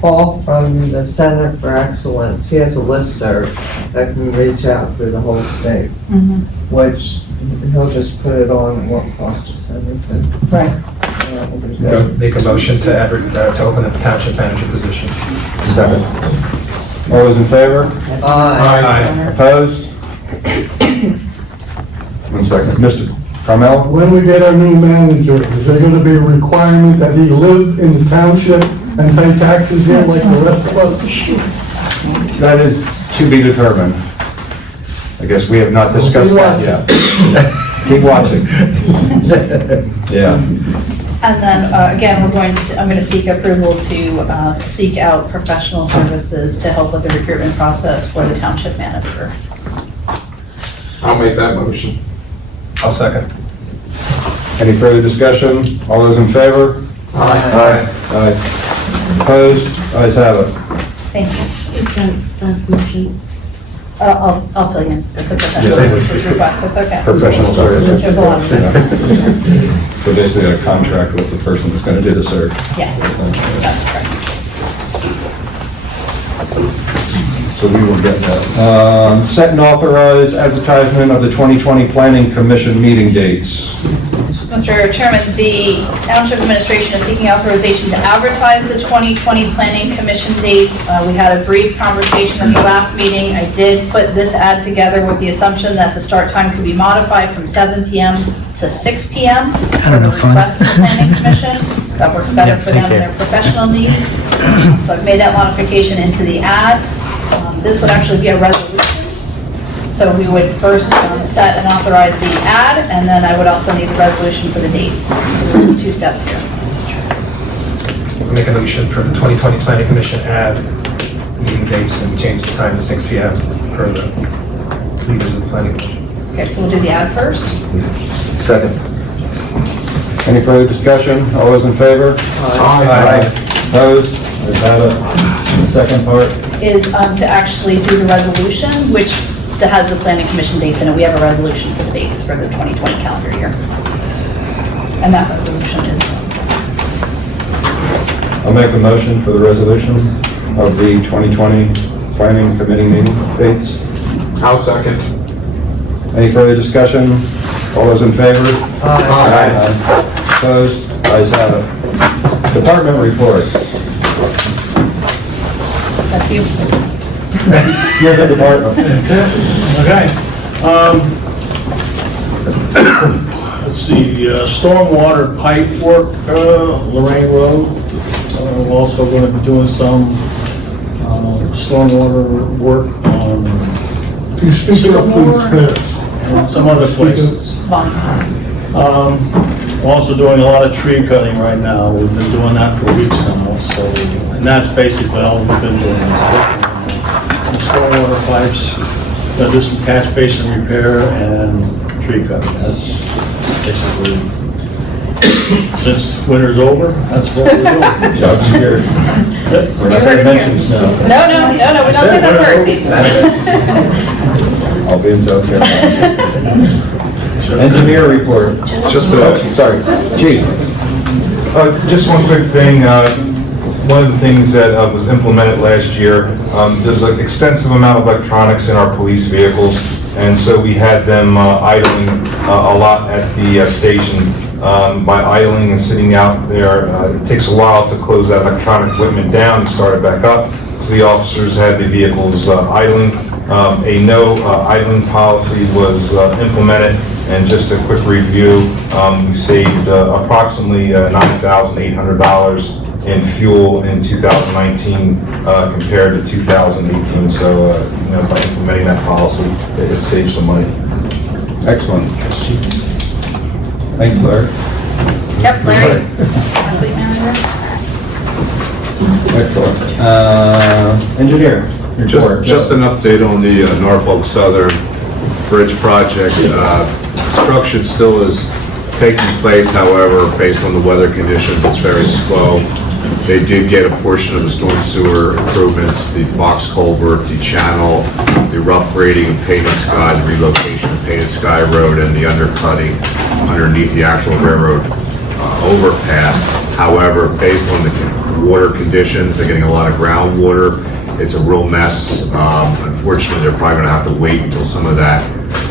Paul from the Center for Excellence, he has a listserv that can reach out through the whole state, which he'll just put it on, it won't cost us anything. Right. Make a motion to open the township manager position. Second. All those in favor? Aye. Opposed? One second. Mr. Carmel? When we get our new manager, is there gonna be a requirement that he live in the township and pay taxes here like the rest of us? That is to be determined. I guess we have not discussed that yet. Keep watching. Yeah. And then, again, I'm going to seek approval to seek out professional services to help with the recruitment process for the township manager. I'll make that motion. I'll second. Any further discussion? All those in favor? Aye. Aye. Opposed? Ayes have it. Thank you. Is that last motion? I'll fill you in the professional services request. That's okay. Professional services. There's a lot of this. So basically a contract with the person who's going to do the search. Yes, that's correct. So we will get that. Set and authorize advertisement of the 2020 Planning Commission meeting dates. Mr. Chairman, the Township Administration is seeking authorization to advertise the 2020 Planning Commission dates. We had a brief conversation at the last meeting. I did put this ad together with the assumption that the start time could be modified from 7 p.m. to 6 p.m. for the request of the Planning Commission. That works better for them and their professional needs. So I've made that modification into the ad. This would actually be a resolution. So we would first set and authorize the ad, and then I would also need the resolution for the dates. So there's 2 steps here. Make a motion for the 2020 Planning Commission ad, meeting dates, and change the time to 6 p.m. per the leaders of the Planning Commission. Okay, so we'll do the ad first. Second. Any further discussion? All those in favor? Aye. Opposed? Ayes have it. The second part? Is to actually do the resolution, which has the Planning Commission dates in it. We have a resolution for the dates for the 2020 calendar year. And that resolution is, I'll make a motion for the resolution of the 2020 Planning Committee meeting dates. I'll second. Any further discussion? All those in favor? Aye. Opposed? Ayes have it. Department report. that's you. You're the department. Okay. Let's see, stormwater pipe work, Lorraine Road. We're also going to be doing some stormwater work on Can you speak up, please, Chris? and some other places. We're also doing a lot of tree cutting right now. We've been doing that for weeks now, so, and that's basically all we've been doing. Stormwater pipes, gotta do some catch basin repair and tree cutting. That's basically, since winter's over, that's what we're doing. Job's here. We're not going to mention snow. No, we don't say that word. I'll be in South Carolina. Engineer report. Just Sorry, Chief. just one quick thing. One of the things that was implemented last year, there's an extensive amount of electronics in our police vehicles, and so we had them idling a lot at the station. By idling and sitting out there, it takes a while to close that electronic equipment down and start it back up. the officers had the vehicles idling. A no idling policy was implemented, and just a quick review, we saved approximately $9,800 in fuel in 2019 compared to 2018. So, by implementing that policy, it saved some money. Excellent. Thank you, Larry. Yep, Larry, fleet manager. Excellent. Engineer, report. Just an update on the Norfolk Southern Bridge project. Construction still is taking place, however, based on the weather conditions, it's very slow. They did get a portion of the storm sewer improvements, the box culvert, the channel, the rough grading of Painted Sky, the relocation of Painted Sky Road, and the undercutting underneath the actual railroad overpass. However, based on the water conditions, they're getting a lot of groundwater. It's a real mess. Unfortunately, they're probably going to have to wait until some of that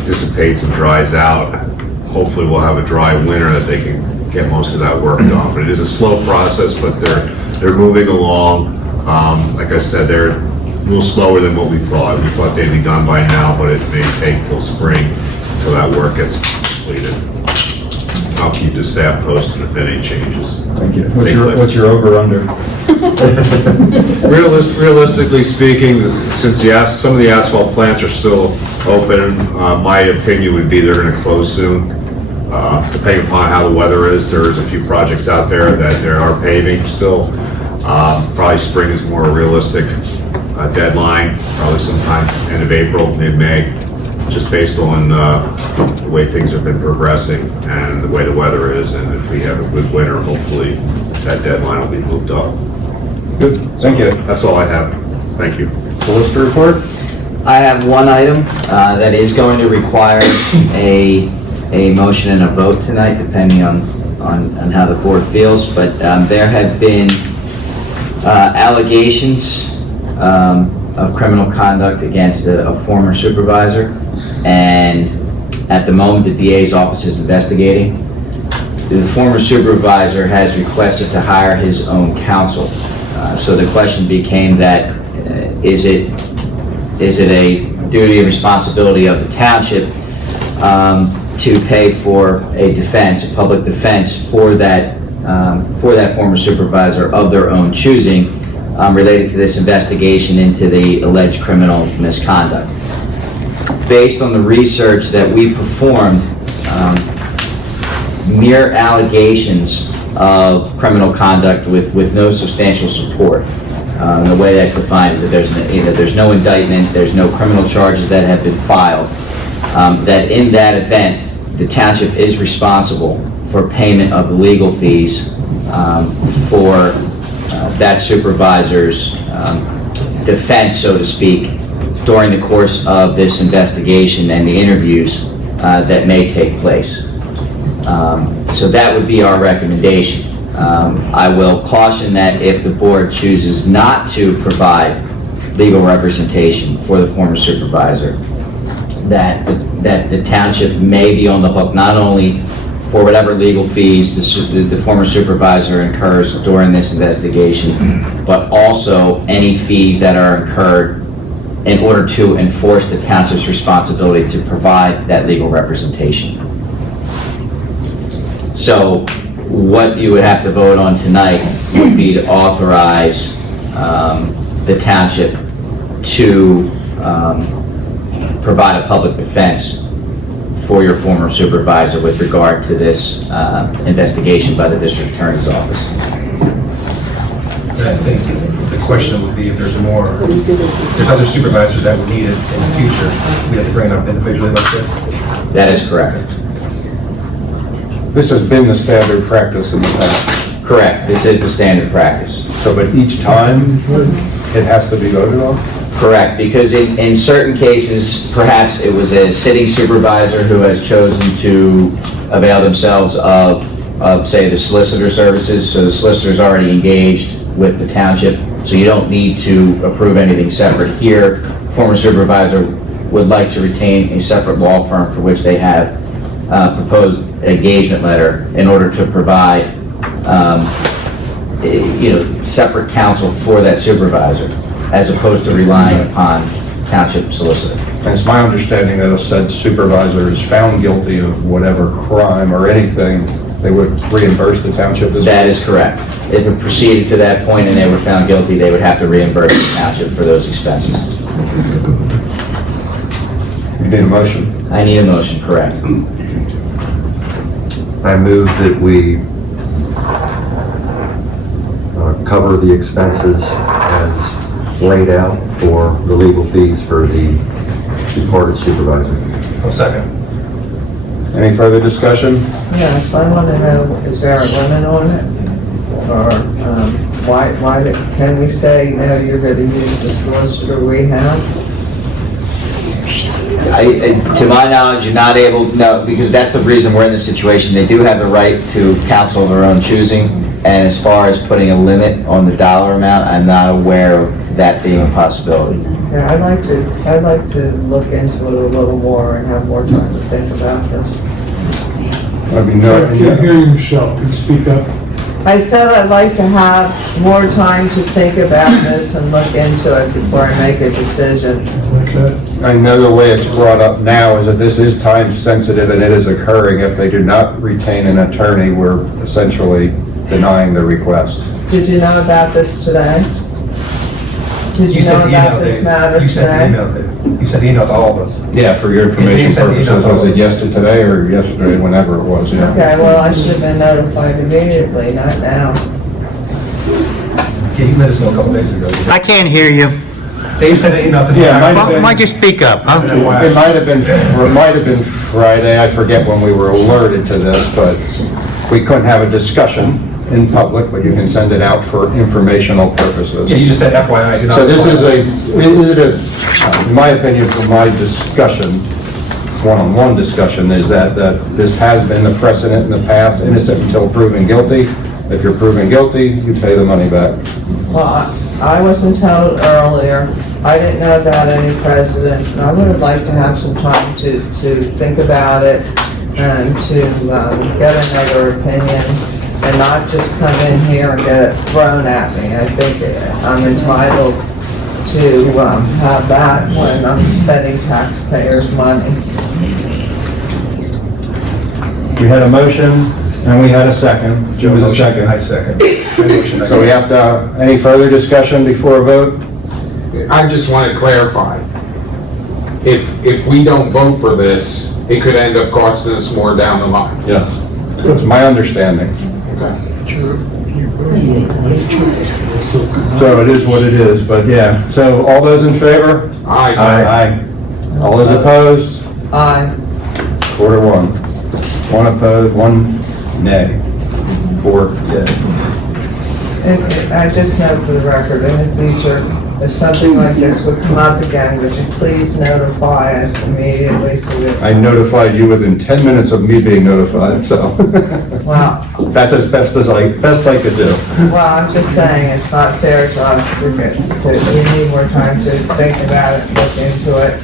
dissipates and dries out. Hopefully, we'll have a dry winter that they can get most of that work done. But it is a slow process, but they're moving along. Like I said, they're a little slower than what we thought. We thought they'd be done by now, but it may take till spring until that work gets completed. I'll keep the staff posted if any changes. Thank you. What's your over-under? Realistically speaking, since some of the asphalt plants are still open, my opinion would be they're going to close soon. Depending upon how the weather is, there's a few projects out there that there are paving still. Probably spring is more a realistic deadline, probably sometime end of April, mid-May, just based on the way things have been progressing and the way the weather is. And if we have a good winter, hopefully that deadline will be moved up. Good, thank you. That's all I have. Thank you. Solicitor report? I have one item that is going to require a motion and a vote tonight, depending on how the board feels, but there have been allegations of criminal conduct against a former supervisor, and at the moment the DA's office is investigating. The former supervisor has requested to hire his own counsel. So the question became that is it a duty and responsibility of the township to pay for a defense, a public defense for that former supervisor of their own choosing, related to this investigation into the alleged criminal misconduct. Based on the research that we performed, mere allegations of criminal conduct with no substantial support. The way that's defined is that there's no indictment, there's no criminal charges that have been filed, that in that event, the township is responsible for payment of legal fees for that supervisor's defense, so to speak, during the course of this investigation and the interviews that may take place. So that would be our recommendation. I will caution that if the board chooses not to provide legal representation for the former supervisor, that the township may be on the hook not only for whatever legal fees the former supervisor incurs during this investigation, but also any fees that are incurred in order to enforce the township's responsibility to provide that legal representation. So what you would have to vote on tonight would be to authorize the township to provide a public defense for your former supervisor with regard to this investigation by the district attorney's office. And I think the question would be if there's other supervisors that would need it in the future, we have to bring it up individually like this? That is correct. This has been the standard practice in the past. Correct. This is the standard practice. So, but each time it has to be voted on? Correct, because in certain cases, perhaps it was a sitting supervisor who has chosen to avail themselves of say, the solicitor services, so the solicitor's already engaged with the township, so you don't need to approve anything separate here. Former supervisor would like to retain a separate law firm for which they have proposed engagement letter in order to provide separate counsel for that supervisor. as opposed to relying upon township solicitor. And it's my understanding that if said supervisor is found guilty of whatever crime or anything, they would reimburse the township as That well? is correct. If it proceeded to that point and they were found guilty, they would have to reimburse the township for those expenses. You need a motion? I need a motion, correct. I move that we cover the expenses as laid out for the legal fees for the departed supervisor. I'll second. Any further discussion? Yes, I want to know, is there a limit on it? Or can we say, no, you're going to use the solicitor we have? To my knowledge, you're not able, no, because that's the reason we're in this situation. They do have the right to counsel of their own choosing, and as far as putting a limit on the dollar amount, I'm not aware of that being a possibility. Yeah, I'd like to look into it a little more and have more time to think about this. I mean, I can't hear you, Michelle, can you speak up? I said I'd like to have more time to think about this and look into it before I make a decision. Okay. I know the way it's brought up now is that this is time sensitive and it is occurring. If they do not retain an attorney, we're essentially denying the request. Did you know about this today? Did you You know sent the email, about this Dave. matter You sent the today? email, Dave. You sent the email to all of us. Yeah, for your information You sent the email purposes, was it to us. yesterday or yesterday, whenever it was, yeah. Okay, well, I should have been notified immediately, not now. Yeah, you let us know a couple days ago. I can't hear you. Dave sent an email to the Yeah, entire. might have been- Might you speak up, huh? It might have been Friday, I forget when we were alerted to this, but we couldn't have a discussion in public, but you can send it out for informational purposes. Yeah, you just said FYI. do not- So this in my opinion, from my discussion, one-on-one discussion, is that this has been the precedent in the past, innocent until proven guilty. If you're proven guilty, you pay the money back. Well, I wasn't told earlier, I didn't know about any precedent, and I would have liked to have some time to think about it and to get another opinion and not just come in here and get it thrown at me. I think I'm entitled to have that when I'm spending taxpayers' money. We had a motion, and we had a second. Joe was a second. I second. So we have to, any further discussion before a vote? I just want to clarify. If we don't vote for this, it could end up costing us more down the line. Yes. That's my understanding. So it is what it is, but yeah. So all those in favor? Aye. Aye. All those opposed? Aye. 4-1. One opposed, one nay. 4 yea. I just know for the record, in the future, if something like this would come up again, would you please notify us immediately so that, I notified you within 10 minutes of me being notified, so well, that's as best I could do. I'm just saying, it's not fair to us we need more time to think about it, look into it.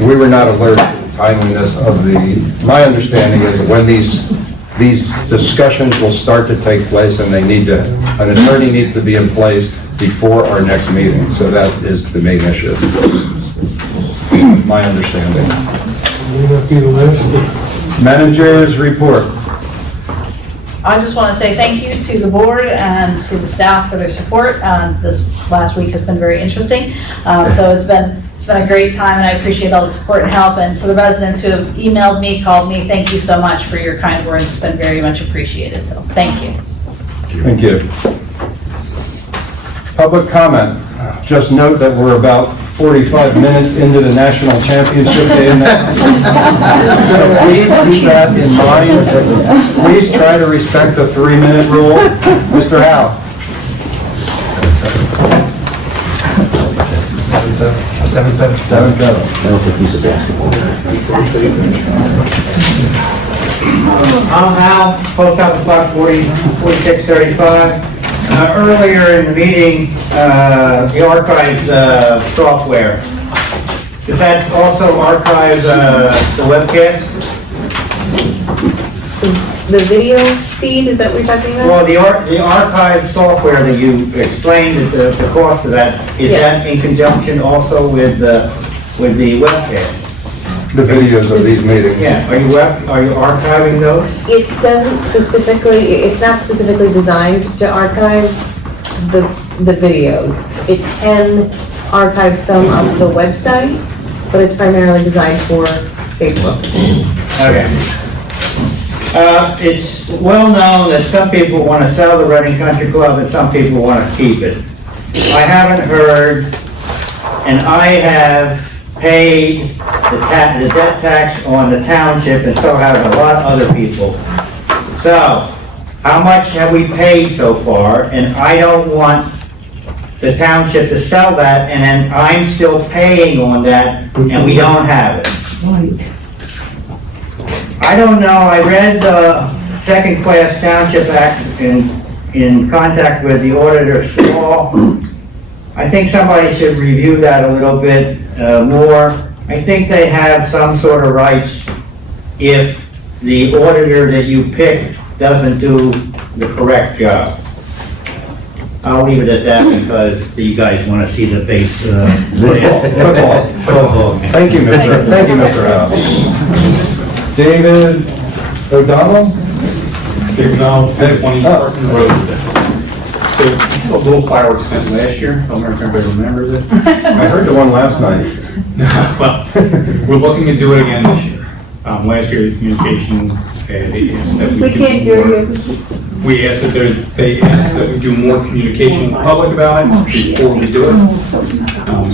We were not alerted to the timeliness of my understanding is that when these discussions will start to take place and an attorney needs to be in place before our next meeting. So that is the main issue. My understanding. Will that be the last? Managers report. I just want to say thank you to the board and to the staff for their support. This last week has been very interesting. So it's been a great time, and I appreciate all the support and help. And to the residents who have emailed me, called me, thank you so much for your kind words. It's been very much appreciated. So thank you. Thank you. Public comment. Just note that we're about 45 minutes into the national championship game now. So please keep that in mind. Please try to respect the 3-minute rule. Mr. Howe. 7-7. 7-7. That's a piece of basketball. I'm Hal, Post Office Box 4635. Earlier in the meeting, the archives software, does that also archive the webcast? The video feed, is that what you're talking about? Well, the archive software that you explained, the cost of that, is Yes. that in conjunction also with the webcast? The videos of these meetings. Yeah, are you archiving those? It doesn't specifically, it's not specifically designed to archive the videos. It can archive some of the website, but it's primarily designed for Facebook. Okay. It's well known that some people want to sell the Reading Country Club and some people want to keep it. I haven't heard, and I have paid the debt tax on the township, and so have a lot of other people. So, how much have we paid so far? And I don't want the township to sell that, and then I'm still paying on that, and we don't have it. I don't know, I read the Second Class Township Act in contact with the Auditor's law. I think somebody should review that a little bit more. I think they have some sort of rights if the auditor that you pick doesn't do the correct job. I'll leave it at that because you guys want to see the base. Football. Thank you, Mr. Howe. David O'Donnell? David O'Donnell, 1020 Parking Road. So, a little fireworks event last year, I don't know if everybody remembers it. I heard the one last night. Well, we're looking to do it again this year. Last year, the communication, they asked that we can't do hear more. you. We asked that they asked that we do more communication in public about it before we do it.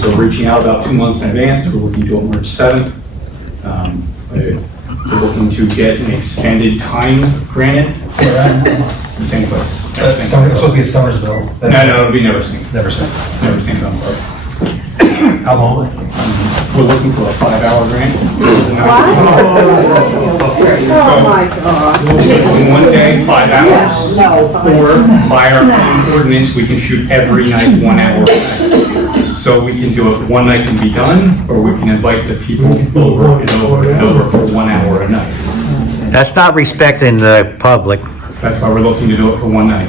So we're reaching out about 2 months in advance. We're looking to do it March 7th. We're looking to get an extended time granted. The same place. It's supposed to be at Summersville. No, it'll be never seen. Never seen. Never seen done. How long? We're looking for a 5-hour grant. Oh, my God. It's 1 day, 5 hours. Or by our own ordinance, we can shoot every night 1 hour. So we can do it one night and be done, or we can invite the people over and over and over for 1 hour a night. That's not respecting the public That's why we're looking to do it for one night.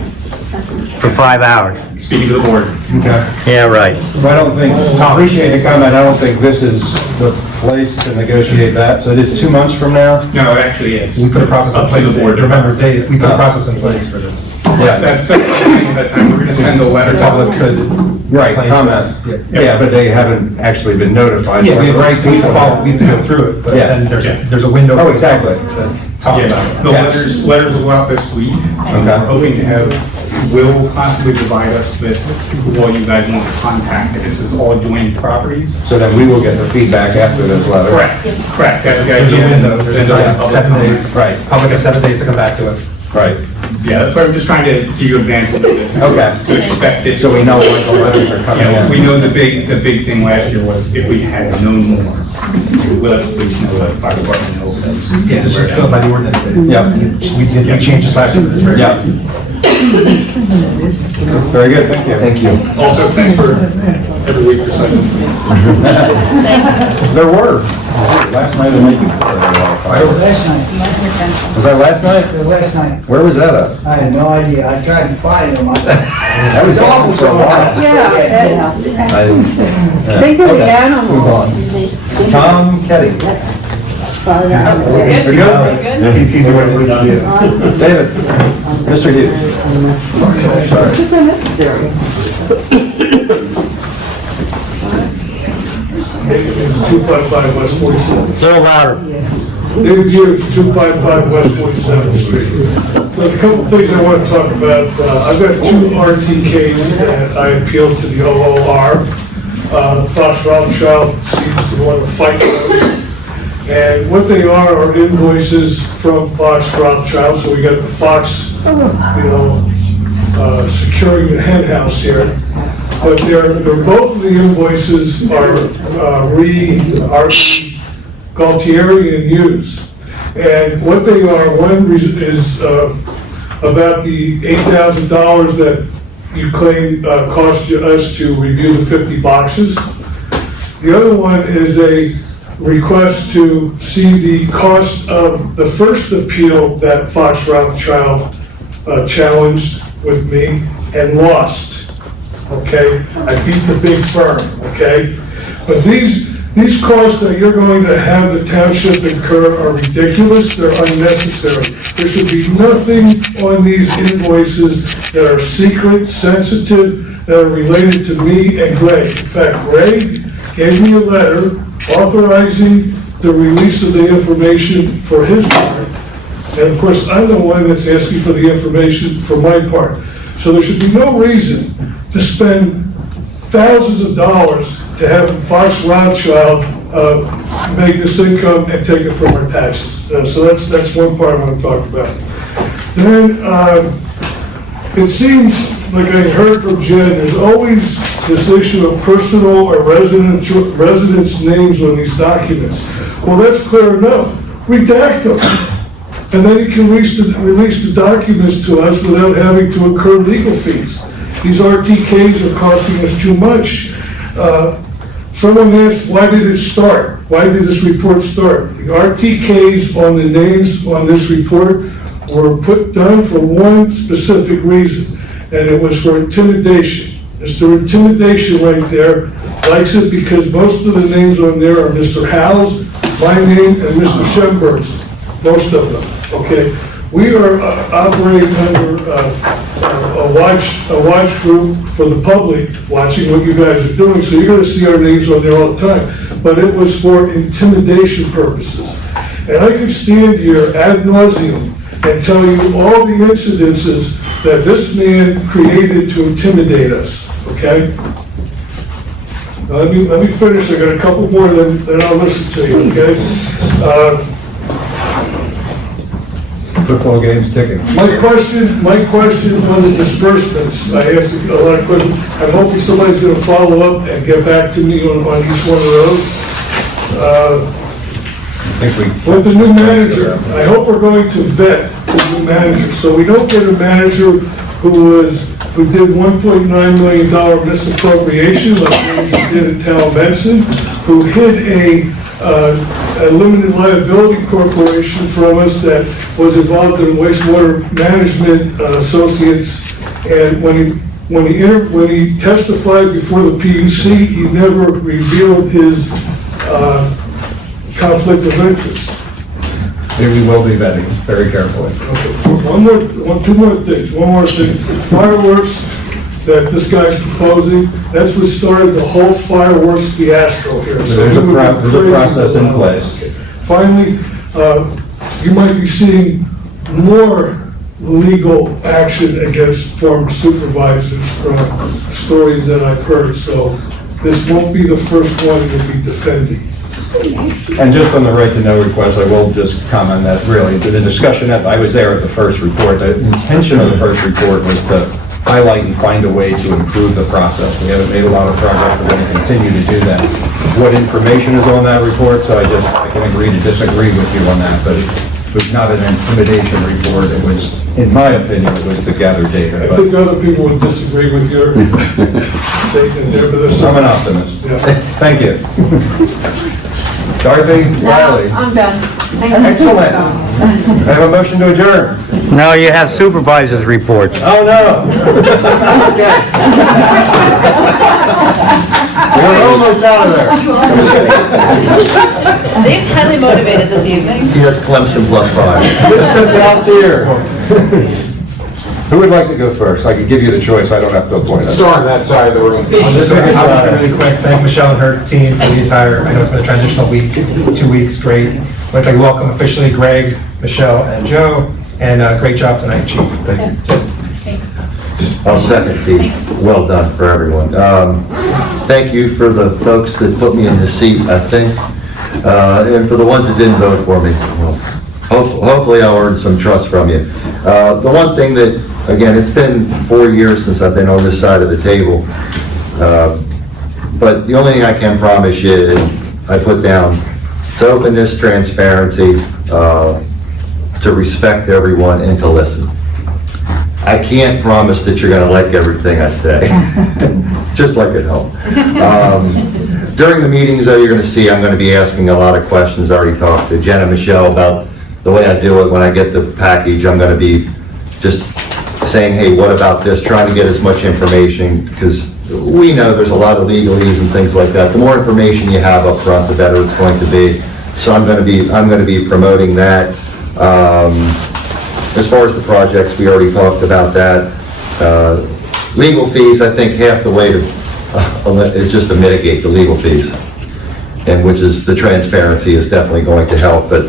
for 5 hours. Speaking to the board. Okay. Yeah, right. I don't think, I appreciate the comment, I don't think this is the place to negotiate that, so it is 2 months from now? No, it actually is. We put a process in Up to place. the board. Remember, Dave, we put a process in place for this. Yeah. That's the thing, that time we're gonna send a letter. The public could. Right, complain to us. comment. Yeah, but they haven't actually been notified. Yeah, so we the right have to people follow, we have to go through it, but Yeah. then Yeah. there's a window. Oh, for the exactly. public to talk about Yeah, it. the letters will go out this week. We're hoping to have, will possibly provide us with who all you guys want to contact. This is all joint properties. So then we will get the feedback after this letter. Correct, that's the There's a idea. window, there's Then a the public 7 days. comment. Right, Public has 7 days to come back to us. right. Yeah, that's why I'm just trying to give you advance into this. Okay. To expect it. So we know when the letters are coming Yeah, we in. know the big thing last year was if we had known more, we would let the police know, the fire department know. Yeah, this is still by the ordinance. Yeah. We changed this last year. This is very- Yeah. Very good, thank you. Thank you. Also, thanks for every week for sending. There were, last night and the night before, there were a lot of fireworks. Last night, Was that last night? last night, Where was that at? I had no idea, I tried to find them. That was on for a while. Yeah, I didn't- yeah. think of the Okay, animals. move on. Tom Ketty. We're good? He's the one who needs to- David, Mr. Hughes. Sorry. It's unnecessary. 255 West 47th. Little louder. David Hughes, 255 West 47th Street. There's a couple things I want to talk about. I've got 2 RTKs that I appealed to the OOR. Fox Rothschild seems to want to fight those. And what they are invoices from Fox Rothschild. So we got the Fox, securing the hen house here. But they're both of the invoices are Galtieri and Hughes. And what they are, one is about the $8,000 that you claim cost us to review the 50 boxes. The other one is a request to see the cost of the first appeal that Fox Rothschild challenged with me and lost, okay? I beat the big firm, okay? But these costs that you're going to have the township incur are ridiculous, they're unnecessary. There should be nothing on these invoices that are secret, sensitive, that are related to me and Greg. In fact, Greg gave me a letter authorizing the release of the information for his part. And of course, I'm the one that's asking for the information for my part. So there should be no reason to spend thousands of dollars to have Fox Rothschild make this income and take it from our taxes. So that's one part I want to talk about. Then it seems like I heard from Jen, there's always this issue of personal or residence names on these documents. Well, that's clear enough. Redact them. And then you can release the documents to us without having to incur legal fees. These RTKs are costing us too much. Someone asked, why did it start? Why did this report start? The RTKs on the names on this report were done for one specific reason, and it was for intimidation. Mr. Intimidation right there likes it because most of the names on there are Mr. Howell's, my name, and Mr. Schoenberg's, most of them, okay? We are operating under a watch group for the public, watching what you guys are doing, so you're gonna see our names on there all the time. But it was for intimidation purposes. And I could stand here ad nauseum and tell you all the incidences that this man created to intimidate us, okay? Now, let me finish, I got a couple more, then I'll listen to you, okay? Football game's ticking. My question on the disbursements, I asked a lot of questions. I'm hoping somebody's gonna follow up and get back to me on each one of those. I think With the new manager, I hope we're going to vet the new manager, so we don't get a manager who did $1.9 million misappropriation, like we did in Town Benson, who hid a limited liability corporation from us that was involved in wastewater management associates, and when he testified before the PUC, he never revealed his conflict of interest. we will be vetting very carefully. Okay, two more things. One more thing. Fireworks that this guy's proposing, that's what started the whole fireworks fiasco here. So There's a process in place. Okay. Finally, you might be seeing more legal action against former supervisors from stories that I've heard, so this won't be the first one you'll be defending. And just on the right to know request, I will just comment that really, the discussion that I was there at the first report, the intention of the first report was to highlight and find a way to improve the process. We haven't made a lot of progress, we're going to continue to do that. What information is on that report, so I can agree to disagree with you on that, but it was not an intimidation report. It was, in my opinion, it was to gather data. I think other people would disagree with your statement there, but that's... I'm an optimist. Yeah. Thank you. Dorothy Reilly. I'm done. Excellent. I have a motion to adjourn. No, you have supervisors' reports. Oh, no. Okay. We're almost out of there. Dave's highly motivated this evening. He has Clemson +5. Mr. Valtier. Who would like to go first? I could give you the choice, I don't have to appoint it. Start on that side of the room. I'll just really quick thank Michelle and her team for the entire, I know it's been a transitional week, 2 weeks straight. I'd like to welcome officially Greg, Michelle, and Joe, and great job tonight, Chief. Thank you. I'll second the well done for everyone. Thank you for the folks that put me in the seat, I think, and for the ones that didn't vote for me. Well, hopefully I'll earn some trust from you. The one thing that, again, it's been 4 years since I've been on this side of the table, but the only thing I can promise you is I put down to openness, transparency, to respect everyone, and to listen. I can't promise that you're going to like everything I say, just like at home. During the meetings, though, you're going to see I'm going to be asking a lot of questions. I already talked to Jen and Michelle about the way I do it. When I get the package, I'm going to be just saying, hey, what about this? Trying to get as much information, because we know there's a lot of legalese and things like that. The more information you have up front, the better it's going to be. So I'm going to be promoting that. As far as the projects, we already talked about that. Legal fees, I think half the way to is just to mitigate the legal fees, and which is the transparency is definitely going to help. But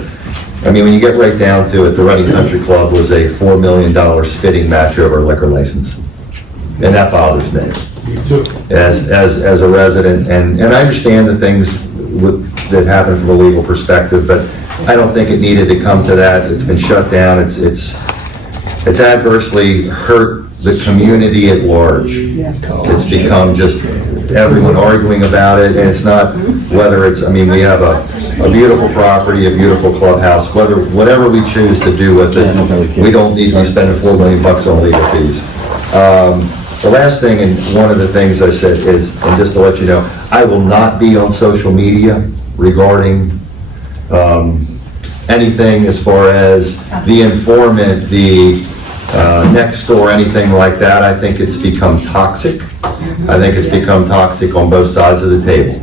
I mean, when you get right down to it, the Reading Country Club was a $4 million spitting match over a liquor license, and that bothers me as a resident. And I understand the things that happen from a legal perspective, but I don't think it needed to come to that. It's been shut down. It's adversely hurt the community at large. It's become just everyone arguing about it, and it's not whether it's, I mean, we have a beautiful property, a beautiful clubhouse, whatever we choose to do with it, we don't need to be spending $4 million on legal fees. The last thing, and one of the things I said is, and just to let you know, I will not be on social media regarding anything as far as the informant, the next door, anything like that. I think it's become toxic. I think it's become toxic on both sides of the table.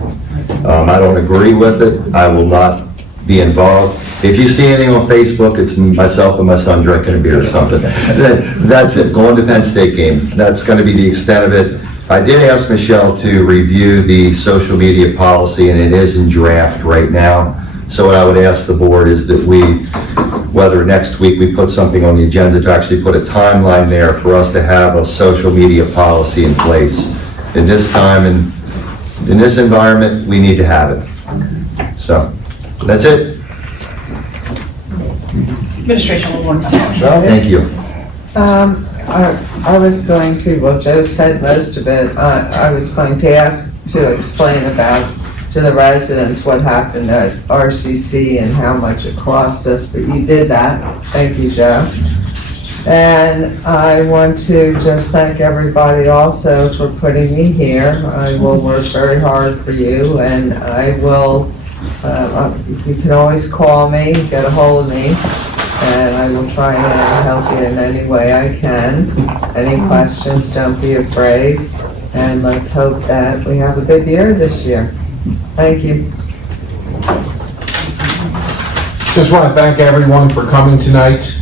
I don't agree with it. I will not be involved. If you see anything on Facebook, it's myself and my son drinking a beer or something. That's it. Going to Penn State game. That's going to be the extent of it. I did ask Michelle to review the social media policy, and it is in draft right now. So what I would ask the board is that whether next week we put something on the agenda to actually put a timeline there for us to have a social media policy in place. In this time and in this environment, we need to have it. So that's it. Administration will work on that. Thank you. I was going to, well, Joe said most of it. I was going to ask to explain to the residents what happened at RCC and how much it cost us, but you did that. Thank you, Joe. And I want to just thank everybody also for putting me here. I will work very hard for you, and I will, you can always call me, get a hold of me, and I will try and help you in any way I can. Any questions, don't be afraid, and let's hope that we have a good year this year. Thank you. Just want to thank everyone for coming tonight.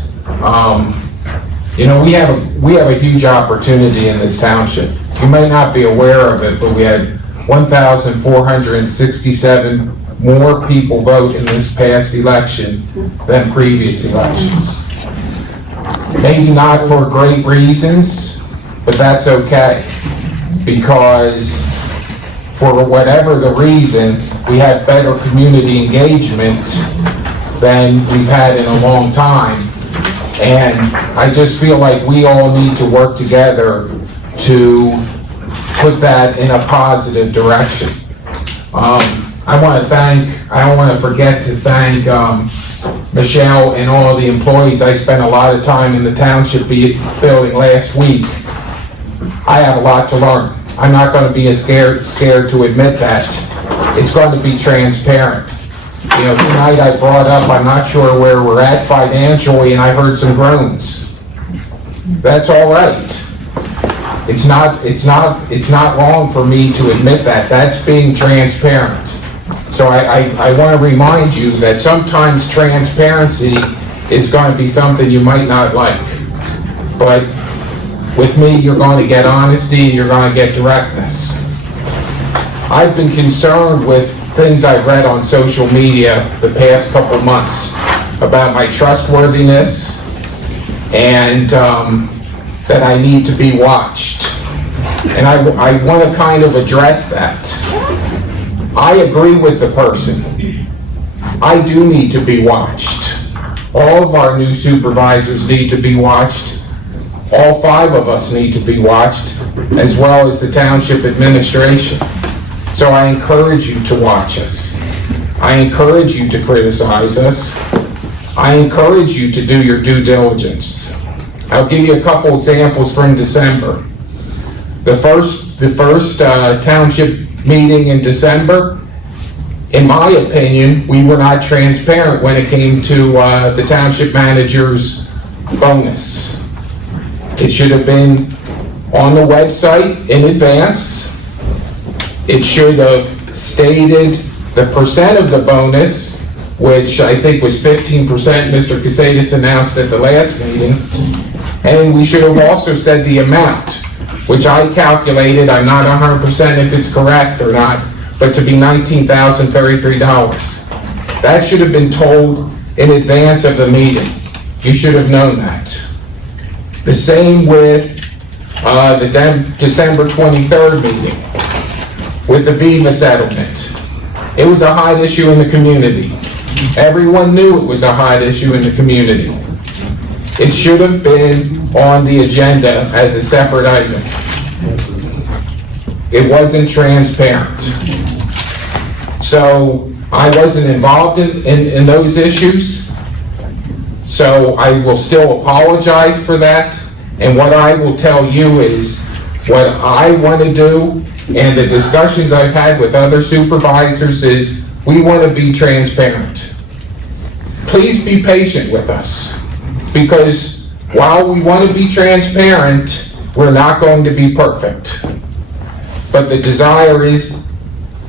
You know, we have a huge opportunity in this township. You may not be aware of it, but we had 1,467 more people vote in this past election than previous elections. Maybe not for great reasons, but that's okay, because for whatever the reason, we have better community engagement than we've had in a long time. And I just feel like we all need to work together to put that in a positive direction. I don't want to forget to thank Michelle and all the employees. I spent a lot of time in the township building last week. I have a lot to learn. I'm not going to be scared to admit that. It's going to be transparent. You know, tonight I brought up, I'm not sure where we're at financially, and I heard some groans. That's all right. It's not wrong for me to admit that. That's being transparent. So I want to remind you that sometimes transparency is going to be something you might not like. But with me, you're going to get honesty and you're going to get directness. I've been concerned with things I've read on social media the past couple months about my trustworthiness and that I need to be watched. And I want to kind of address that. I agree with the person. I do need to be watched. All of our new supervisors need to be watched. All 5 of us need to be watched, as well as the township administration. So I encourage you to watch us. I encourage you to criticize us. I encourage you to do your due diligence. I'll give you a couple examples from December. The first township meeting in December, in my opinion, we were not transparent when it came to the township manager's bonus. It should have been on the website in advance. It should have stated the percent of the bonus, which I think was 15%, Mr. Casadas announced at the last meeting. And we should have also said the amount, which I calculated, I'm not 100% if it's correct or not, but to be $19,033. That should have been told in advance of the meeting. You should have known that. The same with the December 23rd meeting with the Viva settlement. It was a hot issue in the community. Everyone knew it was a hot issue in the community. It should have been on the agenda as a separate item. It wasn't transparent. So I wasn't involved in those issues. So I will still apologize for that. And what I will tell you is what I want to do, and the discussions I've had with other supervisors is we want to be transparent. Please be patient with us, because while we want to be transparent, we're not going to be perfect. But the desire is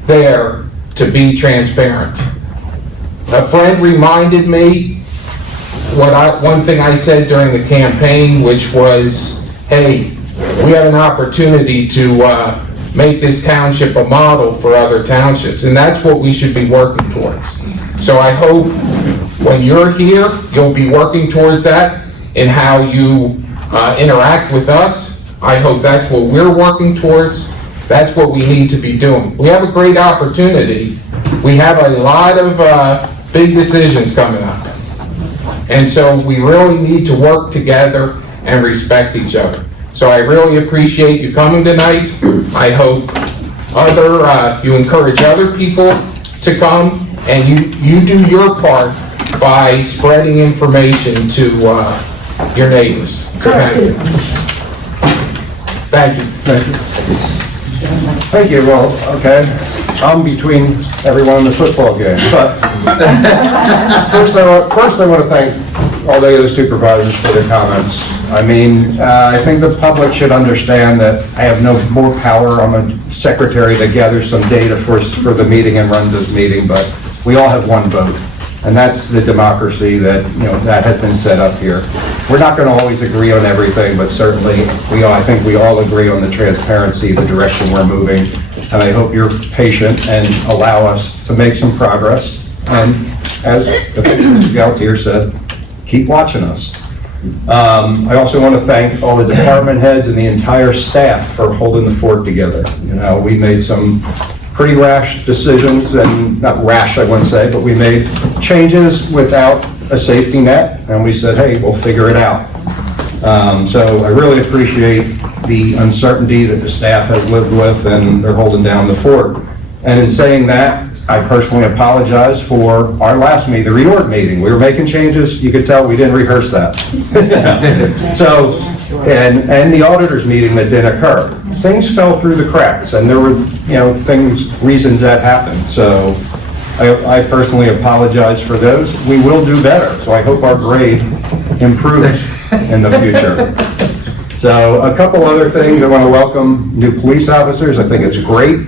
there to be transparent. A friend reminded me one thing I said during the campaign, which was, hey, we have an opportunity to make this township a model for other townships, and that's what we should be working towards. So I hope when you're here, you'll be working towards that in how you interact with us. I hope that's what we're working towards. That's what we need to be doing. We have a great opportunity. We have a lot of big decisions coming up. And so we really need to work together and respect each other. So I really appreciate you coming tonight. I hope you encourage other people to come, and you do your part by spreading information to your neighbors. Thank you. Thank you. Thank you. Well, okay. I'm between everyone in the football game, but first I want to thank all the other supervisors for their comments. I mean, I think the public should understand that I have no more power. I'm a secretary that gathers some data for the meeting and runs this meeting, but we all have one vote. And that's the democracy that, that has been set up here. We're not going to always agree on everything, but certainly I think we all agree on the transparency, the direction we're moving. And I hope you're patient and allow us to make some progress. And as the Galtier said, keep watching us. I also want to thank all the department heads and the entire staff for holding the fort together. We made some pretty rash decisions, and not rash, I wouldn't say, but we made changes without a safety net, and we said, hey, we'll figure it out. So I really appreciate the uncertainty that the staff has lived with, and they're holding down the fort. And in saying that, I personally apologize for our last meeting, the reorg meeting. We were making changes. You could tell we didn't rehearse that. So, and the auditors meeting that did occur. Things fell through the cracks, and there were, reasons that happened. So I personally apologize for those. We will do better. So I hope our grade improves in the future. So a couple other things. I want to welcome new police officers. I think it's great.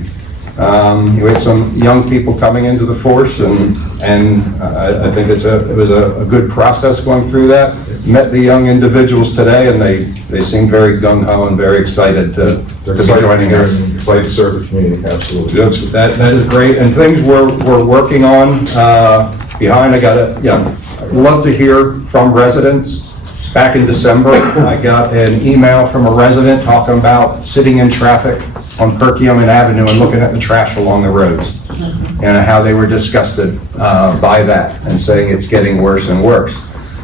We had some young people coming into the force, and I think it was a good process going through that. Met the young individuals today, and they seem very gung-ho and very excited to be joining us. Excited to serve the community, absolutely. That is great, and things we're working on behind. I'd love to hear from residents. Back in December, I got an email from a resident talking about sitting in traffic on Perkiomen Avenue and looking at the trash along the roads, and how they were disgusted by that and saying it's getting worse and worse.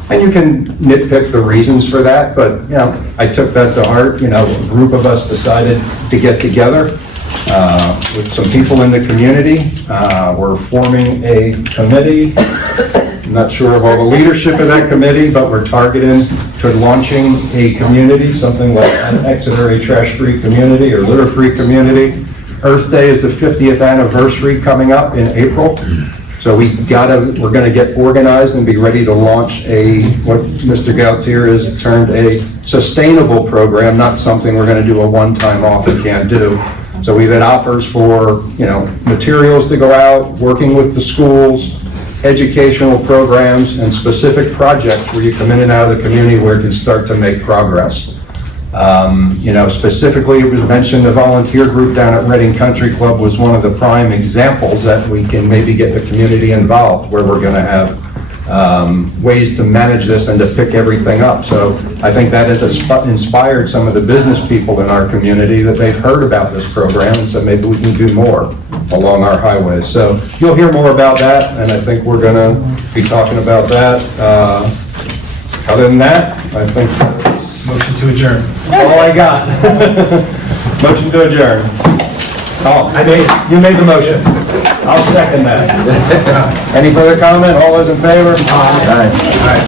And you can nitpick the reasons for that, but I took that to heart. A group of us decided to get together with some people in the community. We're forming a committee. I'm not sure of all the leadership of that committee, but we're targeting toward launching a community, something like an Exeter, a trash-free community or litter-free community. Earth Day is the 50th anniversary coming up in April. So we're gonna get organized and be ready to launch what Mr. Gautier has termed a sustainable program, not something we're gonna do a one-time off and can't do. So we've had offers for, materials to go out, working with the schools, educational programs, and specific projects where you come in and out of the community where it can start to make progress. Specifically, it was mentioned the volunteer group down at Reading Country Club was one of the prime examples that we can maybe get the community involved, where we're going to have ways to manage this and to pick everything up. So I think that has inspired some of the business people in our community that they've heard about this program, and so maybe we can do more along our highways. So you'll hear more about that, and I think we're going to be talking about that. Other than that, I think Motion to adjourn. all I got. Motion to adjourn. Oh, you made the motion. I'll second that. Any further comment? All those in favor? Aye.